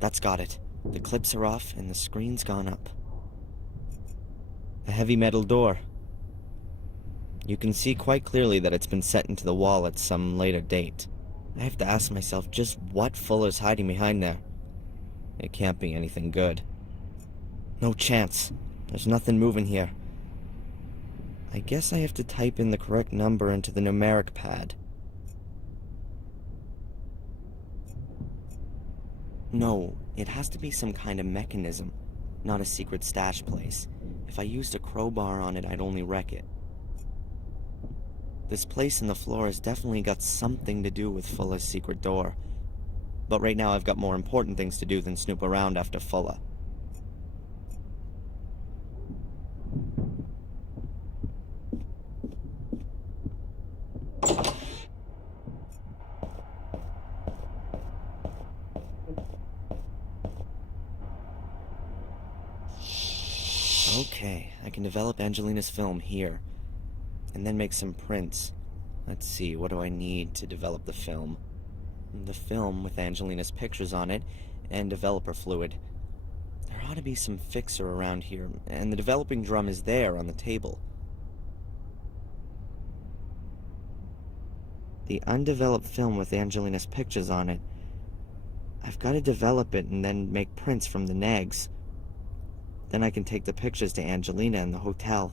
That's got it. The clips are off and the screen's gone up. A heavy metal door. You can see quite clearly that it's been set into the wall at some later date. I have to ask myself just what Fuller's hiding behind there. It can't be anything good. No chance. There's nothing moving here. I guess I have to type in the correct number into the numeric pad. No, it has to be some kind of mechanism, not a secret stash place. If I used a crowbar on it, I'd only wreck it. This place in the floor has definitely got something to do with Fuller's secret door. But right now I've got more important things to do than snoop around after Fuller. Okay, I can develop Angelina's film here, and then make some prints. Let's see, what do I need to develop the film? The film with Angelina's pictures on it, and developer fluid. There ought to be some fixer around here, and the developing drum is there on the table. The undeveloped film with Angelina's pictures on it. I've got to develop it and then make prints from the nags. Then I can take the pictures to Angelina in the hotel.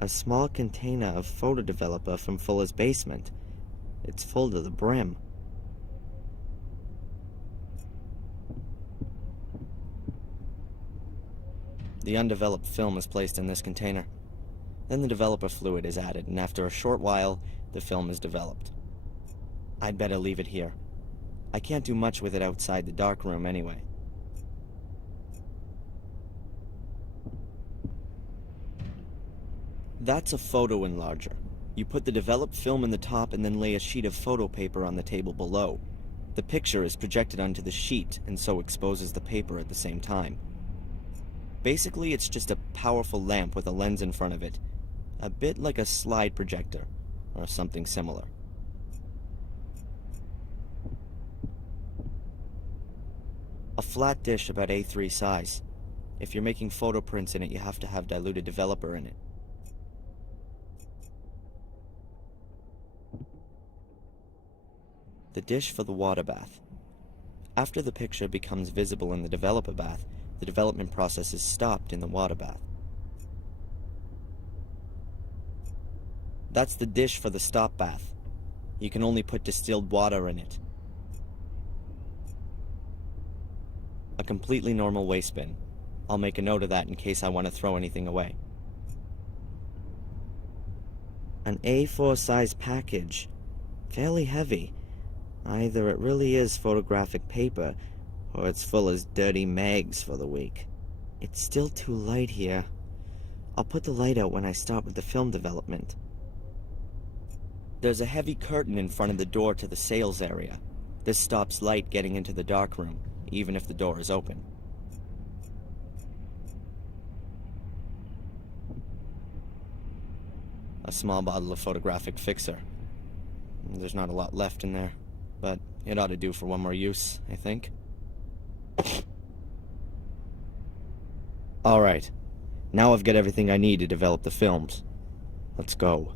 A small container of photo developer from Fuller's basement. It's full to the brim. The undeveloped film is placed in this container. Then the developer fluid is added, and after a short while, the film is developed. I'd better leave it here. I can't do much with it outside the dark room anyway. That's a photo enlarger. You put the developed film in the top and then lay a sheet of photo paper on the table below. The picture is projected onto the sheet and so exposes the paper at the same time. Basically, it's just a powerful lamp with a lens in front of it. A bit like a slide projector, or something similar. A flat dish about A3 size. If you're making photo prints in it, you have to have diluted developer in it. The dish for the water bath. After the picture becomes visible in the developer bath, the development process is stopped in the water bath. That's the dish for the stop bath. You can only put distilled water in it. A completely normal waste bin. I'll make a note of that in case I want to throw anything away. An A4 size package. Fairly heavy. Either it really is photographic paper, or it's full as dirty mags for the week. It's still too light here. I'll put the light out when I start with the film development. There's a heavy curtain in front of the door to the sales area. This stops light getting into the darkroom, even if the door is open. A small bottle of photographic fixer. There's not a lot left in there, but it ought to do for one more use, I think. Alright, now I've got everything I need to develop the films. Let's go.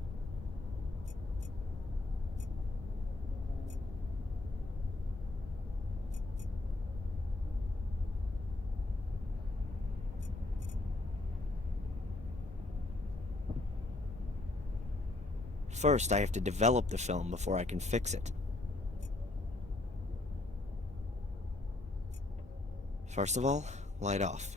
First, I have to develop the film before I can fix it. First of all, light off.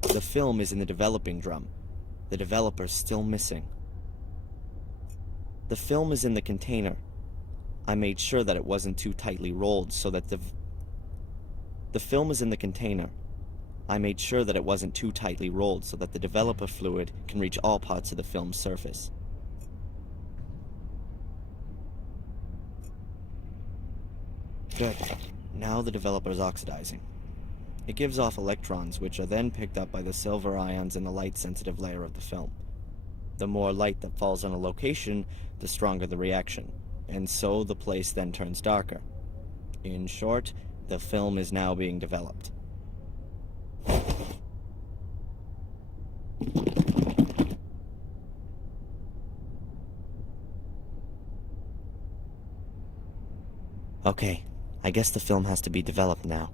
The film is in the developing drum. The developer's still missing. The film is in the container. I made sure that it wasn't too tightly rolled so that the film is in the container. I made sure that it wasn't too tightly rolled so that the developer fluid can reach all parts of the film's surface. Good. Now the developer is oxidizing. It gives off electrons, which are then picked up by the silver ions in the light-sensitive layer of the film. The more light that falls on a location, the stronger the reaction, and so the place then turns darker. In short, the film is now being developed. Okay, I guess the film has to be developed now.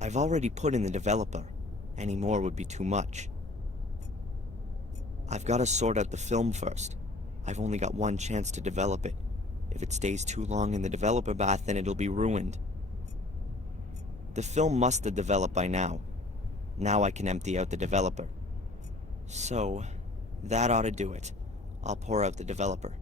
I've already put in the developer. Any more would be too much. I've got to sort out the film first. I've only got one chance to develop it. If it stays too long in the developer bath, then it'll be ruined. The film must have developed by now. Now I can empty out the developer. So, that ought to do it. I'll pour out the developer.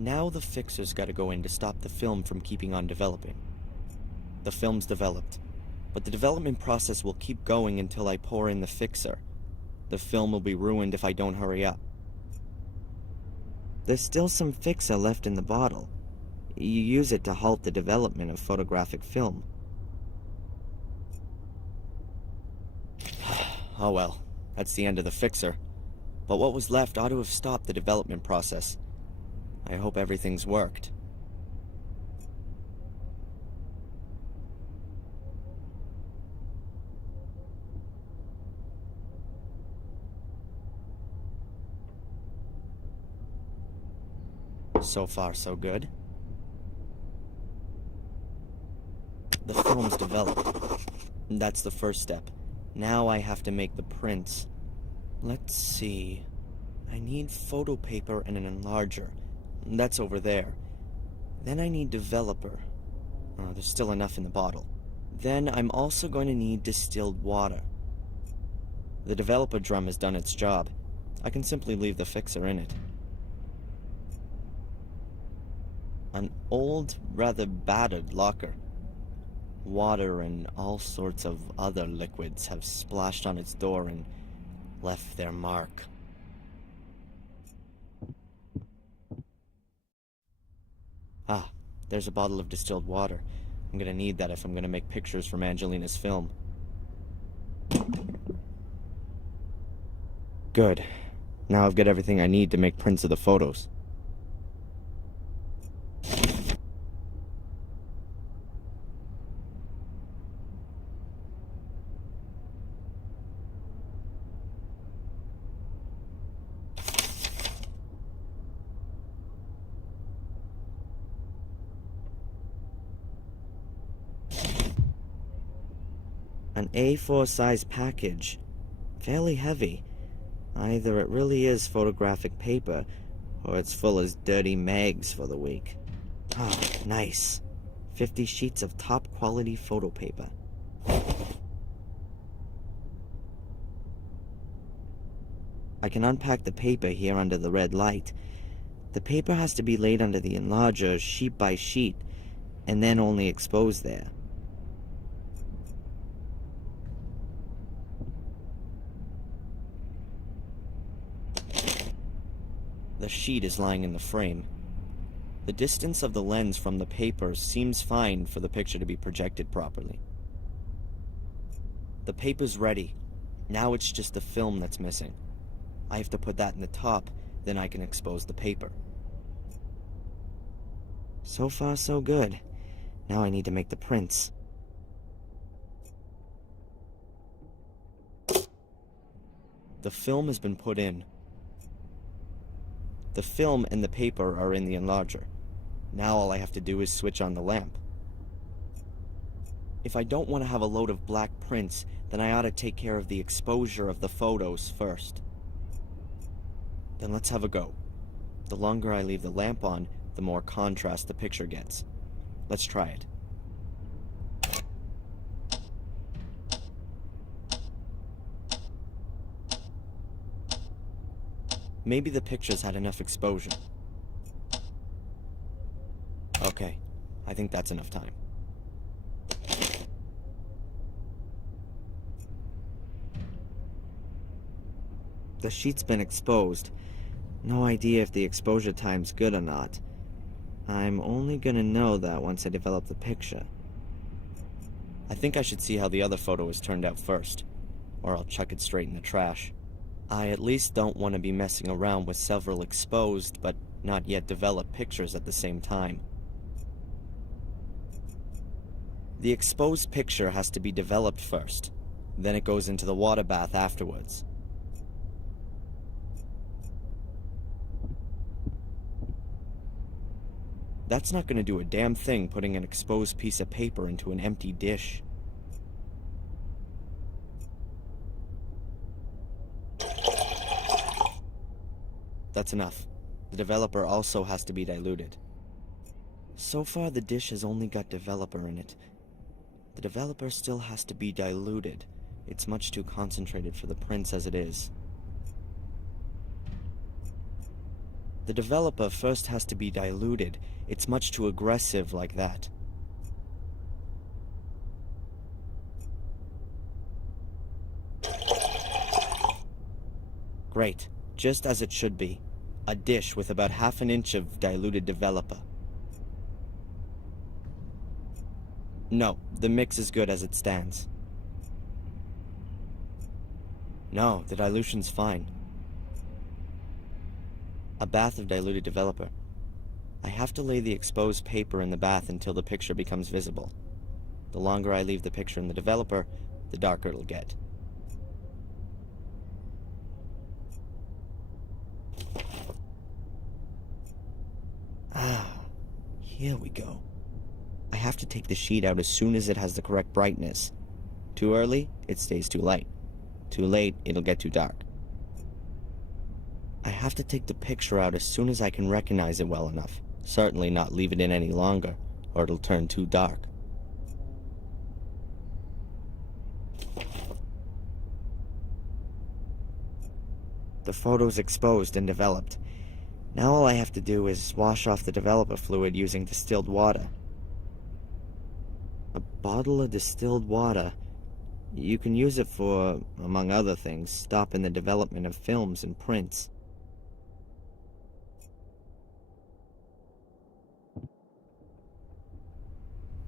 Now the fixer's gotta go in to stop the film from keeping on developing. The film's developed, but the development process will keep going until I pour in the fixer. The film will be ruined if I don't hurry up. There's still some fixer left in the bottle. You use it to halt the development of photographic film. Oh well, that's the end of the fixer. But what was left ought to have stopped the development process. I hope everything's worked. So far, so good. The film's developed. That's the first step. Now I have to make the prints. Let's see. I need photo paper and an enlarger. That's over there. Then I need developer. There's still enough in the bottle. Then I'm also going to need distilled water. The developer drum has done its job. I can simply leave the fixer in it. An old, rather battered locker. Water and all sorts of other liquids have splashed on its door and left their mark. Ah, there's a bottle of distilled water. I'm gonna need that if I'm gonna make pictures from Angelina's film. Good. Now I've got everything I need to make prints of the photos. An A4 size package. Fairly heavy. Either it really is photographic paper, or it's full as dirty mags for the week. Ah, nice. 50 sheets of top quality photo paper. I can unpack the paper here under the red light. The paper has to be laid under the enlarger sheet by sheet, and then only exposed there. The sheet is lying in the frame. The distance of the lens from the paper seems fine for the picture to be projected properly. The paper's ready. Now it's just the film that's missing. I have to put that in the top, then I can expose the paper. So far, so good. Now I need to make the prints. The film has been put in. The film and the paper are in the enlarger. Now all I have to do is switch on the lamp. If I don't want to have a load of black prints, then I ought to take care of the exposure of the photos first. Then let's have a go. The longer I leave the lamp on, the more contrast the picture gets. Let's try it. Maybe the pictures had enough exposure. Okay, I think that's enough time. The sheet's been exposed. No idea if the exposure time's good or not. I'm only gonna know that once I develop the picture. I think I should see how the other photo has turned out first, or I'll chuck it straight in the trash. I at least don't want to be messing around with several exposed but not yet developed pictures at the same time. The exposed picture has to be developed first, then it goes into the water bath afterwards. That's not gonna do a damn thing putting an exposed piece of paper into an empty dish. That's enough. The developer also has to be diluted. So far, the dish has only got developer in it. The developer still has to be diluted. It's much too concentrated for the prints as it is. The developer first has to be diluted. It's much too aggressive like that. Great. Just as it should be. A dish with about half an inch of diluted developer. No, the mix is good as it stands. No, the dilution's fine. A bath of diluted developer. I have to lay the exposed paper in the bath until the picture becomes visible. The longer I leave the picture in the developer, the darker it'll get. Here we go. I have to take the sheet out as soon as it has the correct brightness. Too early, it stays too light. Too late, it'll get too dark. I have to take the picture out as soon as I can recognize it well enough. Certainly not leave it in any longer, or it'll turn too dark. The photo's exposed and developed. Now all I have to do is wash off the developer fluid using distilled water. A bottle of distilled water. You can use it for, among other things, stopping the development of films and prints.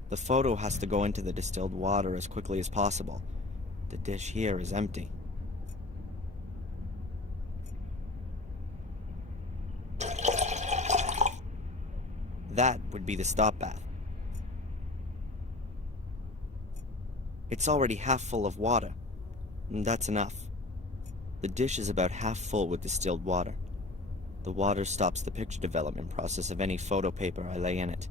The photo has to go into the distilled water as quickly as possible. The dish here is empty. That would be the stop bath. It's already half full of water. That's enough. The dish is about half full with distilled water. The water stops the picture development process of any photo paper I lay in it.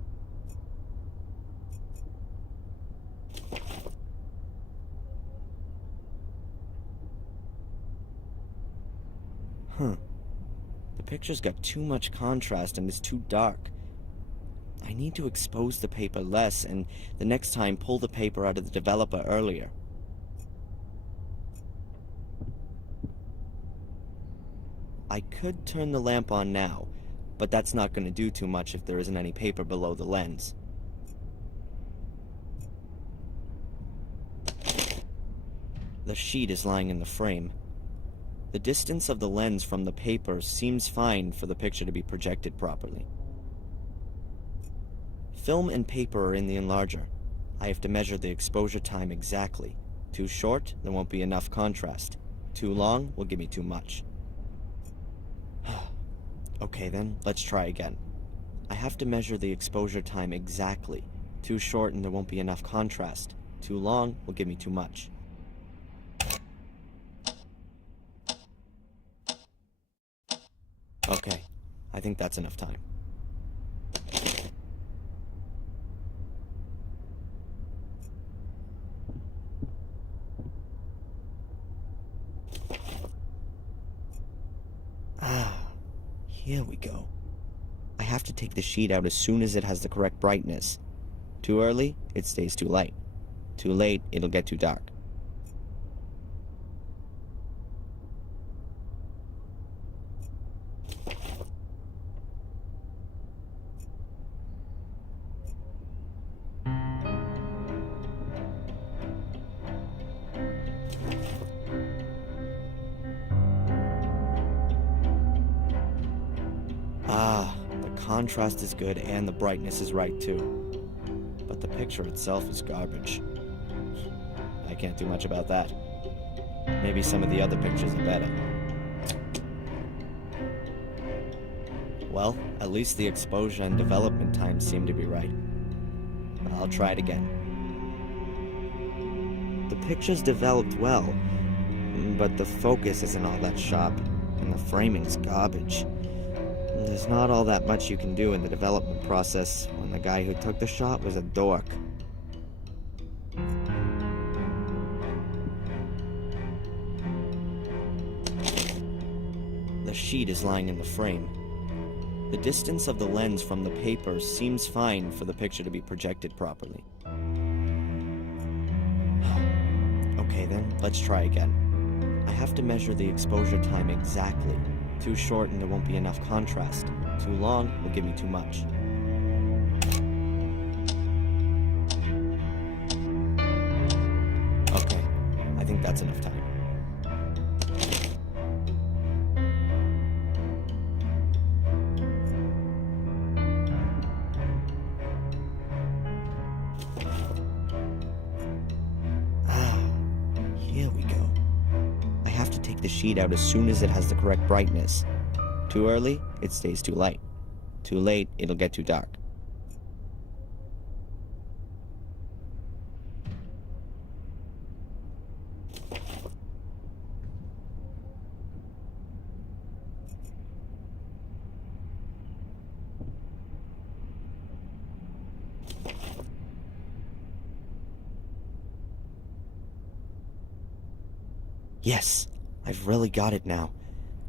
The picture's got too much contrast and is too dark. I need to expose the paper less and the next time pull the paper out of the developer earlier. I could turn the lamp on now, but that's not going to do too much if there isn't any paper below the lens. The sheet is lying in the frame. The distance of the lens from the paper seems fine for the picture to be projected properly. Film and paper are in the enlarger. I have to measure the exposure time exactly. Too short, there won't be enough contrast. Too long will give me too much. Okay then, let's try again. I have to measure the exposure time exactly. Too short and there won't be enough contrast. Too long will give me too much. Okay, I think that's enough time. Here we go. I have to take the sheet out as soon as it has the correct brightness. Too early, it stays too light. Too late, it'll get too dark. contrast is good and the brightness is right too. But the picture itself is garbage. I can't do much about that. Maybe some of the other pictures are better. Well, at least the exposure and development times seem to be right. I'll try it again. The picture's developed well, but the focus isn't all that sharp, and the framing's garbage. There's not all that much you can do in the development process when the guy who took the shot was a dork. The sheet is lying in the frame. The distance of the lens from the paper seems fine for the picture to be projected properly. Okay then, let's try again. I have to measure the exposure time exactly. Too short and there won't be enough contrast. Too long will give me too much. Okay, I think that's enough time. The sheet out as soon as it has the correct brightness. Too early, it stays too light. Too late, it'll get too dark. Yes! I've really got it now.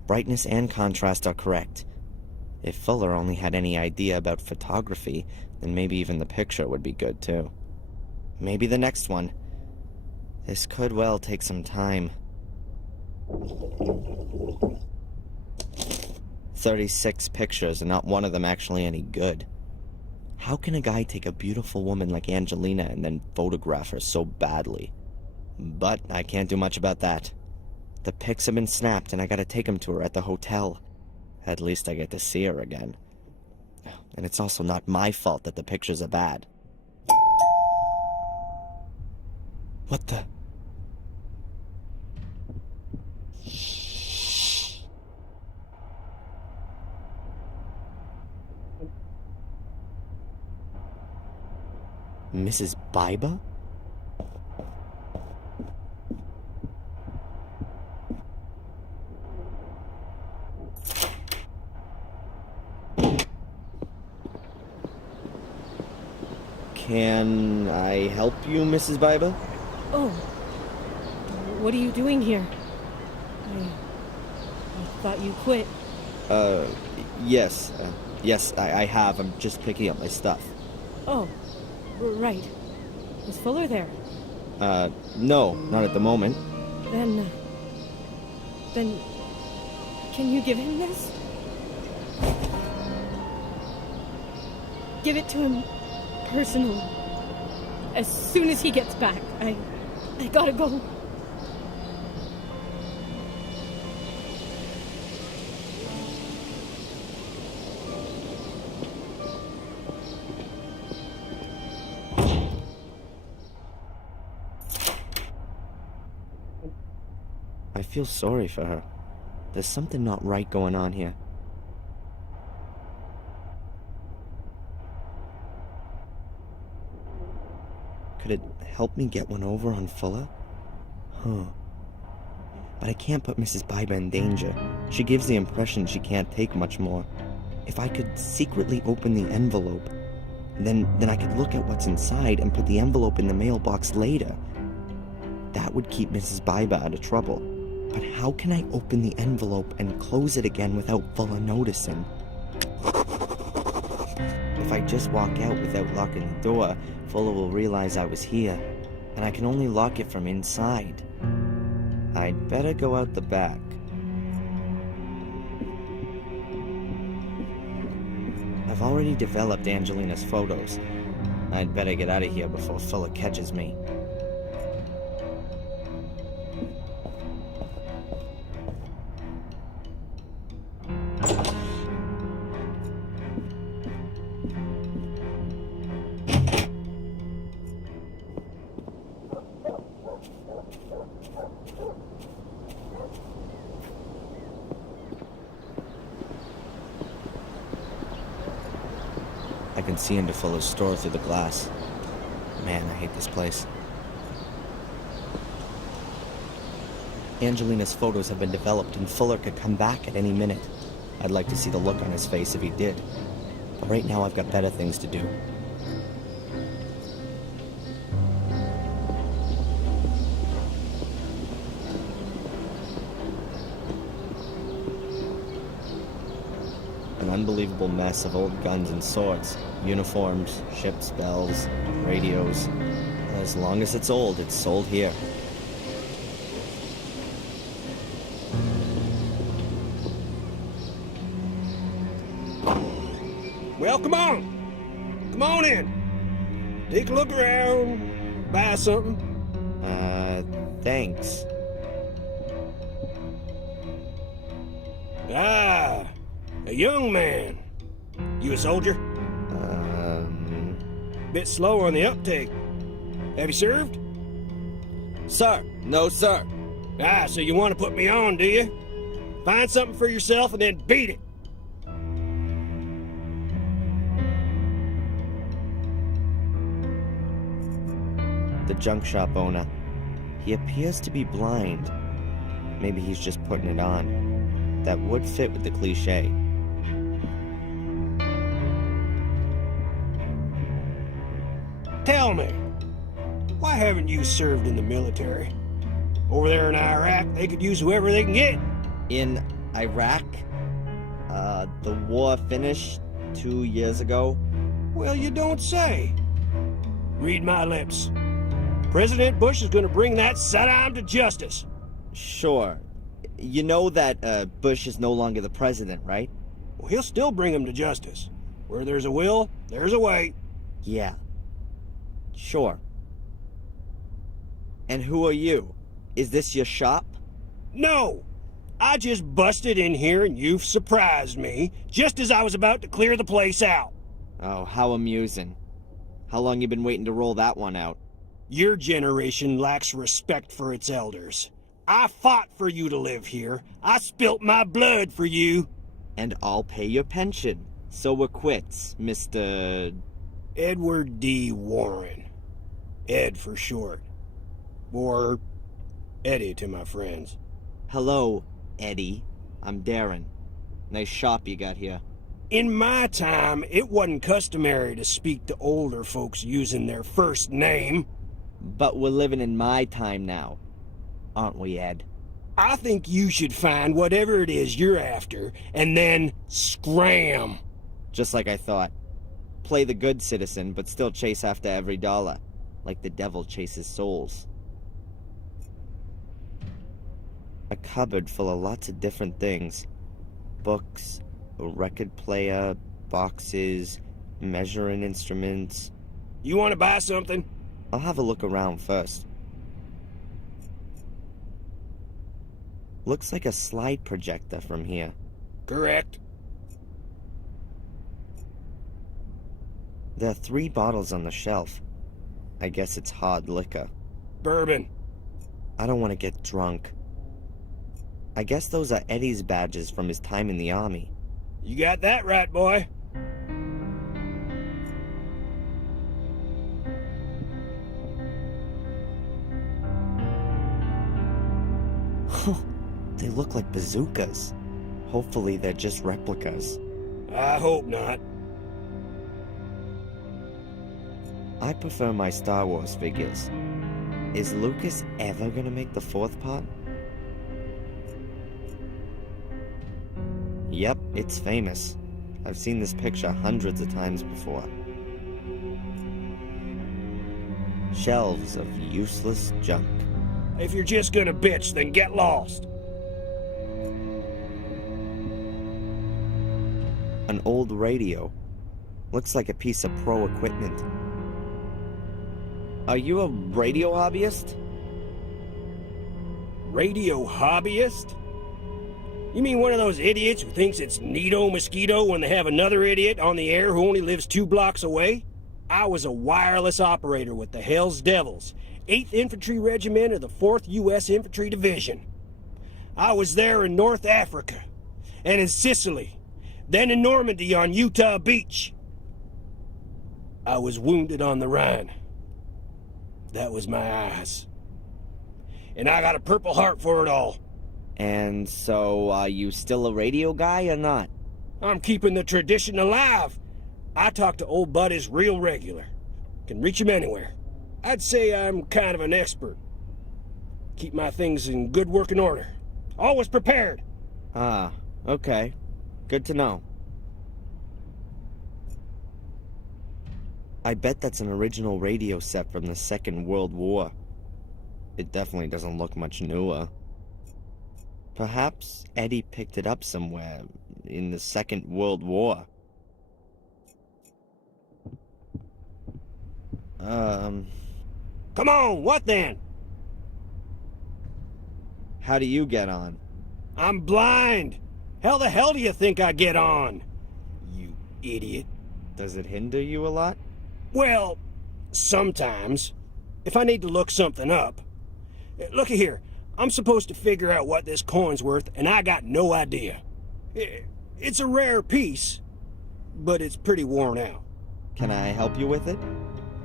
Brightness and contrast are correct. If Fuller only had any idea about photography, then maybe even the picture would be good too. Maybe the next one. This could well take some time. 36 pictures and not one of them actually any good. How can a guy take a beautiful woman like Angelina and then photograph her so badly? But I can't do much about that. The pics have been snapped and I gotta take them to her at the hotel. At least I get to see her again. And it's also not my fault that the pictures are bad. What the? Mrs. Biba? Can I help you, Mrs. Biba? Oh. What are you doing here? I thought you quit. Yes. Yes, I have. I'm just picking up my stuff. Oh. Right. Is Fuller there? No, not at the moment. Then, can you give him this? Give it to him personally. As soon as he gets back. I gotta go. I feel sorry for her. There's something not right going on here. Could it help me get one over on Fuller? Huh. But I can't put Mrs. Biba in danger. She gives the impression she can't take much more. If I could secretly open the envelope, then I could look at what's inside and put the envelope in the mailbox later. That would keep Mrs. Biba out of trouble. But how can I open the envelope and close it again without Fuller noticing? If I just walk out without locking the door, Fuller will realize I was here, and I can only lock it from inside. I'd better go out the back. I've already developed Angelina's photos. I'd better get out of here before Fuller catches me. can see into Fuller's store through the glass. Man, I hate this place. Angelina's photos have been developed and Fuller could come back at any minute. I'd like to see the look on his face if he did. But right now I've got better things to do. An unbelievable mess of old guns and swords, uniforms, ships, bells, radios. As long as it's old, it's sold here. Well, come on. Come on in. Take a look around. Buy something. Thanks. Ah, a young man. You a soldier? Bit slow on the uptake. Have you served? Sir, no sir. Ah, so you want to put me on, do you? Find something for yourself and then beat it. The junk shop owner. He appears to be blind. Maybe he's just putting it on. That would fit with the cliche. Tell me, why haven't you served in the military? Over there in Iraq, they could use whoever they can get. In Iraq? The war finished 2 years ago. Well, you don't say. Read my lips. President Bush is going to bring that Saddam to justice. Sure. You know that Bush is no longer the president, right? Well, he'll still bring him to justice. Where there's a will, there's a way. Yeah. Sure. And who are you? Is this your shop? No! I just busted in here and you've surprised me, just as I was about to clear the place out. Oh, how amusing. How long you been waiting to roll that one out? Your generation lacks respect for its elders. I fought for you to live here. I spilt my blood for you. And I'll pay your pension. So we're quits, Mr. Edward D. Warren. Ed for short. Or Eddie to my friends. Hello, Eddie. I'm Darren. Nice shop you got here. In my time, it wasn't customary to speak to older folks using their first name. But we're living in my time now, aren't we, Ed? I think you should find whatever it is you're after, and then scram. Just like I thought. Play the good citizen, but still chase after every dollar, like the devil chases souls. A cupboard full of lots of different things. Books, a record player, boxes, measuring instruments. You want to buy something? I'll have a look around first. Looks like a slide projector from here. Correct. There are 3 bottles on the shelf. I guess it's hard liquor. Bourbon. I don't want to get drunk. I guess those are Eddie's badges from his time in the army. You got that right, boy. They look like bazookas. Hopefully they're just replicas. I hope not. I prefer my Star Wars figures. Is Lucas ever gonna make the 4th part? Yep, it's famous. I've seen this picture hundreds of times before. Shelves of useless junk. If you're just gonna bitch, then get lost. An old radio. Looks like a piece of pro equipment. Are you a radio hobbyist? Radio hobbyist? You mean one of those idiots who thinks it's neato mosquito when they have another idiot on the air who only lives 2 blocks away? I was a wireless operator with the Hells Devils, 8th Infantry Regiment of the 4th U.S. Infantry Division. I was there in North Africa, and in Sicily, then in Normandy on Utah Beach. I was wounded on the Rhine. That was my eyes. And I got a Purple Heart for it all. And so, are you still a radio guy or not? I'm keeping the tradition alive. I talk to old buddies real regular. Can reach 'em anywhere. I'd say I'm kind of an expert. Keep my things in good working order. Always prepared. Ah, okay. Good to know. I bet that's an original radio set from the Second World War. It definitely doesn't look much newer. Perhaps Eddie picked it up somewhere in the Second World War. Come on, what then? How do you get on? I'm blind. How the hell do you think I get on? You idiot. Does it hinder you a lot? Well, sometimes. If I need to look something up. Looky here. I'm supposed to figure out what this coin's worth, and I got no idea. It's a rare piece, but it's pretty worn out. Can I help you with it?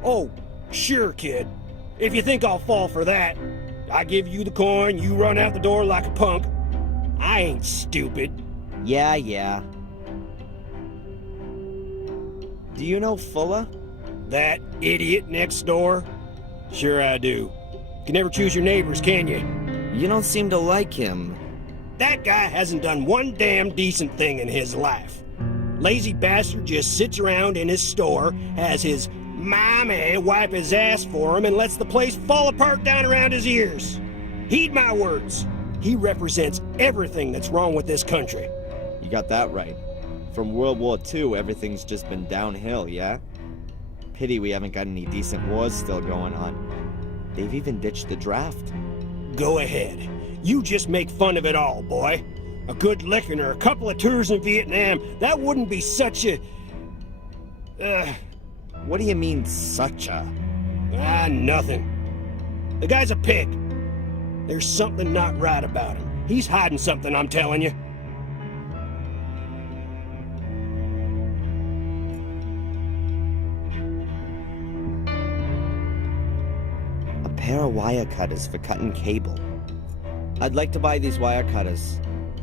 Oh, sure, kid. If you think I'll fall for that, I give you the coin, you run out the door like a punk. I ain't stupid. Yeah. Do you know Fuller? That idiot next door? Sure I do. You can never choose your neighbors, can you? You don't seem to like him. That guy hasn't done one damn decent thing in his life. Lazy bastard just sits around in his store, has his mommy wipe his ass for him, and lets the place fall apart down around his ears. Heed my words. He represents everything that's wrong with this country. You got that right. From World War II, everything's just been downhill, yeah? Pity we haven't got any decent wars still going on. They've even ditched the draft. Go ahead. You just make fun of it all, boy. A good licking or a couple of tours in Vietnam, that wouldn't be such a... What do you mean, such a? Nothing. The guy's a pig. There's something not right about him. He's hiding something, I'm telling you. A pair of wire cutters for cutting cable. I'd like to buy these wire cutters.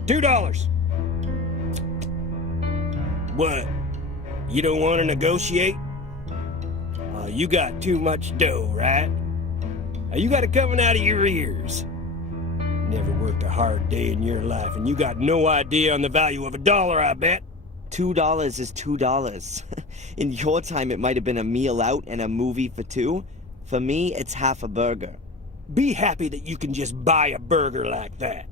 $2. What? You don't want to negotiate? You got too much dough, right? You got it coming out of your ears. Never worked a hard day in your life, and you got no idea on the value of $1, I bet. $2 is $2. In your time, it might have been a meal out and a movie for two. For me, it's half a burger. Be happy that you can just buy a burger like that.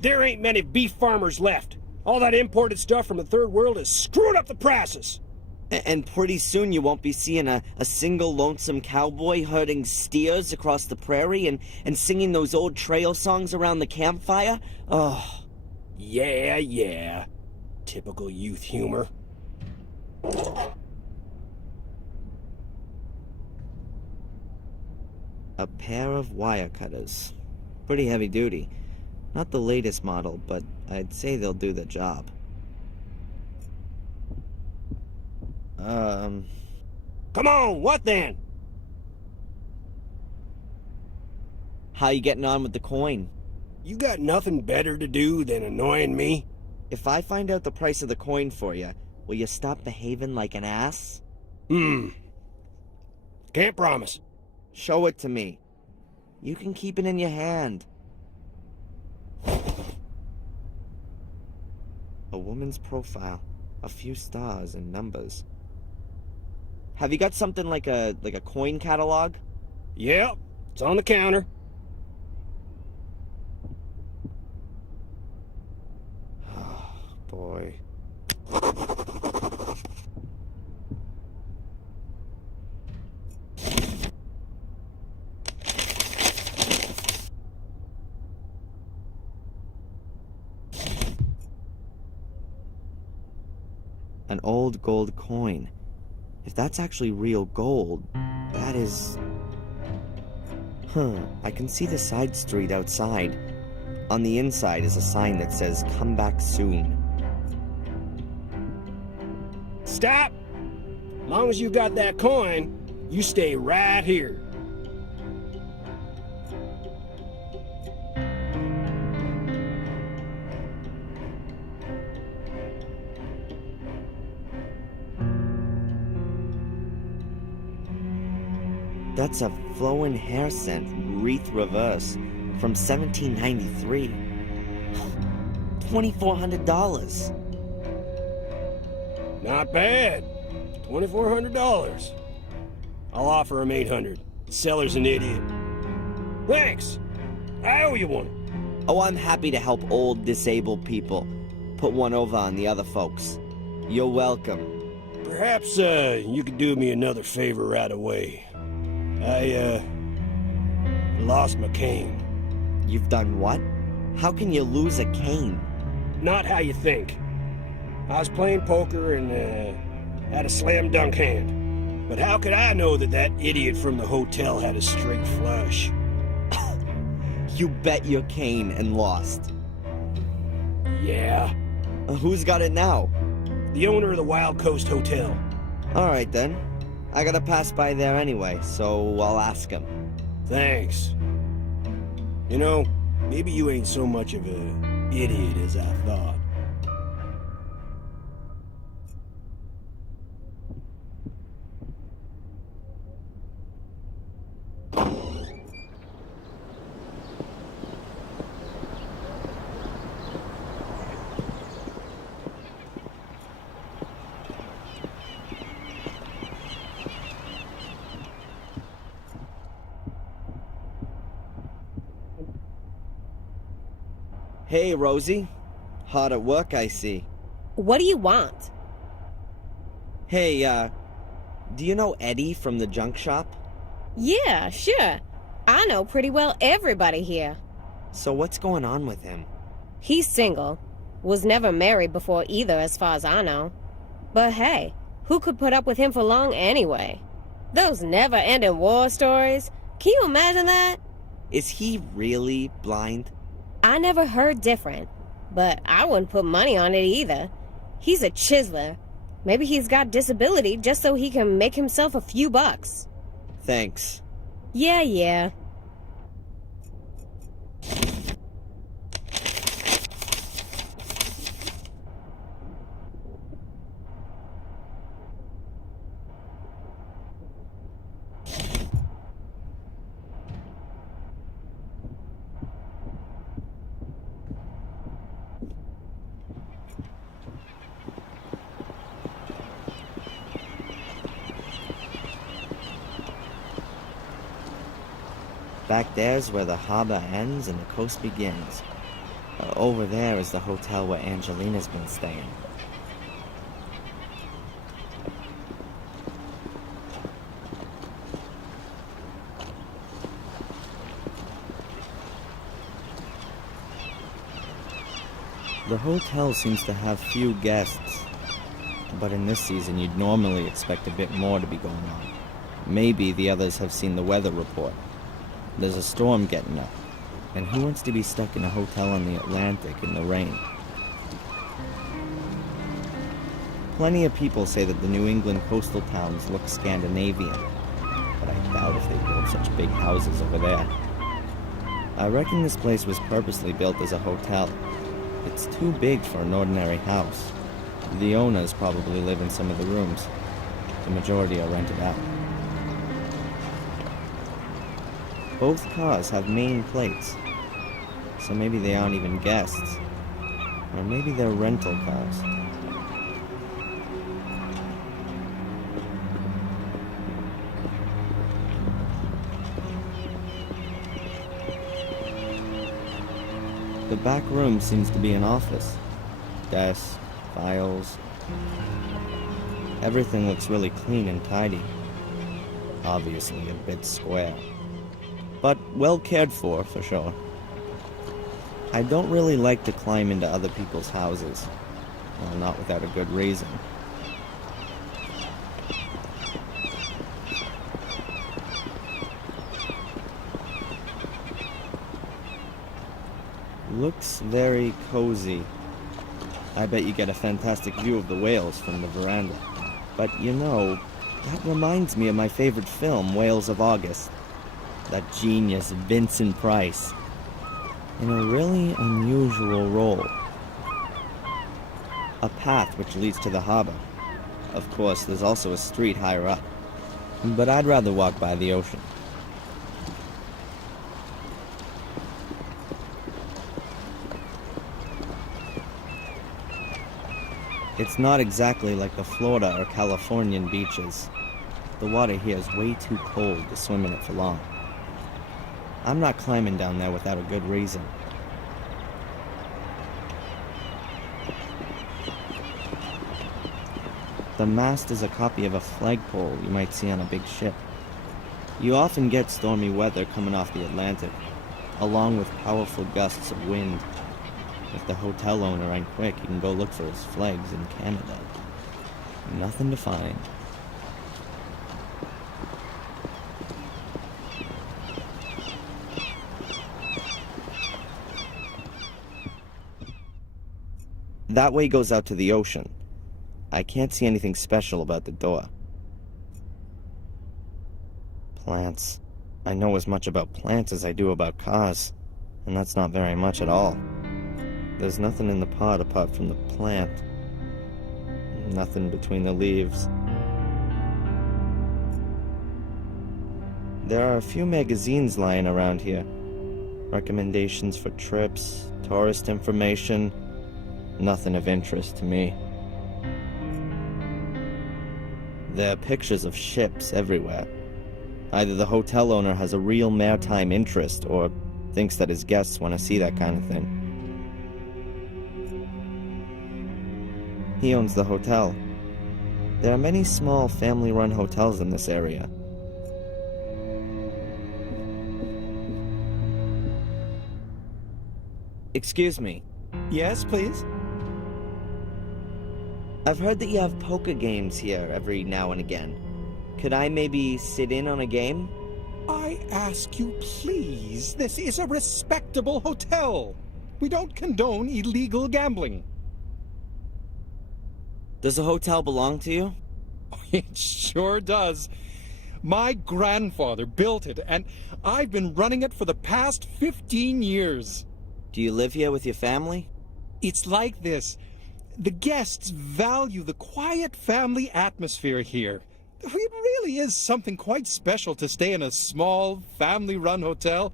There ain't many beef farmers left. All that imported stuff from the third world has screwed up the prices. And pretty soon you won't be seeing a single lonesome cowboy herding steers across the prairie and singing those old trail songs around the campfire. Oh. Yeah. Typical youth humor. A pair of wire cutters. Pretty heavy duty. Not the latest model, but I'd say they'll do the job. Come on, what then? How you getting on with the coin? You got nothing better to do than annoying me? If I find out the price of the coin for you, will you stop behaving like an ass? Can't promise. Show it to me. You can keep it in your hand. A woman's profile. A few stars and numbers. Have you got something like a coin catalog? Yep, it's on the counter. Oh, boy. An old gold coin. If that's actually real gold, that is... I can see the side street outside. On the inside is a sign that says, "Come back soon." Stop! Long as you got that coin, you stay right here. That's a flowing hair scent, wreath reverse, from 1793. $2,400. Not bad. $2,400. I'll offer him $800. Seller's an idiot. Thanks. I owe you one. Oh, I'm happy to help old, disabled people. Put one over on the other folks. You're welcome. Perhaps, you could do me another favor right away. I, lost my cane. You've done what? How can you lose a cane? Not how you think. I was playing poker and, had a slam dunk hand. But how could I know that that idiot from the hotel had a straight flush? You bet your cane and lost. Yeah. Who's got it now? The owner of the Wild Coast Hotel. Alright then. I gotta pass by there anyway, so I'll ask him. Thanks. You know, maybe you ain't so much of an idiot as I thought. Hey, Rosie. Hard at work, I see. What do you want? Hey, do you know Eddie from the junk shop? Yeah, sure. I know pretty well everybody here. So what's going on with him? He's single. Was never married before either, as far as I know. But hey, who could put up with him for long anyway? Those never-ending war stories. Can you imagine that? Is he really blind? I never heard different, but I wouldn't put money on it either. He's a chiseler. Maybe he's got disability just so he can make himself a few bucks. Thanks. Yeah. Back there's where the harbor ends and the coast begins. Over there is the hotel where Angelina's been staying. The hotel seems to have few guests, but in this season you'd normally expect a bit more to be going on. Maybe the others have seen the weather report. There's a storm getting up, and who wants to be stuck in a hotel on the Atlantic in the rain? Plenty of people say that the New England coastal towns look Scandinavian, but I doubt if they build such big houses over there. I reckon this place was purposely built as a hotel. It's too big for an ordinary house. The owners probably live in some of the rooms. The majority are rented out. Both cars have Maine plates, so maybe they aren't even guests. Or maybe they're rental cars. The back room seems to be an office. Desks, files. Everything looks really clean and tidy. Obviously a bit square. But well cared for sure. I don't really like to climb into other people's houses. Well, not without a good reason. Looks very cozy. I bet you get a fantastic view of the whales from the veranda. But you know, That reminds me of my favorite film, Whales of August. That genius Vincent Price. In a really unusual role. A path which leads to the harbor. Of course, there's also a street higher up. But I'd rather walk by the ocean. It's not exactly like the Florida or Californian beaches. The water here is way too cold to swim in it for long. I'm not climbing down there without a good reason. The mast is a copy of a flagpole you might see on a big ship. You often get stormy weather coming off the Atlantic, along with powerful gusts of wind. If the hotel owner ain't quick, he can go look for his flags in Canada. Nothing to find. That way goes out to the ocean. I can't see anything special about the door. Plants. I know as much about plants as I do about cars, and that's not very much at all. There's nothing in the pot apart from the plant. Nothing between the leaves. There are a few magazines lying around here. Recommendations for trips, tourist information. Nothing of interest to me. There are pictures of ships everywhere. Either the hotel owner has a real maritime interest or thinks that his guests want to see that kind of thing. He owns the hotel. There are many small family-run hotels in this area. Excuse me. Yes, please? I've heard that you have poker games here every now and again. Could I maybe sit in on a game? I ask you, please. This is a respectable hotel. We don't condone illegal gambling. Does the hotel belong to you? It sure does. My grandfather built it, and I've been running it for the past 15 years. Do you live here with your family? It's like this. The guests value the quiet family atmosphere here. It really is something quite special to stay in a small, family-run hotel.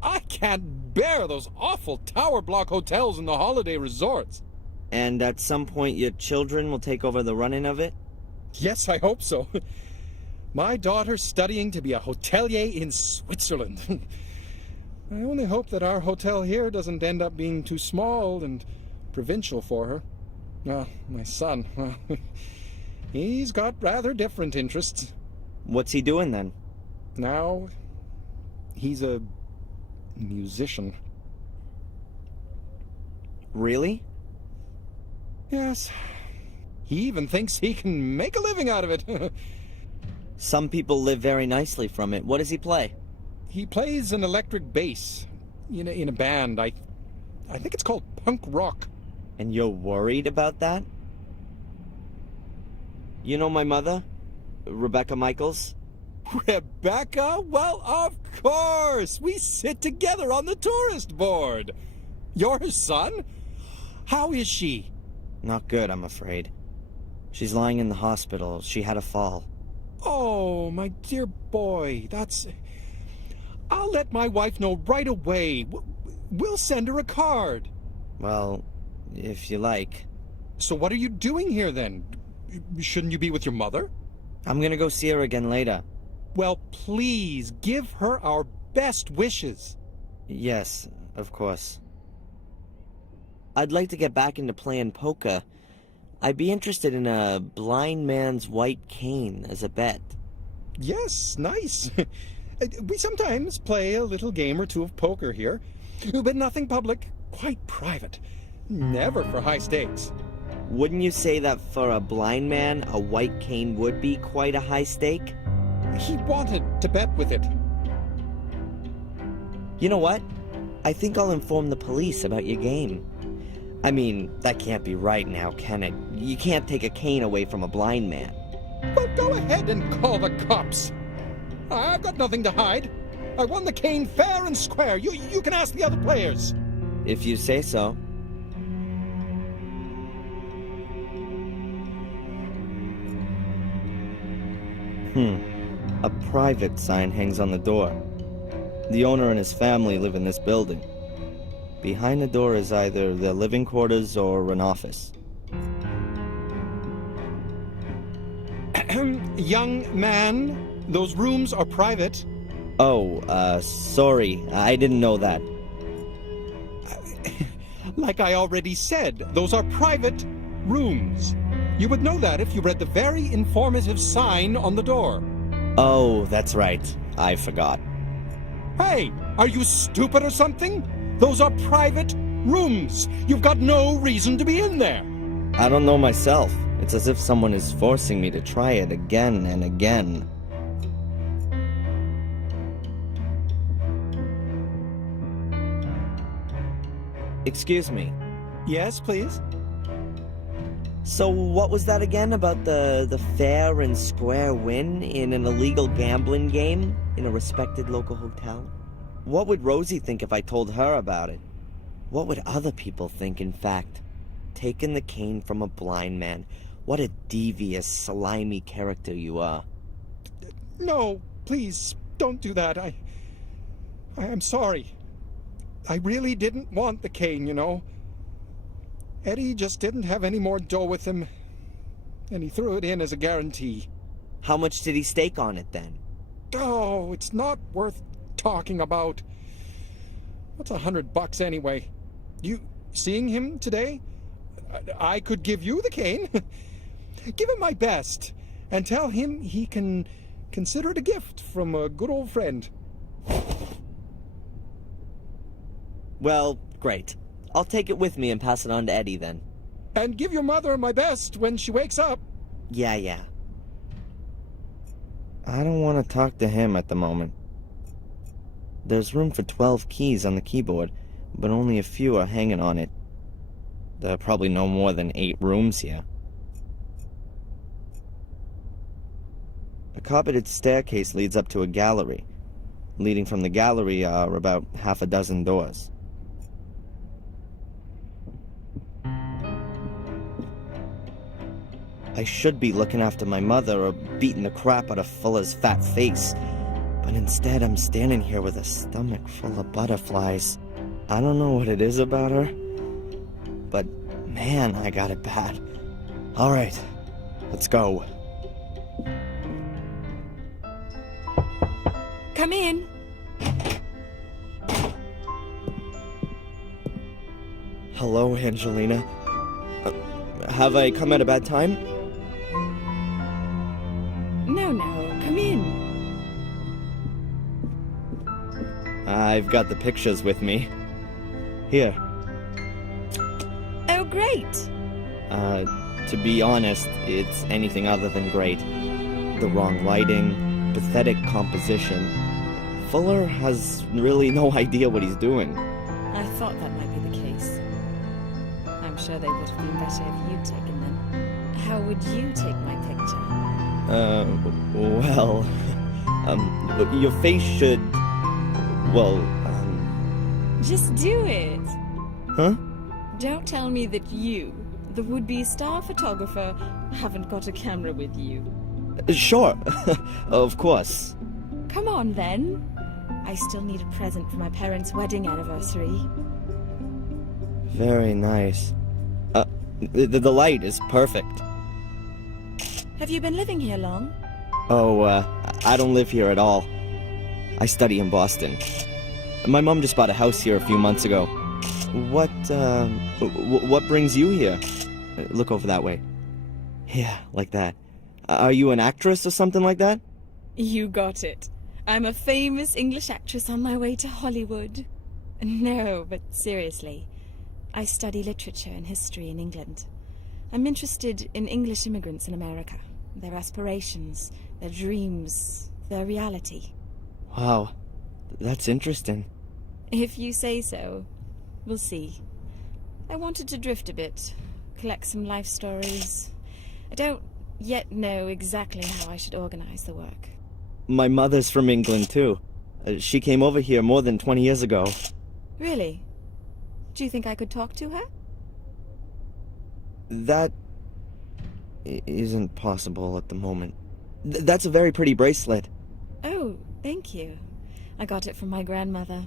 I can't bear those awful tower block hotels in the holiday resorts. And at some point your children will take over the running of it? Yes, I hope so. My daughter's studying to be a hotelier in Switzerland. I only hope that our hotel here doesn't end up being too small and provincial for her. My son, he's got rather different interests. What's he doing then? Now, he's a musician. Really? Yes. He even thinks he can make a living out of it. Some people live very nicely from it. What does he play? He plays an electric bass in a band. I think it's called punk rock. And you're worried about that? You know my mother? Rebecca Michaels? Rebecca? Well, of course! We sit together on the tourist board. Your son? How is she? Not good, I'm afraid. She's lying in the hospital. She had a fall. Oh, my dear boy, I'll let my wife know right away. We'll send her a card. Well, if you like. So what are you doing here, then? Shouldn't you be with your mother? I'm gonna go see her again later. Well, please, give her our best wishes. Yes, of course. I'd like to get back into playing poker. I'd be interested in a blind man's white cane as a bet. Yes, nice. We sometimes play a little game or two of poker here, but nothing public, quite private. Never for high stakes. Wouldn't you say that for a blind man, a white cane would be quite a high stake? He wanted to bet with it. You know what? I think I'll inform the police about your game. I mean, that can't be right now, can it? You can't take a cane away from a blind man. Well, go ahead and call the cops. I've got nothing to hide. I won the cane fair and square. You can ask the other players. If you say so. A private sign hangs on the door. The owner and his family live in this building. Behind the door is either their living quarters or an office. Young man, those rooms are private. Oh, sorry. I didn't know that. Like I already said, those are private rooms. You would know that if you read the very informative sign on the door. Oh, that's right. I forgot. Hey, are you stupid or something? Those are private rooms. You've got no reason to be in there. I don't know myself. It's as if someone is forcing me to try it again and again. Excuse me. Yes, please? So what was that again about the fair and square win in an illegal gambling game in a respected local hotel? What would Rosie think if I told her about it? What would other people think, in fact? Taking the cane from a blind man. What a devious, slimy character you are. No, please, don't do that. I am sorry. I really didn't want the cane, you know. Eddie just didn't have any more dough with him, and he threw it in as a guarantee. How much did he stake on it, then? Oh, it's not worth talking about. What's $100 anyway? You seeing him today? I could give you the cane. Give him my best, and tell him he can consider it a gift from a good old friend. Well, great. I'll take it with me and pass it on to Eddie, then. And give your mother my best when she wakes up. Yeah. I don't want to talk to him at the moment. There's room for 12 keys on the keyboard, but only a few are hanging on it. There are probably no more than 8 rooms here. A carpeted staircase leads up to a gallery. Leading from the gallery are about half a dozen doors. I should be looking after my mother or beating the crap out of Fuller's fat face, but instead I'm standing here with a stomach full of butterflies. I don't know what it is about her, but man, I got it bad. All right, let's go. Come in. Hello, Angelina. Have I come at a bad time? No, come in. I've got the pictures with me. Here. Oh, great. To be honest, it's anything other than great. The wrong lighting, pathetic composition. Fuller has really no idea what he's doing. I thought that might be the case. I'm sure they would have been better if you'd taken them. How would you take my picture? Well, your face should, well, Just do it. Huh? Don't tell me that you, the would-be star photographer, haven't got a camera with you. Sure, of course. Come on, then. I still need a present for my parents' wedding anniversary. Very nice. The light is perfect. Have you been living here long? Oh, I don't live here at all. I study in Boston. My mom just bought a house here a few months ago. What brings you here? Look over that way. Yeah, like that. Are you an actress or something like that? You got it. I'm a famous English actress on my way to Hollywood. No, but seriously. I study literature and history in England. I'm interested in English immigrants in America. Their aspirations, their dreams, their reality. Wow, that's interesting. If you say so. We'll see. I wanted to drift a bit, collect some life stories. I don't yet know exactly how I should organize the work. My mother's from England, too. She came over here more than 20 years ago. Really? Do you think I could talk to her? That isn't possible at the moment. That's a very pretty bracelet. Oh, thank you. I got it from my grandmother.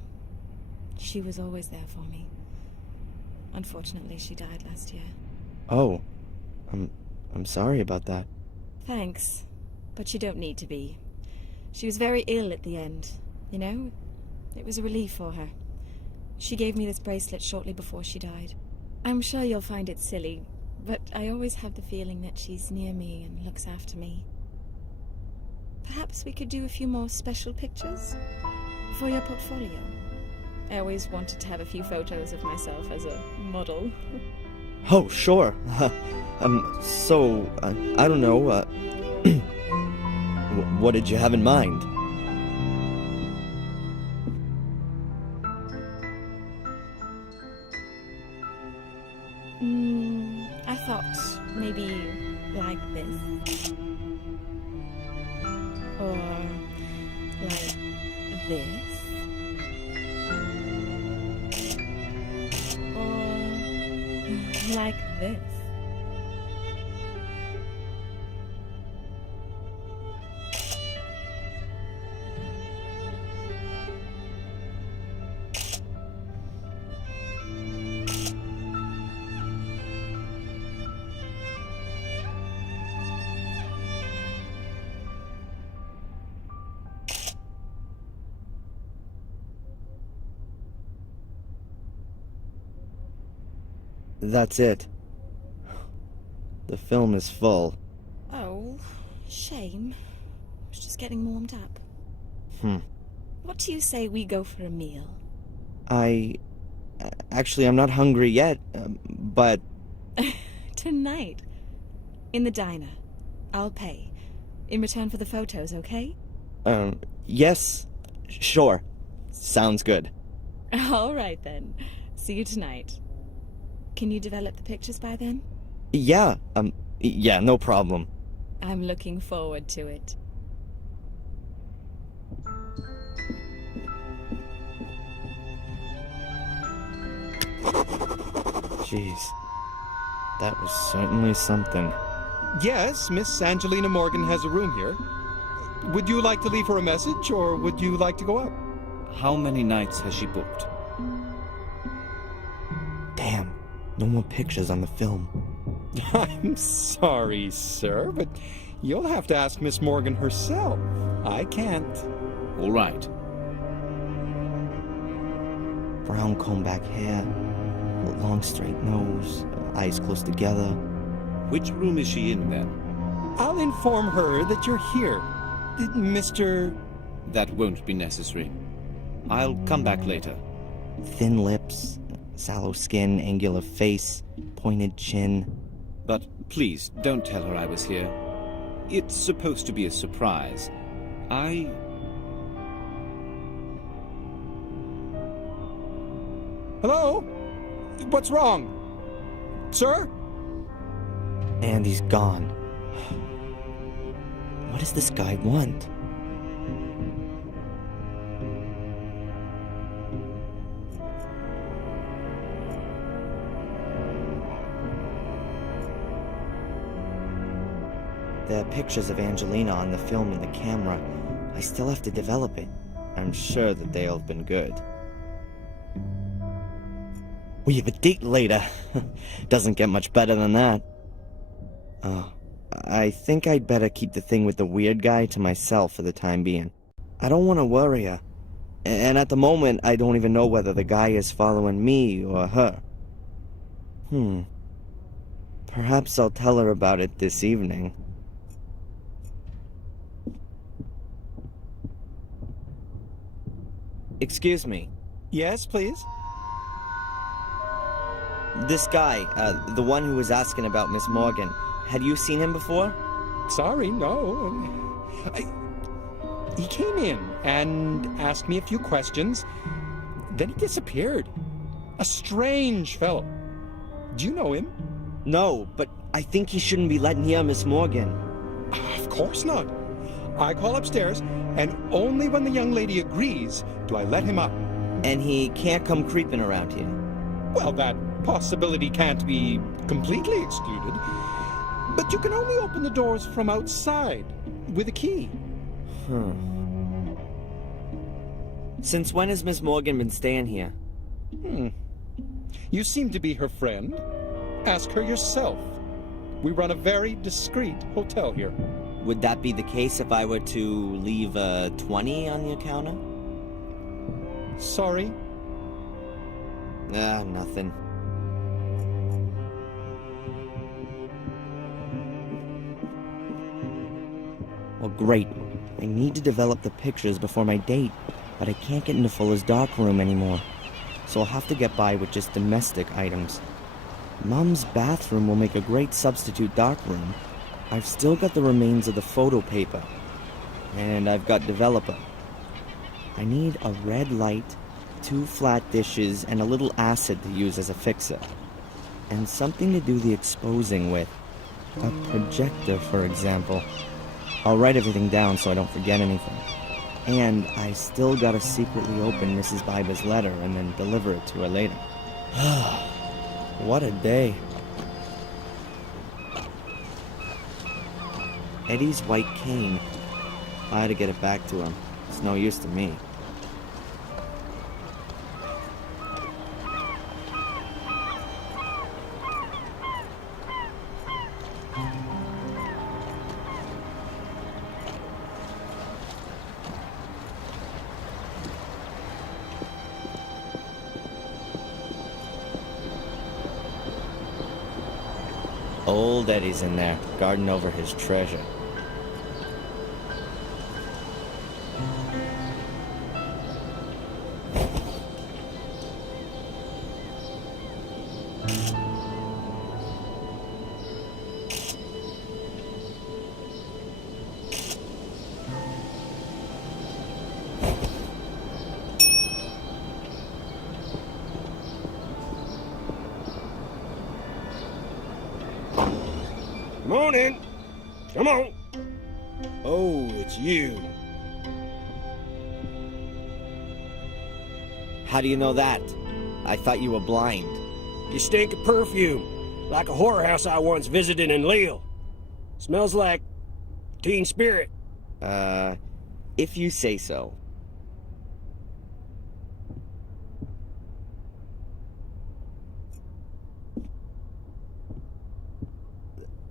She was always there for me. Unfortunately, she died last year. Oh, I'm sorry about that. Thanks, but you don't need to be. She was very ill at the end, you know? It was a relief for her. She gave me this bracelet shortly before she died. I'm sure you'll find it silly, but I always have the feeling that she's near me and looks after me. Perhaps we could do a few more special pictures for your portfolio. I always wanted to have a few photos of myself as a model. Oh, sure. I don't know, what did you have in mind? I thought maybe like this. Or like this. Or like this. That's it. The film is full. Oh, shame. I was just getting warmed up. What do you say we go for a meal? Actually, I'm not hungry yet, but... Tonight. In the diner. I'll pay. In return for the photos, okay? Yes. Sure. Sounds good. All right, then. See you tonight. Can you develop the pictures by then? Yeah, no problem. I'm looking forward to it. Jeez. That was certainly something. Yes, Miss Angelina Morgan has a room here. Would you like to leave her a message, or would you like to go up? How many nights has she booked? Damn, no more pictures on the film. I'm sorry, sir, but you'll have to ask Miss Morgan herself. I can't. All right. Brown comb-back hair, long straight nose, eyes close together. Which room is she in, then? I'll inform her that you're here. Mr... That won't be necessary. I'll come back later. Thin lips, sallow skin, angular face, pointed chin. But please, don't tell her I was here. It's supposed to be a surprise. Hello? What's wrong? Sir? And he's gone. What does this guy want? There are pictures of Angelina on the film and the camera. I still have to develop it. I'm sure that they'll have been good. We have a date later. Doesn't get much better than that. Oh, I think I'd better keep the thing with the weird guy to myself for the time being. I don't want to worry her. And at the moment, I don't even know whether the guy is following me or her. Perhaps I'll tell her about it this evening. Excuse me. Yes, please? This guy, the one who was asking about Miss Morgan, had you seen him before? Sorry, no. He came in and asked me a few questions. Then he disappeared. A strange fellow. Do you know him? No, but I think he shouldn't be letting near Miss Morgan. Of course not. I call upstairs, and only when the young lady agrees do I let him up. And he can't come creeping around here. Well, that possibility can't be completely excluded. But you can only open the doors from outside with a key. Since when has Miss Morgan been staying here? You seem to be her friend. Ask her yourself. We run a very discreet hotel here. Would that be the case if I were to leave a 20 on the counter? Sorry? Nothing. Well, great. I need to develop the pictures before my date, but I can't get into Fuller's darkroom anymore. So I'll have to get by with just domestic items. Mom's bathroom will make a great substitute darkroom. I've still got the remains of the photo paper. And I've got developer. I need a red light, 2 flat dishes, and a little acid to use as a fixer. And something to do the exposing with. A projector, for example. I'll write everything down so I don't forget anything. And I still gotta secretly open Mrs. Biber's letter and then deliver it to her later. What a day. Eddie's white cane. I had to get it back to him. It's no use to me. Old Eddie's in there, guarding over his treasure. Come on in. Come on. Oh, it's you. How do you know that? I thought you were blind. You stink of perfume, like a whorehouse I once visited in Lille. Smells like teen spirit. If you say so.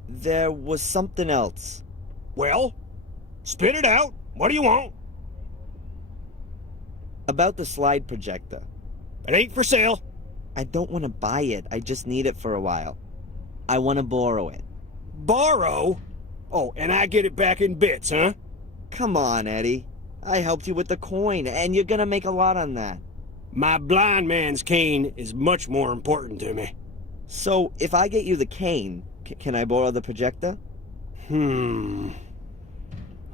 There was something else. Well, spit it out. What do you want? About the slide projector. It ain't for sale. I don't want to buy it. I just need it for a while. I want to borrow it. Borrow? Oh, and I get it back in bits, huh? Come on, Eddie. I helped you with the coin, and you're gonna make a lot on that. My blind man's cane is much more important to me. So, if I get you the cane, can I borrow the projector?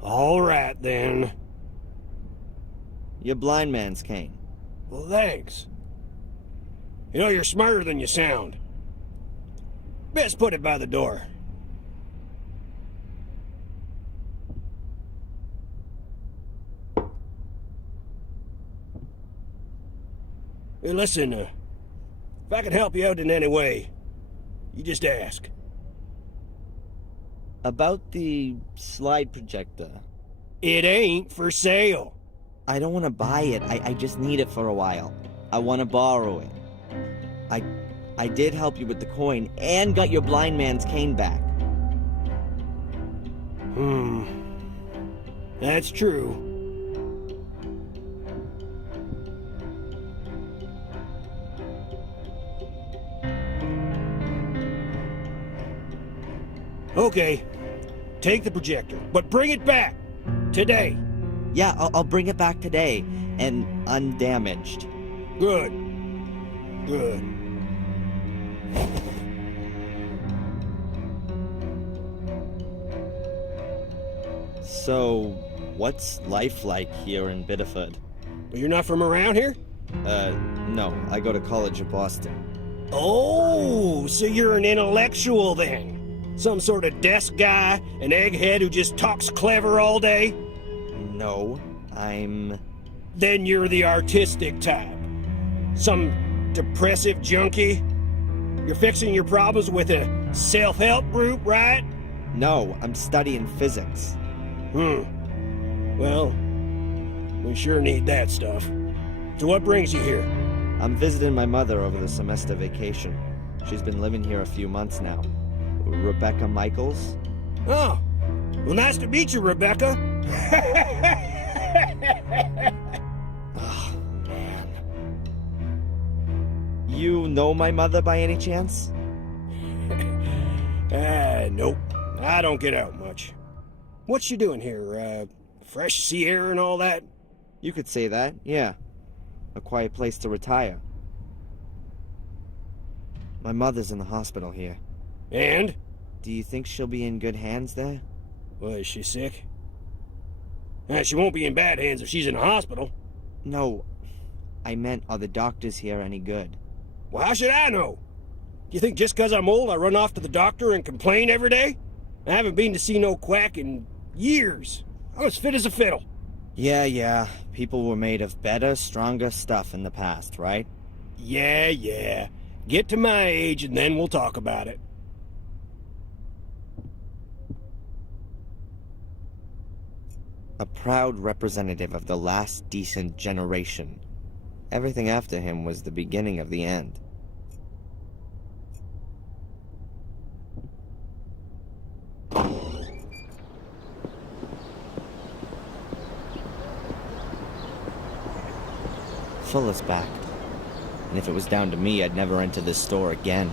All right, then. Your blind man's cane. Well, thanks. You know, you're smarter than you sound. Best put it by the door. Hey, listen, if I can help you out in any way, you just ask. About the slide projector. It ain't for sale. I don't want to buy it. I just need it for a while. I want to borrow it. I did help you with the coin and got your blind man's cane back. That's true. Okay, take the projector, but bring it back today. Yeah, I'll bring it back today, and undamaged. Good. Good. So, what's life like here in Biddeford? You're not from around here? No. I go to college in Boston. Oh, Oh, so you're an intellectual then? Some sort of desk guy, an egghead who just talks clever all day? No, I'm... Then you're the artistic type. Some depressive junkie? You're fixing your problems with a self-help group, right? No, I'm studying physics. Well, we sure need that stuff. So what brings you here? I'm visiting my mother over the semester vacation. She's been living here a few months now. Rebecca Michaels? Oh, well, nice to meet you, Rebecca. Oh, man. You know my mother by any chance? Nope. I don't get out much. What's she doing here? Fresh sea air and all that? You could say that, yeah. A quiet place to retire. My mother's in the hospital here. And? Do you think she'll be in good hands there? Well, is she sick? She won't be in bad hands if she's in a hospital. No, I meant, are the doctors here any good? Well, how should I know? Do you think just 'cause I'm old I run off to the doctor and complain every day? I haven't been to see no quack in years. I was fit as a fiddle. Yeah. People were made of better, stronger stuff in the past, right? Yeah. Get to my age and then we'll talk about it. A proud representative of the last decent generation. Everything after him was the beginning of the end. Fuller's back. And if it was down to me, I'd never enter this store again.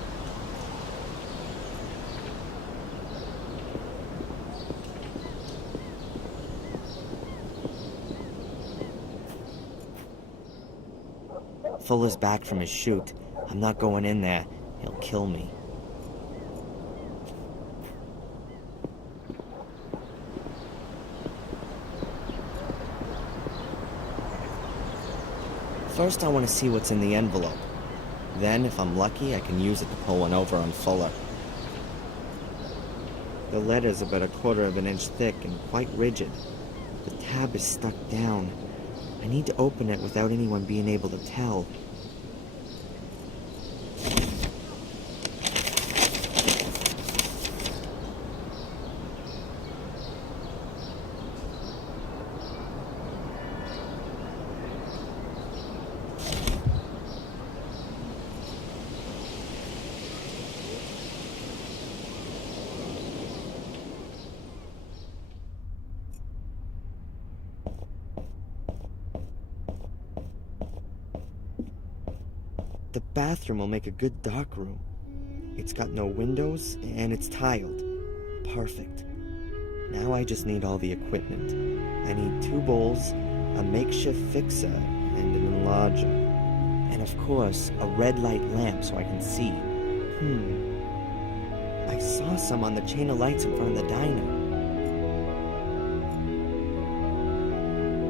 Fuller's back from his shoot. I'm not going in there. He'll kill me. First, I want to see what's in the envelope. Then, if I'm lucky, I can use it to pull one over on Fuller. The letter's about 1/4 of an inch thick and quite rigid. The tab is stuck down. I need to open it without anyone being able to tell. The bathroom will make a good dark room. It's got no windows, and it's tiled. Perfect. Now I just need all the equipment. I need 2 bowls, a makeshift fixer, and an enlarger. And of course, a red light lamp so I can see. I saw some on the chain of lights in front of the diner.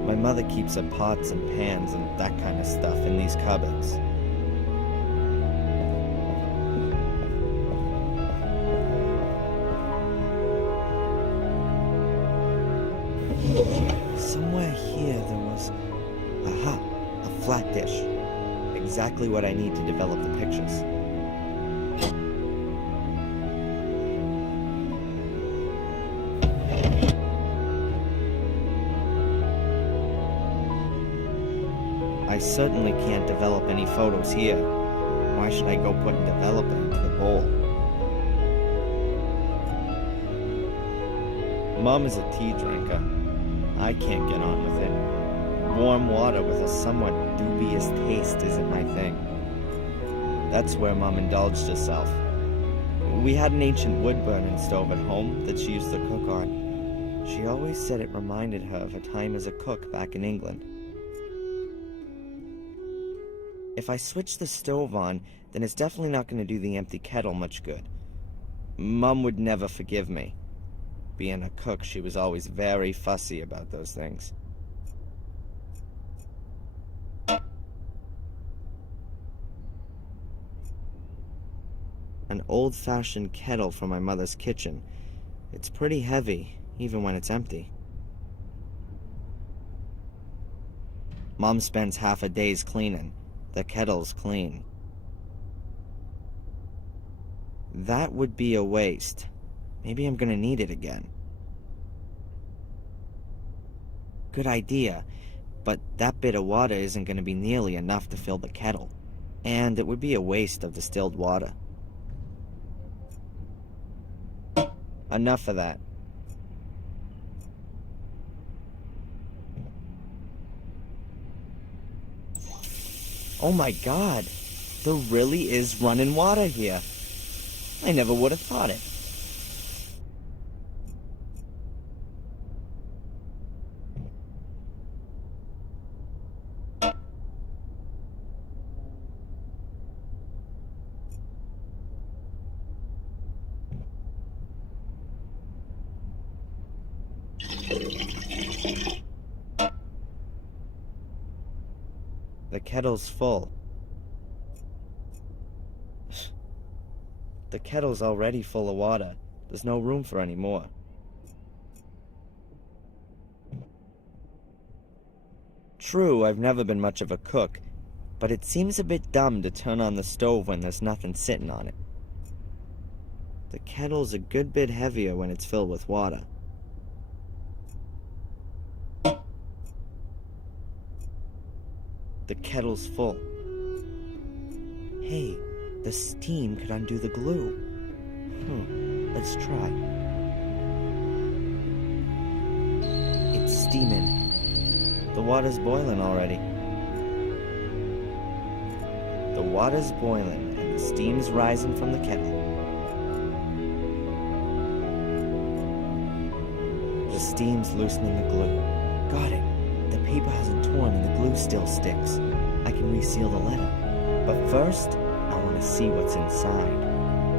My mother keeps her pots and pans and that kind of stuff in these cupboards. Somewhere here there was... Aha! A flat dish. Exactly what I need to develop the pictures. I certainly can't develop any photos here. Why should I go put developer into the bowl? Mom is a tea drinker. I can't get on with it. Warm water with a somewhat dubious taste isn't my thing. That's where Mom indulged herself. We had an ancient wood-burning stove at home that she used to cook on. She always said it reminded her of her time as a cook back in England. If I switch the stove on, then it's definitely not going to do the empty kettle much good. Mom would never forgive me. Being a cook, she was always very fussy about those things. An old-fashioned kettle from my mother's kitchen. It's pretty heavy, even when it's empty. Mom spends half a day's cleaning. The kettle's clean. That would be a waste. Maybe I'm gonna need it again. Good idea, but that bit of water isn't gonna be nearly enough to fill the kettle. And it would be a waste of distilled water. Enough of that. Oh my god, there really is running water here. I never would have thought it. The kettle's full. The kettle's already full of water. There's no room for any more. True, I've never been much of a cook, but it seems a bit dumb to turn on the stove when there's nothing sitting on it. The kettle's a good bit heavier when it's filled with water. The kettle's full. Hey, the steam could undo the glue. Let's try. It's steaming. The water's boiling already. The water's boiling and the steam's rising from the kettle. The steam's loosening the glue. Got it. The paper hasn't torn and the glue still sticks. I can reseal the letter. But first, I want to see what's inside.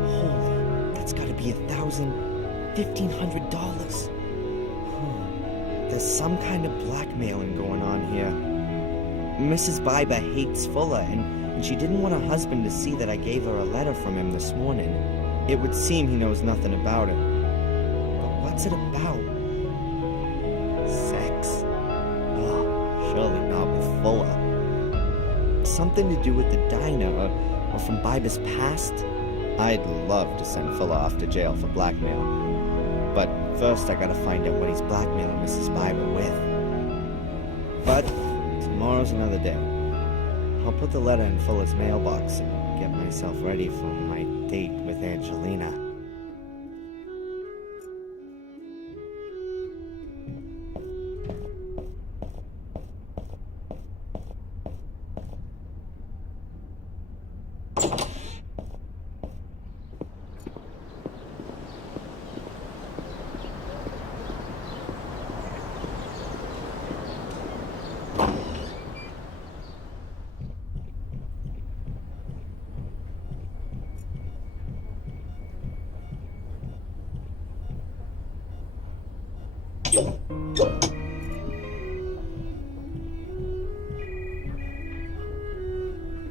Holy, that's gotta be $1,500. There's some kind of blackmailing going on here. Mrs. Biber hates Fuller, and she didn't want her husband to see that I gave her a letter from him this morning. It would seem he knows nothing about it. But what's it about? Sex? Oh, surely not with Fuller. Something to do with the diner, or from Biber's past? I'd love to send Fuller off to jail for blackmail. But first I gotta find out what he's blackmailing Mrs. Biber with. But tomorrow's another day. I'll put the letter in Fuller's mailbox and get myself ready for my date with Angelina.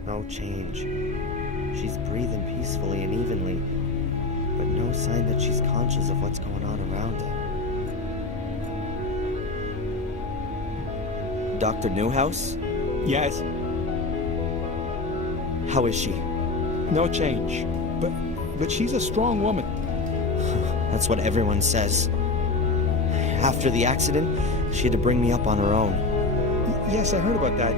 No change. She's breathing peacefully and evenly, but no sign that she's conscious of what's going on around her. Dr. Newhouse? Yes. How is she? No change. But she's a strong woman. That's what everyone says. After the accident, she had to bring me up on her own. Yes, I heard about that.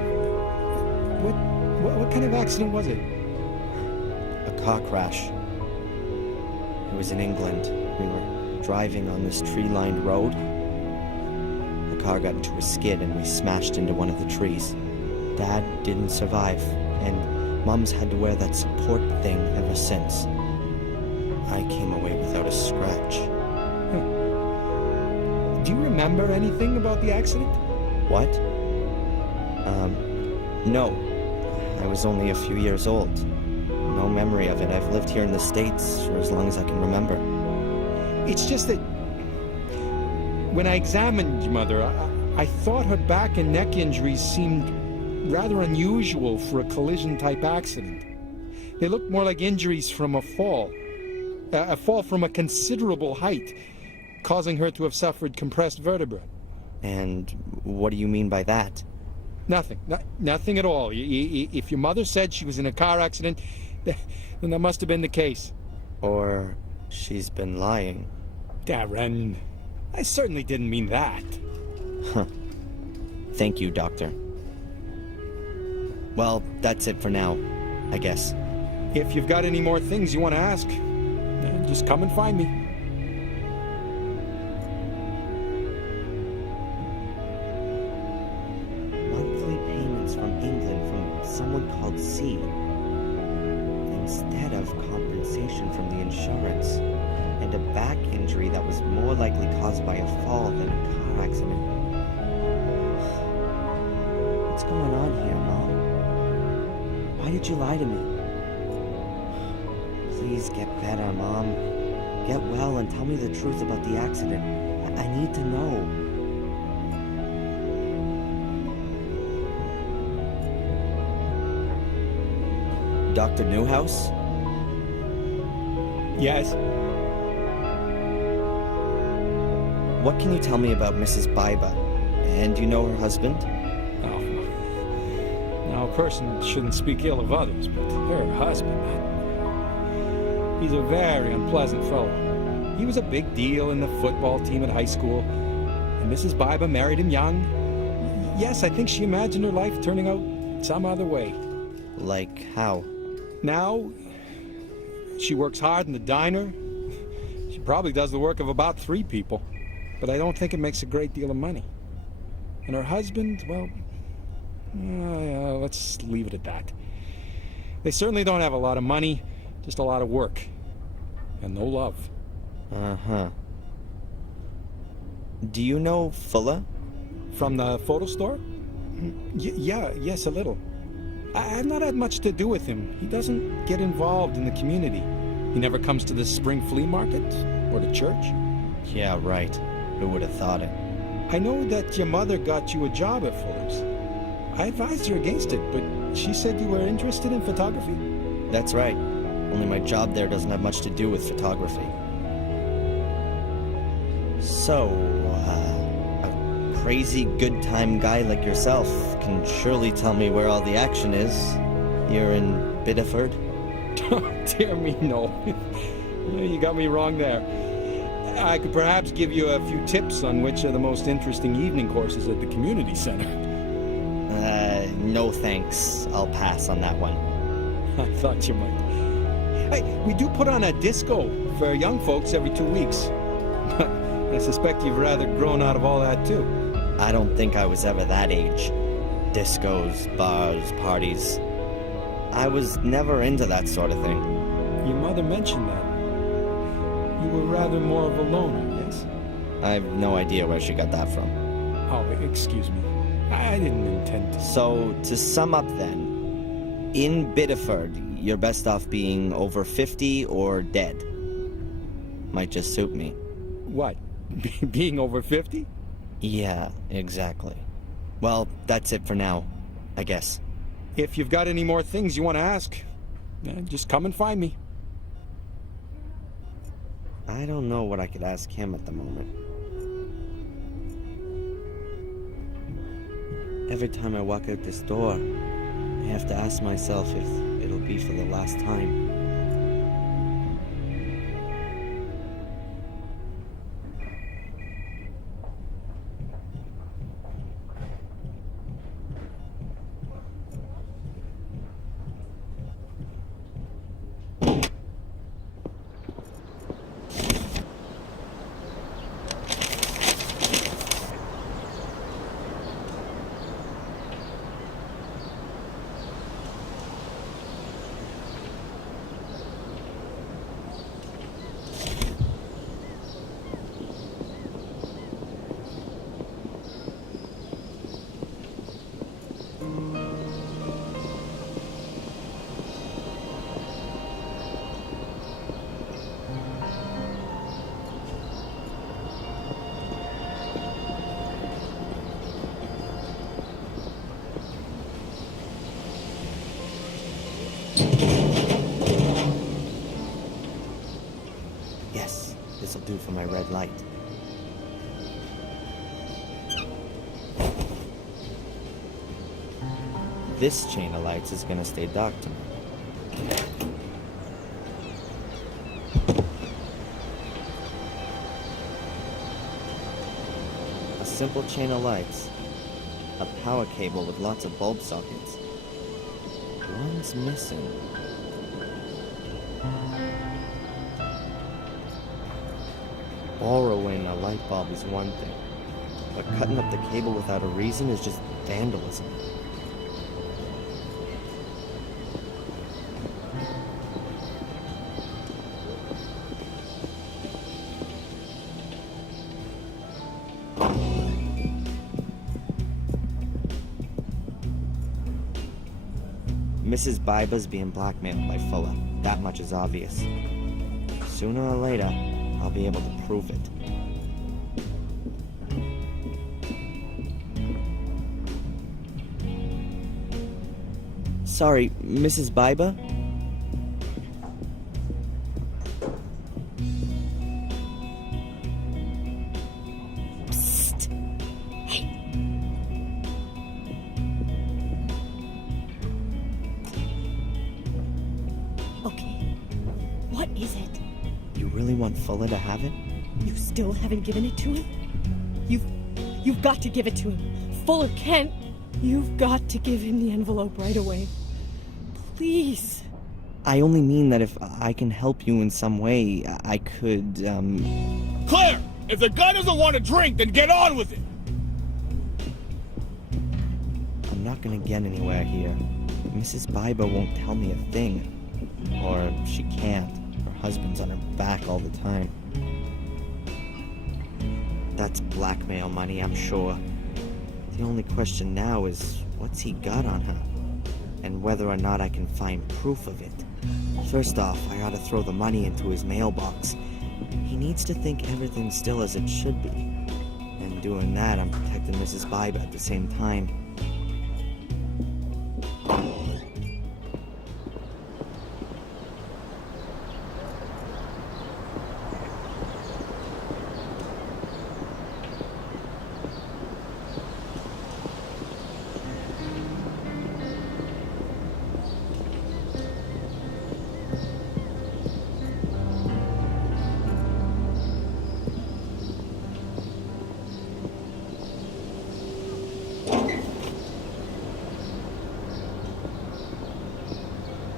What kind of accident was it? A car crash. It was in England. We were driving on this tree-lined road. The car got into a skid and we smashed into one of the trees. Dad didn't survive, and Mom's had to wear that support thing ever since. I came away without a scratch. Do you remember anything about the accident? What? No. I was only a few years old. No memory of it. I've lived here in the States for as long as I can remember. It's just that when I examined your mother, I thought her back and neck injuries seemed rather unusual for a collision-type accident. They looked more like injuries from a fall. A fall from a considerable height, causing her to have suffered compressed vertebrae. And what do you mean by that? Nothing. Nothing at all. If your mother said she was in a car accident, then that must have been the case. Or she's been lying. Darren, I certainly didn't mean that. Huh. Thank you, Doctor. Well, that's it for now, I guess. If you've got any more things you want to ask, just come and find me. Monthly payments from England from someone called C. Instead of compensation from the insurance. And a back injury that was more likely caused by a fall than a car accident. What's going on here, Mom? Why did you lie to me? Please get better, Mom. Get well and tell me the truth about the accident. I need to know. Dr. Newhouse? Yes? What can you tell me about Mrs. Biba? And do you know her husband? Oh. Now, a person shouldn't speak ill of others, but her husband, he's a very unpleasant fellow. He was a big deal in the football team at high school, and Mrs. Biba married him young. Yes, I think she imagined her life turning out some other way. Like how? Now, she works hard in the diner. She probably does the work of about 3 people, but I don't think it makes a great deal of money. And her husband, well, let's leave it at that. They certainly don't have a lot of money, just a lot of work. And no love. Uh-huh. Do you know Fuller? From the photo store? Yes, a little. I've not had much to do with him. He doesn't get involved in the community. He never comes to the spring flea market or the church. Yeah, right. Who would have thought it? I know that your mother got you a job at Fuller's. I advised her against it, but she said you were interested in photography? That's right. Only my job there doesn't have much to do with photography. So, a crazy good-time guy like yourself can surely tell me where all the action is. Here in Biddeford? Dear me, no. You got me wrong there. I could perhaps give you a few tips on which are the most interesting evening courses at the community center. No thanks. I'll pass on that one. I thought you might. Hey, we do put on a disco for young folks every 2 weeks. I suspect you've rather grown out of all that, too. I don't think I was ever that age. Discos, bars, parties. I was never into that sort of thing. Your mother mentioned that. You were rather more of a loner, yes? I've no idea where she got that from. Oh, excuse me. I didn't intend to. So, to sum up then, in Biddeford, you're best off being over 50 or dead. Might just suit me. What? Being over 50? Yeah, exactly. Well, that's it for now, I guess. If you've got any more things you want to ask, just come and find me. I don't know what I could ask him at the moment. Every time I walk out this door, I have to ask myself if it'll be for the last time. Yes, this'll do for my red light. This chain of lights is gonna stay dark tonight. A simple chain of lights. A power cable with lots of bulb sockets. One's missing. Borrowing a light bulb is one thing, but cutting up the cable without a reason is just vandalism. Mrs. Biba's being blackmailed by Fuller. That much is obvious. Sooner or later, I'll be able to prove it. Sorry, Mrs. Biba? Psst. Hey. Okay. What is it? You really want Fuller to have it? You still haven't given it to him? You've got to give it to him. Fuller can't. You've got to give him the envelope right away. Please. I only mean that if I can help you in some way, I could, Claire! If the guy doesn't want to drink, then get on with it! I'm not gonna get anywhere here. Mrs. Biba won't tell me a thing. Or she can't. Her husband's on her back all the time. That's blackmail money, I'm sure. The only question now is, what's he got on her? And whether or not I can find proof of it. First off, I gotta throw the money into his mailbox. He needs to think everything's still as it should be. And doing that, I'm protecting Mrs. Biba at the same time.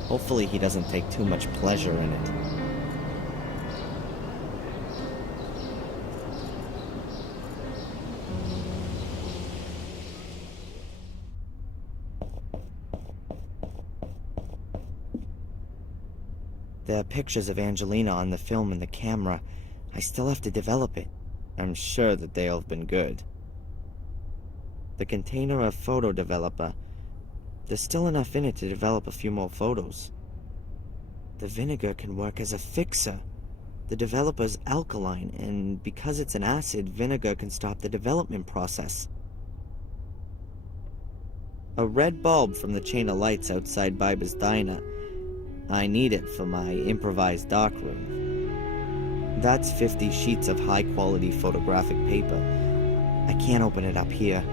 Hopefully he doesn't take too much pleasure in it. There are pictures of Angelina on the film and the camera. I still have to develop it. I'm sure that they'll have been good. The container of photo developer. There's still enough in it to develop a few more photos. The vinegar can work as a fixer. The developer's alkaline, and because it's an acid, vinegar can stop the development process. A red bulb from the chain of lights outside Biba's diner. I need it for my improvised darkroom. That's 50 sheets of high-quality photographic paper. I can't open it up here.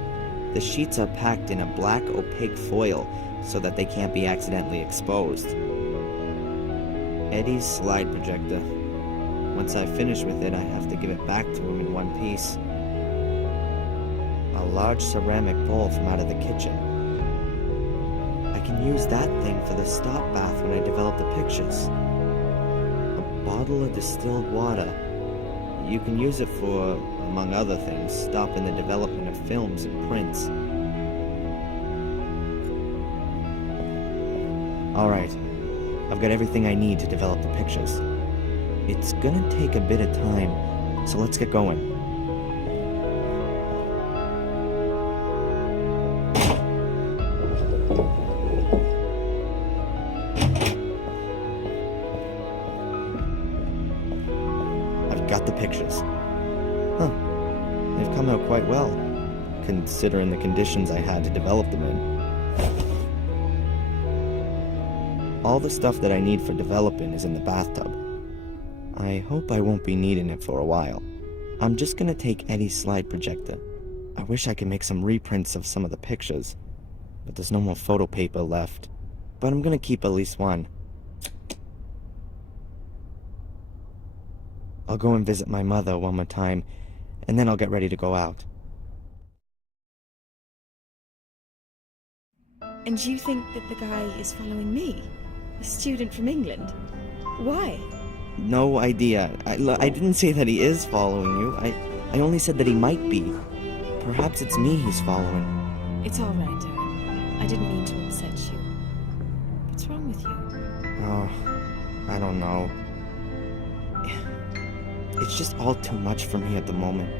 The sheets are packed in a black opaque foil so that they can't be accidentally exposed. Eddie's slide projector. Once I finish with it, I have to give it back to him in one piece. A large ceramic bowl from out of the kitchen. I can use that thing for the stop bath when I develop the pictures. A bottle of distilled water. You can use it for, among other things, stopping the development of films and prints. Alright, I've got everything I need to develop the pictures. It's gonna take a bit of time, so let's get going. I've got the pictures. Huh. They've come out quite well, considering the conditions I had to develop them in. All the stuff that I need for developing is in the bathtub. I hope I won't be needing it for a while. I'm just gonna take Eddie's slide projector. I wish I could make some reprints of some of the pictures, but there's no more photo paper left. But I'm gonna keep at least one. I'll go and visit my mother one more time, and then I'll get ready to go out. And you think that the guy is following me? A student from England? Why? No idea. I didn't say that he is following you. I only said that he might be. Perhaps it's me he's following. It's all right, Darren. I didn't mean to upset you. What's wrong with you? Oh, I don't know. It's just all too much for me at the moment.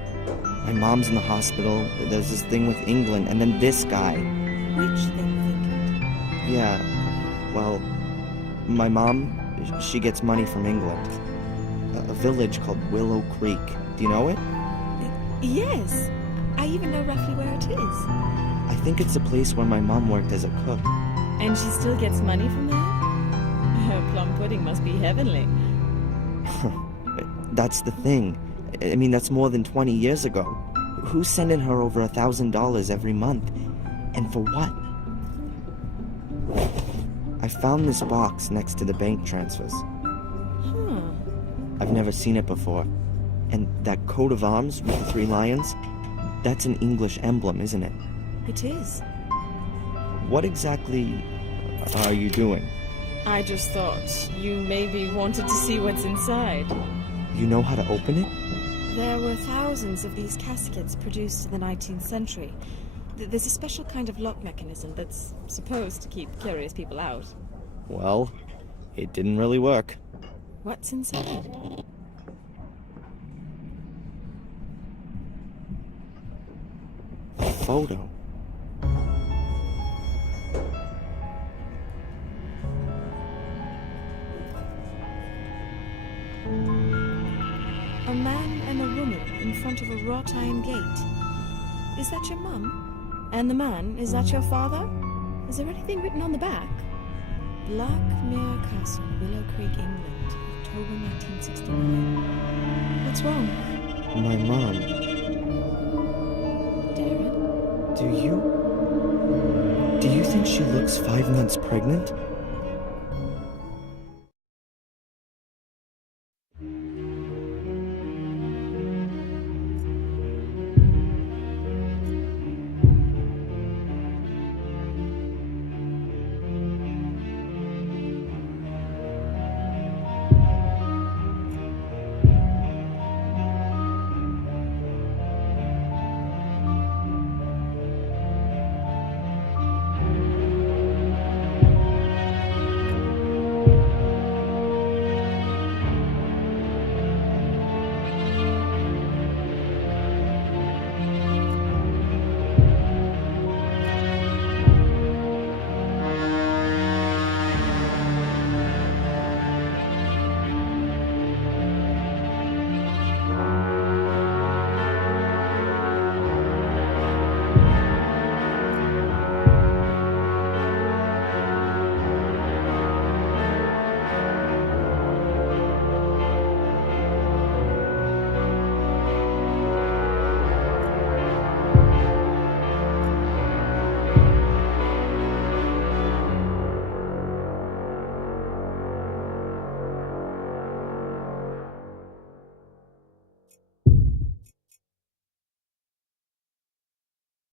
My mom's in the hospital, there's this thing with England, and then this guy. Which thing with England? Yeah, well, my mom, she gets money from England. A village called Willow Creek. Do you know it? Yes. I even know roughly where it is. I think it's a place where my mom worked as a cook. And she still gets money from that? Her plum pudding must be heavenly. That's the thing. I mean, that's more than 20 years ago. Who's sending her over $1,000 every month? And for what? I found this box next to the bank transfers. I've never seen it before. And that coat of arms with the 3 lions, that's an English emblem, isn't it? It is. What exactly are you doing? I just thought you maybe wanted to see what's inside. You know how to open it? There were thousands of these caskets produced in the 19th century. There's a special kind of lock mechanism that's supposed to keep curious people out. Well, it didn't really work. What's inside? A photo. A man and a woman in front of a wrought iron gate. Is that your mum? And the man, is that your father? Is there anything written on the back? Blackmail Castle, Willow Creek, England, October 1969. What's wrong? My mom. Darren? Do you think she looks 5 months pregnant?